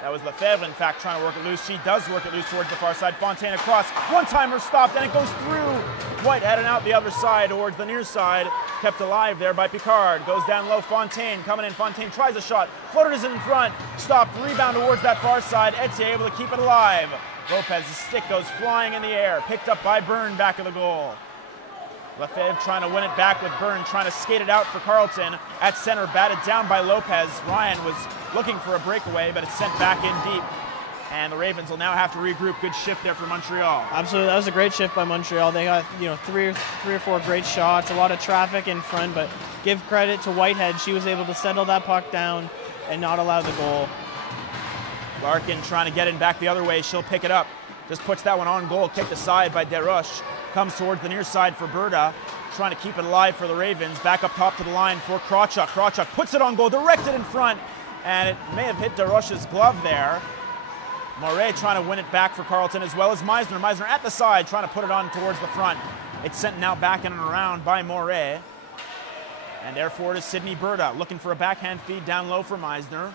That was Lefebvre, in fact, trying to work it loose. She does work it loose towards the far side. Fontaine across. One-timer stopped, and it goes through Whitehead and out the other side towards the near side. Kept alive there by Picard. Goes down low. Fontaine coming in. Fontaine tries a shot. Floater is in front. Stopped. Rebound towards that far side. Etier able to keep it alive. Lopez's stick goes flying in the air. Picked up by Byrne back of the goal. Lefebvre trying to win it back with Byrne, trying to skate it out for Carleton. At center, batted down by Lopez. Ryan was looking for a breakaway, but it's sent back in deep. And the Ravens will now have to regroup. Good shift there for Montreal. Absolutely, that was a great shift by Montreal. They got three or four great shots, a lot of traffic in front, but give credit to Whitehead. She was able to settle that puck down and not allow the goal. Larkin trying to get in back the other way. She'll pick it up. Just puts that one on goal. Kicked aside by DeRush. Comes towards the near side for Berta. Trying to keep it alive for the Ravens. Back up top to the line for Krawchuk. Krawchuk puts it on goal, directed in front. And it may have hit DeRush's glove there. Moret trying to win it back for Carleton, as well as Meisner. Meisner at the side, trying to put it on towards the front. It's sent now back in and around by Moret. And therefore it is Sydney Berta, looking for a backhand feed down low for Meisner.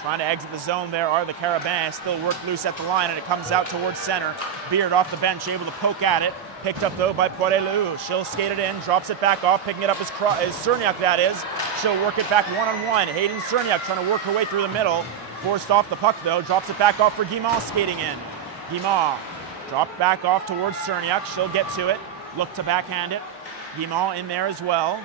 Trying to exit the zone there are the Carabins. Still worked loose at the line, and it comes out towards center. Beard off the bench, able to poke at it. Picked up, though, by Poirelou. She'll skate it in, drops it back off. Picking it up is Cerniak, that is. She'll work it back one-on-one. Hayden Cerniak trying to work her way through the middle. Forced off the puck, though. Drops it back off for Guimont skating in. Guimont dropped back off towards Cerniak. She'll get to it. Look to backhand it. Guimont in there as well.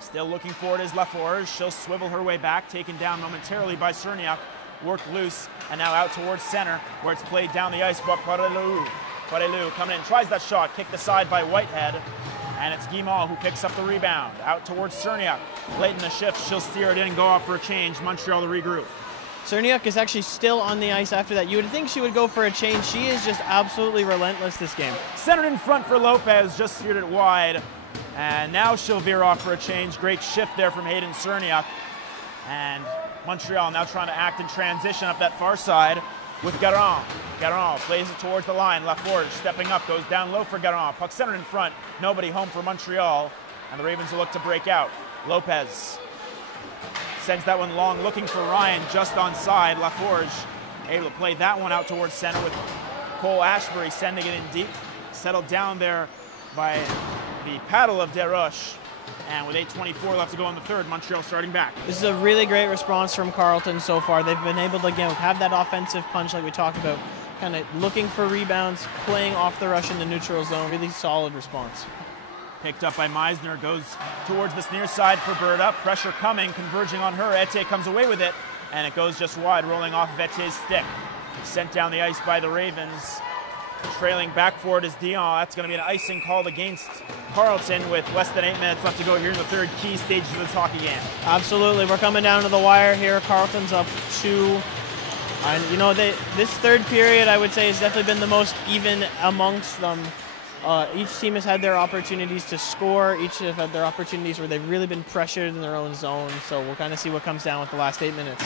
Still looking for it is Laforge. She'll swivel her way back, taken down momentarily by Cerniak. Worked loose, and now out towards center, where it's played down the ice by Poirelou. Poirelou coming in, tries that shot, kicked aside by Whitehead, and it's Guimont who picks up the rebound. Out towards Cerniak. Late in the shift, she'll steer it in and go off for a change. Montreal to regroup. Cerniak is actually still on the ice after that. You would think she would go for a change. She is just absolutely relentless this game. Centered in front for Lopez, just steered it wide. And now she'll veer off for a change. Great shift there from Hayden Cerniak. And Montreal now trying to act in transition up that far side with Garand. Garand plays it towards the line. Laforge stepping up, goes down low for Garand. Puck centered in front. Nobody home for Montreal. And the Ravens will look to break out. Lopez sends that one long, looking for Ryan just on side. Laforge able to play that one out towards center with Cole Ashbury sending it in deep. Settled down there by the paddle of DeRush. And with 8:24 left to go in the third, Montreal starting back. This is a really great response from Carleton so far. They've been able to, again, have that offensive punch like we talked about, kind of looking for rebounds, playing off the rush in the neutral zone. Really solid response. Picked up by Meisner, goes towards this near side for Berta. Pressure coming, converging on her. Etier comes away with it, and it goes just wide, rolling off of Etier's stick. Sent down the ice by the Ravens. Trailing back for it is Dion. That's going to be an icing called against Carleton with less than 8 minutes left to go here in the third key stage of this hockey game. Absolutely. We're coming down to the wire here. Carleton's up 2. And, you know, this third period, I would say, has definitely been the most even amongst them. Each team has had their opportunities to score. Each have had their opportunities where they've really been pressured in their own zone. So we'll kind of see what comes down with the last 8 minutes.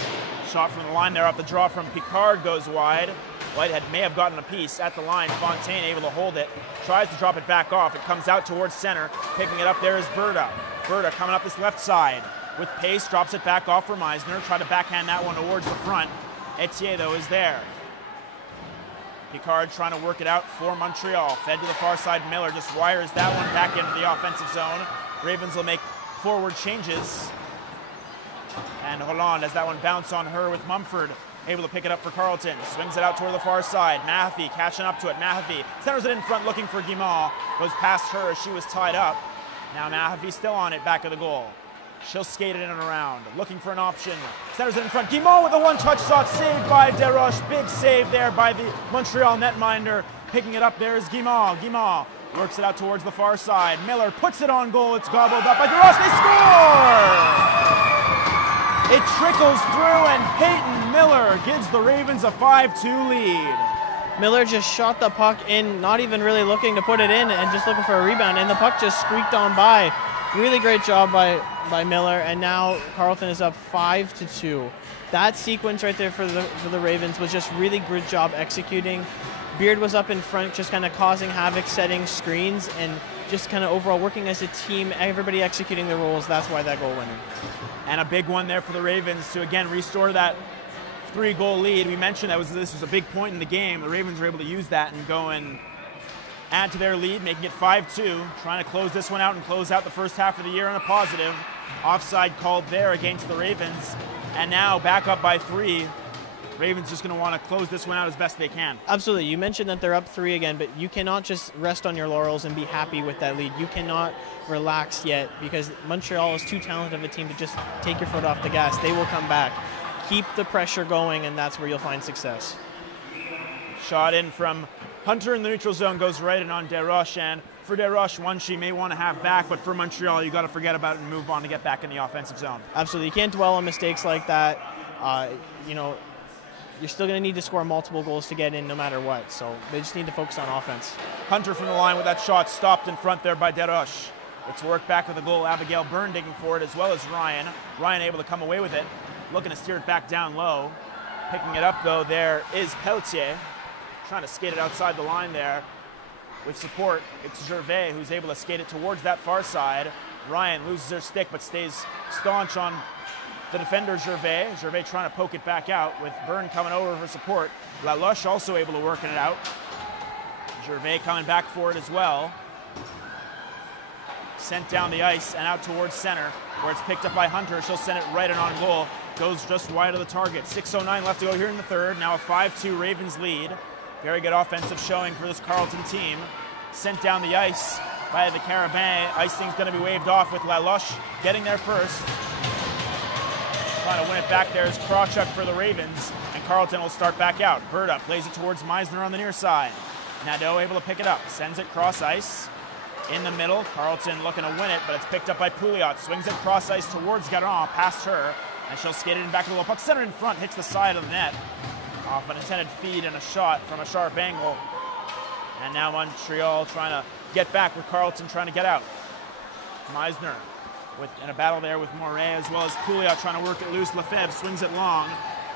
Shot from the line there off the draw from Picard goes wide. Whitehead may have gotten a piece at the line. Fontaine able to hold it. Tries to drop it back off. It comes out towards center. Picking it up there is Berta. Berta coming up this left side with pace, drops it back off for Meisner. Try to backhand that one towards the front. Etier, though, is there. Picard trying to work it out for Montreal. Fed to the far side. Miller just wires that one back into the offensive zone. Ravens will make forward changes. And Hollande has that one bounce on her with Mumford. Able to pick it up for Carleton. Swings it out toward the far side. Mahaffey catching up to it. Mahaffey centers it in front looking for Guimond. Goes past her as she was tied up. Now Mahaffey still on it back of the goal. She'll skate it in and around. Looking for an option. Centers it in front. Guimond with a one-touch shot saved by Desroches. Big save there by the Montreal netminder. Picking it up there is Guimond. Guimond works it out towards the far side. Miller puts it on goal. It's gobbled up by Desroches. They score! It trickles through, and Peyton Miller gives the Ravens a 5-2 lead. Miller just shot the puck in, not even really looking to put it in and just looking for a rebound, and the puck just squeaked on by. Really great job by Miller, and now Carleton is up 5-2. That sequence right there for the Ravens was just really good job executing. Beard was up in front, just kind of causing havoc, setting screens, and just kind of overall working as a team, everybody executing their roles. That's why that goal went in. And a big one there for the Ravens to, again, restore that 3-goal lead. We mentioned this was a big point in the game. The Ravens were able to use that and go and add to their lead, making it 5-2. Trying to close this one out and close out the first half of the year on a positive. Offside called there against the Ravens. And now back up by 3. Ravens just going to want to close this one out as best they can. Absolutely. You mentioned that they're up 3 again, but you cannot just rest on your laurels and be happy with that lead. You cannot relax yet because Montreal is too talented of a team to just take your foot off the gas. They will come back. Keep the pressure going, and that's where you'll find success. Shot in from Hunter in the neutral zone goes right in on Desroches, and for Desroches, one she may want to have back, but for Montreal, you got to forget about it and move on to get back in the offensive zone. Absolutely. You can't dwell on mistakes like that. You're still going to need to score multiple goals to get in no matter what, so they just need to focus on offense. Hunter from the line with that shot stopped in front there by Desroches. It's worked back with the goal. Abigail Byrne digging for it as well as Ryan. Ryan able to come away with it, looking to steer it back down low. Picking it up, though, there is Pelletier. Trying to skate it outside the line there. With support, it's Gervais who's able to skate it towards that far side. Ryan loses her stick but stays staunch on the defender, Gervais. Gervais trying to poke it back out with Byrne coming over for support. Laluche also able to work it out. Gervais coming back for it as well. Sent down the ice and out towards center where it's picked up by Hunter. She'll send it right in on goal. Goes just wide of the target. 6:09 left to go here in the third. Now a 5-2 Ravens lead. Very good offensive showing for this Carleton team. Sent down the ice by the Carabin. Icing's going to be waved off with Laluche getting there first. Trying to win it back there is Krawchuk for the Ravens, and Carleton will start back out. Berta plays it towards Meisner on the near side. Nadeau able to pick it up, sends it cross ice. In the middle, Carleton looking to win it, but it's picked up by Pouliot. Swings it cross ice towards Garon, past her, and she'll skate it in back to the goal. Puck center in front, hits the side of the net. Off an intended feed and a shot from a sharp angle. And now Montreal trying to get back with Carleton trying to get out. Meisner in a battle there with Moret as well as Pouliot trying to work it loose. Lefebvre swings it long,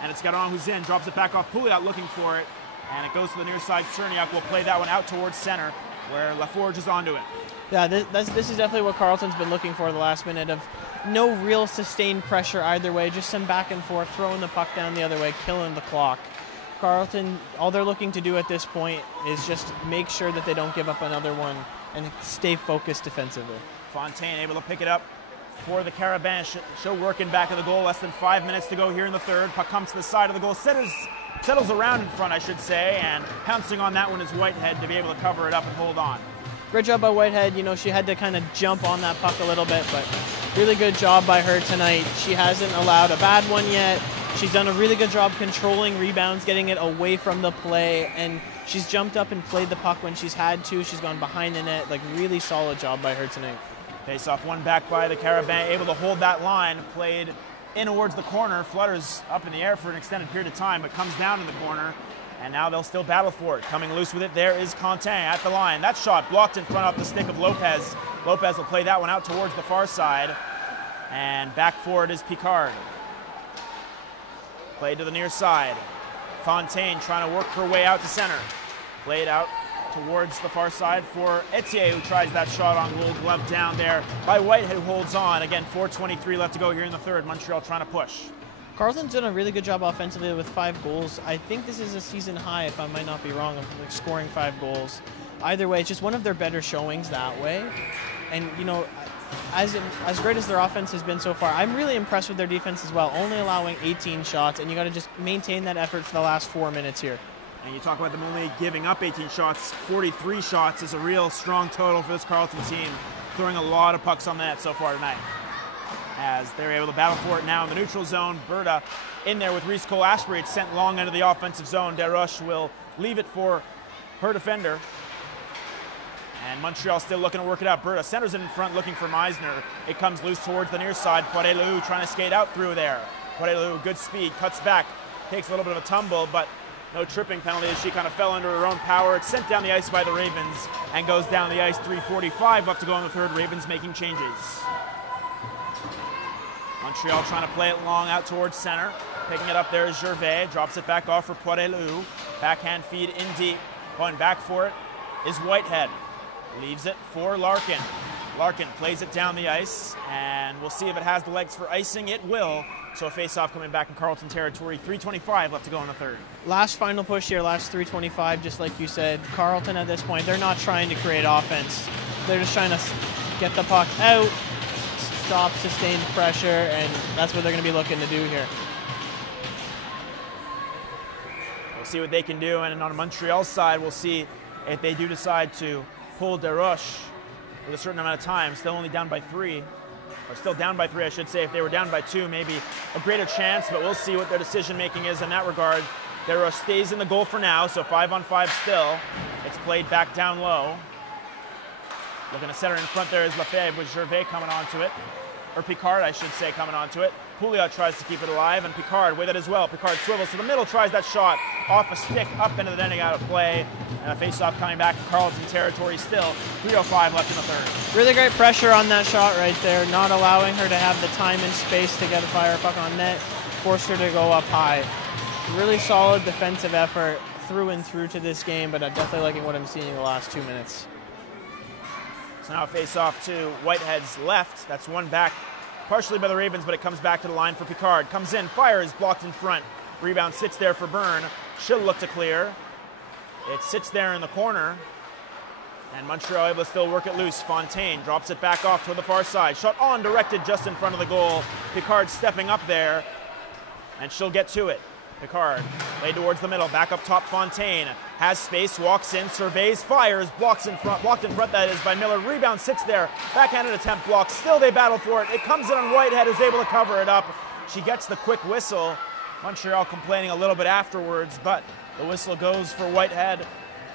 and it's Garon who's in, drops it back off. Pouliot looking for it, and it goes to the near side. Cerniak will play that one out towards center, where Laforge is onto it. Yeah, this is definitely what Carleton's been looking for the last minute of no real sustained pressure either way, just some back and forth, throwing the puck down the other way, killing the clock. Carleton, all they're looking to do at this point is just make sure that they don't give up another one and stay focused defensively. Fontaine able to pick it up for the Carabin. She'll work in back of the goal. Less than 5 minutes to go here in the third. Puck comes to the side of the goal. Settles around in front, I should say, and pouncing on that one is Whitehead to be able to cover it up and hold on. Great job by Whitehead. She had to kind of jump on that puck a little bit, but really good job by her tonight. She hasn't allowed a bad one yet. She's done a really good job controlling rebounds, getting it away from the play, and she's jumped up and played the puck when she's had to. She's gone behind the net. Really solid job by her tonight. Face off one back by the Carabin, able to hold that line, played in towards the corner, flutters up in the air for an extended period of time, but comes down in the corner, and now they'll still battle for it. Coming loose with it there is Contin at the line. That shot blocked in front off the stick of Lopez. Lopez will play that one out towards the far side, and back for it is Picard. Played to the near side. Fontaine trying to work her way out to center. Played out towards the far side for Etier, who tries that shot on goal, glove down there by Whitehead, who holds on. Again, 4:23 left to go here in the third. Montreal trying to push. Carleton's done a really good job offensively with 5 goals. I think this is a season high, if I might not be wrong, of like scoring 5 goals. Either way, it's just one of their better showings that way. And, you know, as great as their offense has been so far, I'm really impressed with their defense as well, only allowing 18 shots, and you got to just maintain that effort for the last 4 minutes here. And you talk about them only giving up 18 shots. 43 shots is a real strong total for this Carleton team, throwing a lot of pucks on net so far tonight. As they're able to battle for it now in the neutral zone. Berta in there with Reese Cole-Ashbury. It's sent long into the offensive zone. Desroches will leave it for her defender. And Montreal still looking to work it out. Berta centers it in front, looking for Meisner. It comes loose towards the near side. Poirier-Lehoux trying to skate out through there. Poirier-Lehoux, good speed, cuts back, takes a little bit of a tumble, but no tripping penalty as she kind of fell under her own power. It's sent down the ice by the Ravens and goes down the ice. 3:45 left to go in the third. Ravens making changes. Montreal trying to play it long out towards center. Picking it up there is Gervais. Drops it back off for Poirier-Lehoux. Backhand feed in deep. Going back for it is Whitehead. Leaves it for Larkin. Larkin plays it down the ice, and we'll see if it has the legs for icing. It will. So a face-off coming back in Carleton territory. 3:25 left to go in the third. Last final push here, last 3:25, just like you said. Carleton at this point, they're not trying to create offense. They're just trying to get the puck out, stop sustained pressure, and that's what they're going to be looking to do here. We'll see what they can do, and on Montreal's side, we'll see if they do decide to pull Desroches with a certain amount of time. Still only down by 3, or still down by 3, I should say. If they were down by 2, maybe a greater chance, but we'll see what their decision-making is in that regard. Desroches stays in the goal for now, so 5-on-5 still. It's played back down low. Looking to center in front there is Lefebvre with Gervais coming onto it. Or Picard, I should say, coming onto it. Pouliot tries to keep it alive, and Picard with it as well. Picard swivels to the middle, tries that shot off a stick, up into the netting, out of play. And a face-off coming back in Carleton territory still. 3:05 left in the third. Really great pressure on that shot right there, not allowing her to have the time and space to get a fire puck on net, forced her to go up high. Really solid defensive effort through and through to this game, but I'm definitely liking what I'm seeing in the last 2 minutes. So now a face-off to Whitehead's left. That's one back partially by the Ravens, but it comes back to the line for Picard. Comes in, fires, blocked in front. Rebound sits there for Byrne. She'll look to clear. It sits there in the corner. And Montreal able to still work it loose. Fontaine drops it back off to the far side. Shot on, directed just in front of the goal. Picard stepping up there, and she'll get to it. Picard laid towards the middle, back up top. Fontaine has space, walks in, surveys, fires, blocked in front, that is, by Miller. Rebound sits there, backhanded attempt blocked. Still they battle for it. It comes in on Whitehead, who's able to cover it up. She gets the quick whistle. Montreal complaining a little bit afterwards, but the whistle goes for Whitehead.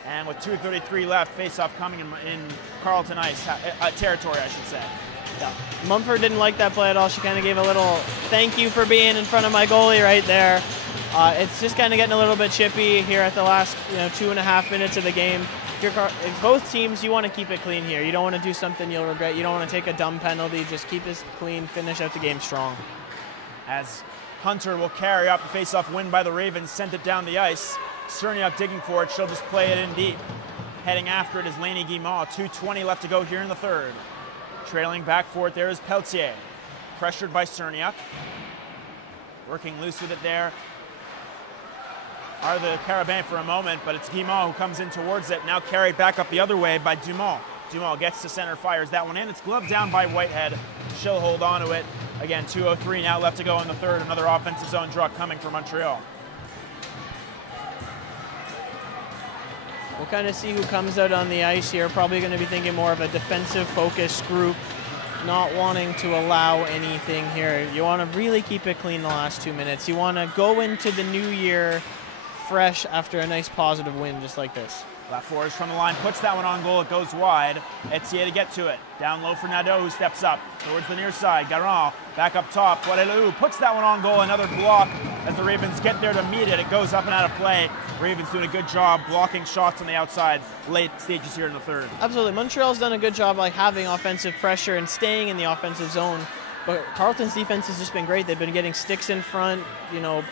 And with 2:33 left, face-off coming in Carleton Ice territory, I should say. Yeah. Mumford didn't like that play at all. She kind of gave a little thank you for being in front of my goalie right there. It's just kind of getting a little bit chippy here at the last 2.5 minutes of the game. If both teams, you want to keep it clean here. You don't want to do something you'll regret. You don't want to take a dumb penalty. Just keep this clean, finish out the game strong. As Hunter will carry up the face-off win by the Ravens, sent it down the ice. Cerniak digging for it. She'll just play it in deep. Heading after it is Lainey Guimont. 2:20 left to go here in the third. Trailing back for it there is Pelletier. Pressured by Cerniak. Working loose with it there are the Carabins for a moment, but it's Guimont who comes in towards it. Now carried back up the other way by Dumont. Dumont gets to center, fires that one in. It's gloved down by Whitehead. She'll hold on to it. Again, 2:03 now left to go in the third. Another offensive zone draw coming for Montreal. We'll kind of see who comes out on the ice here. Probably going to be thinking more of a defensive focused group, not wanting to allow anything here. You want to really keep it clean the last 2 minutes. You want to go into the new year fresh after a nice positive win just like this. Left forwards from the line, puts that one on goal. It goes wide. Etier to get to it. Down low for Nadeau, who steps up towards the near side. Garand back up top. Poirier-Lehoux puts that one on goal. Another block as the Ravens get there to meet it. It goes up and out of play. Ravens doing a good job blocking shots on the outside late stages here in the third. Absolutely. Montreal's done a good job having offensive pressure and staying in the offensive zone. But Carleton's defense has just been great. They've been getting sticks in front,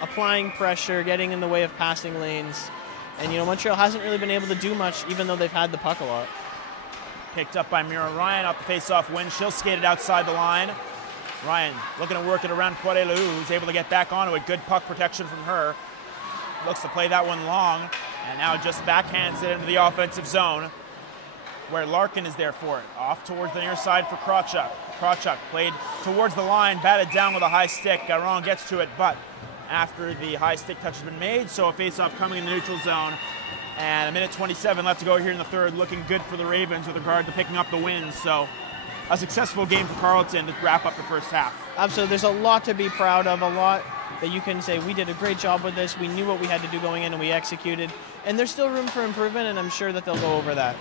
applying pressure, getting in the way of passing lanes. And, Montreal hasn't really been able to do much, even though they've had the puck a lot. Picked up by Mira Ryan off the face-off win. She'll skate it outside the line. Ryan looking to work it around Poirelou, who's able to get back onto it. Good puck protection from her. Looks to play that one long, and now just backhands it into the offensive zone, where Larkin is there for it. Off towards the near side for Krawchuk. Krawchuk played towards the line, batted down with a high stick. Garon gets to it, but after the high stick touch has been made, so a face-off coming in the neutral zone. And a minute 27 left to go here in the third. Looking good for the Ravens with regard to picking up the wins. So a successful game for Carleton to wrap up the first half. Absolutely. There's a lot to be proud of, a lot that you can say we did a great job with this. We knew what we had to do going in and we executed. And there's still room for improvement, and I'm sure that they'll go over that.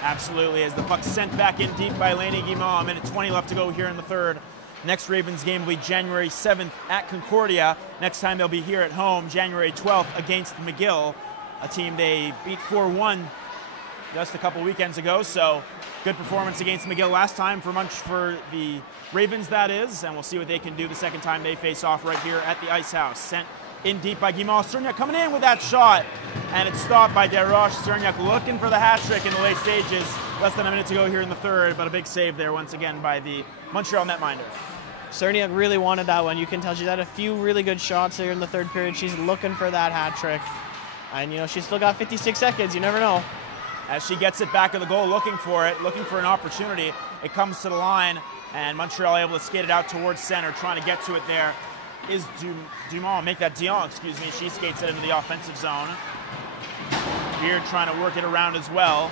Absolutely. As the puck sent back in deep by Lainey Guimont. A minute 20 left to go here in the third. Next Ravens game will be January 7th at Concordia. Next time they'll be here at home, January 12th against McGill, a team they beat 4-1 just a couple weekends ago. So good performance against McGill last time for the Ravens, that is, and we'll see what they can do the second time they face off right here at the Ice House. Sent in deep by Guimont. Cerniak coming in with that shot, and it's stopped by Desroches. Cerniak looking for the hat trick in the late stages. Less than a minute to go here in the third, but a big save there once again by the Montreal netminder. Cerniak really wanted that one. You can tell she's had a few really good shots there in the third period. She's looking for that hat trick. And, she's still got 56 seconds. You never know. As she gets it back of the goal, looking for it, looking for an opportunity. It comes to the line, and Montreal able to skate it out towards center, trying to get to it there. Is Dion, excuse me. She skates it into the offensive zone. Beard trying to work it around as well.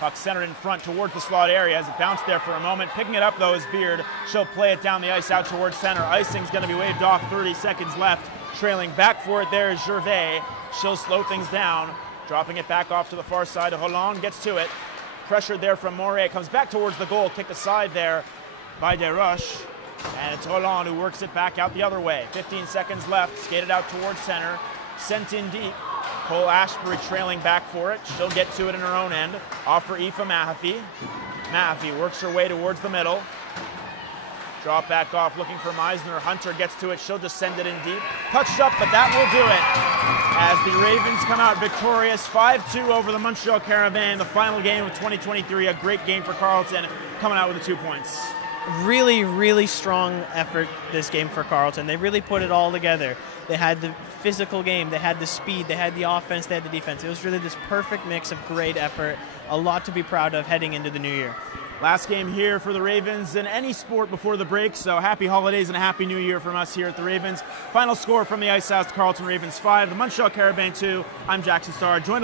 Puck centered in front towards the slot area as it bounced there for a moment. Picking it up, though, is Beard. She'll play it down the ice out towards center. Icing's going to be waved off, 30 seconds left. Trailing back for it there is Gervais. She'll slow things down, dropping it back off to the far side. Roland gets to it. Pressured there from Moret. Comes back towards the goal. Kicked aside there by Desroches. And it's Roland who works it back out the other way. 15 seconds left. Skated out towards center. Sent in deep. Cole Ashbury trailing back for it. She'll get to it in her own end. Off for Aoife Mahaffey. Mahaffey works her way towards the middle. Drop back off looking for Meisner. Hunter gets to it. She'll just send it in deep. Touched up, but that will do it. As the Ravens come out victorious 5-2 over the Montreal Carabin. The final game of 2023. A great game for Carleton, coming out with the 2 points. Really, really strong effort this game for Carleton. They really put it all together. They had the physical game, they had the speed, they had the offense, they had the defense. It was really this perfect mix of great effort. A lot to be proud of heading into the new year. Last game here for the Ravens in any sport before the break, so happy holidays and a happy new year from us here at the Ravens. Final score from the Ice House, Carleton Ravens 5, the Montreal Carabin 2. I'm Jackson Starr. Join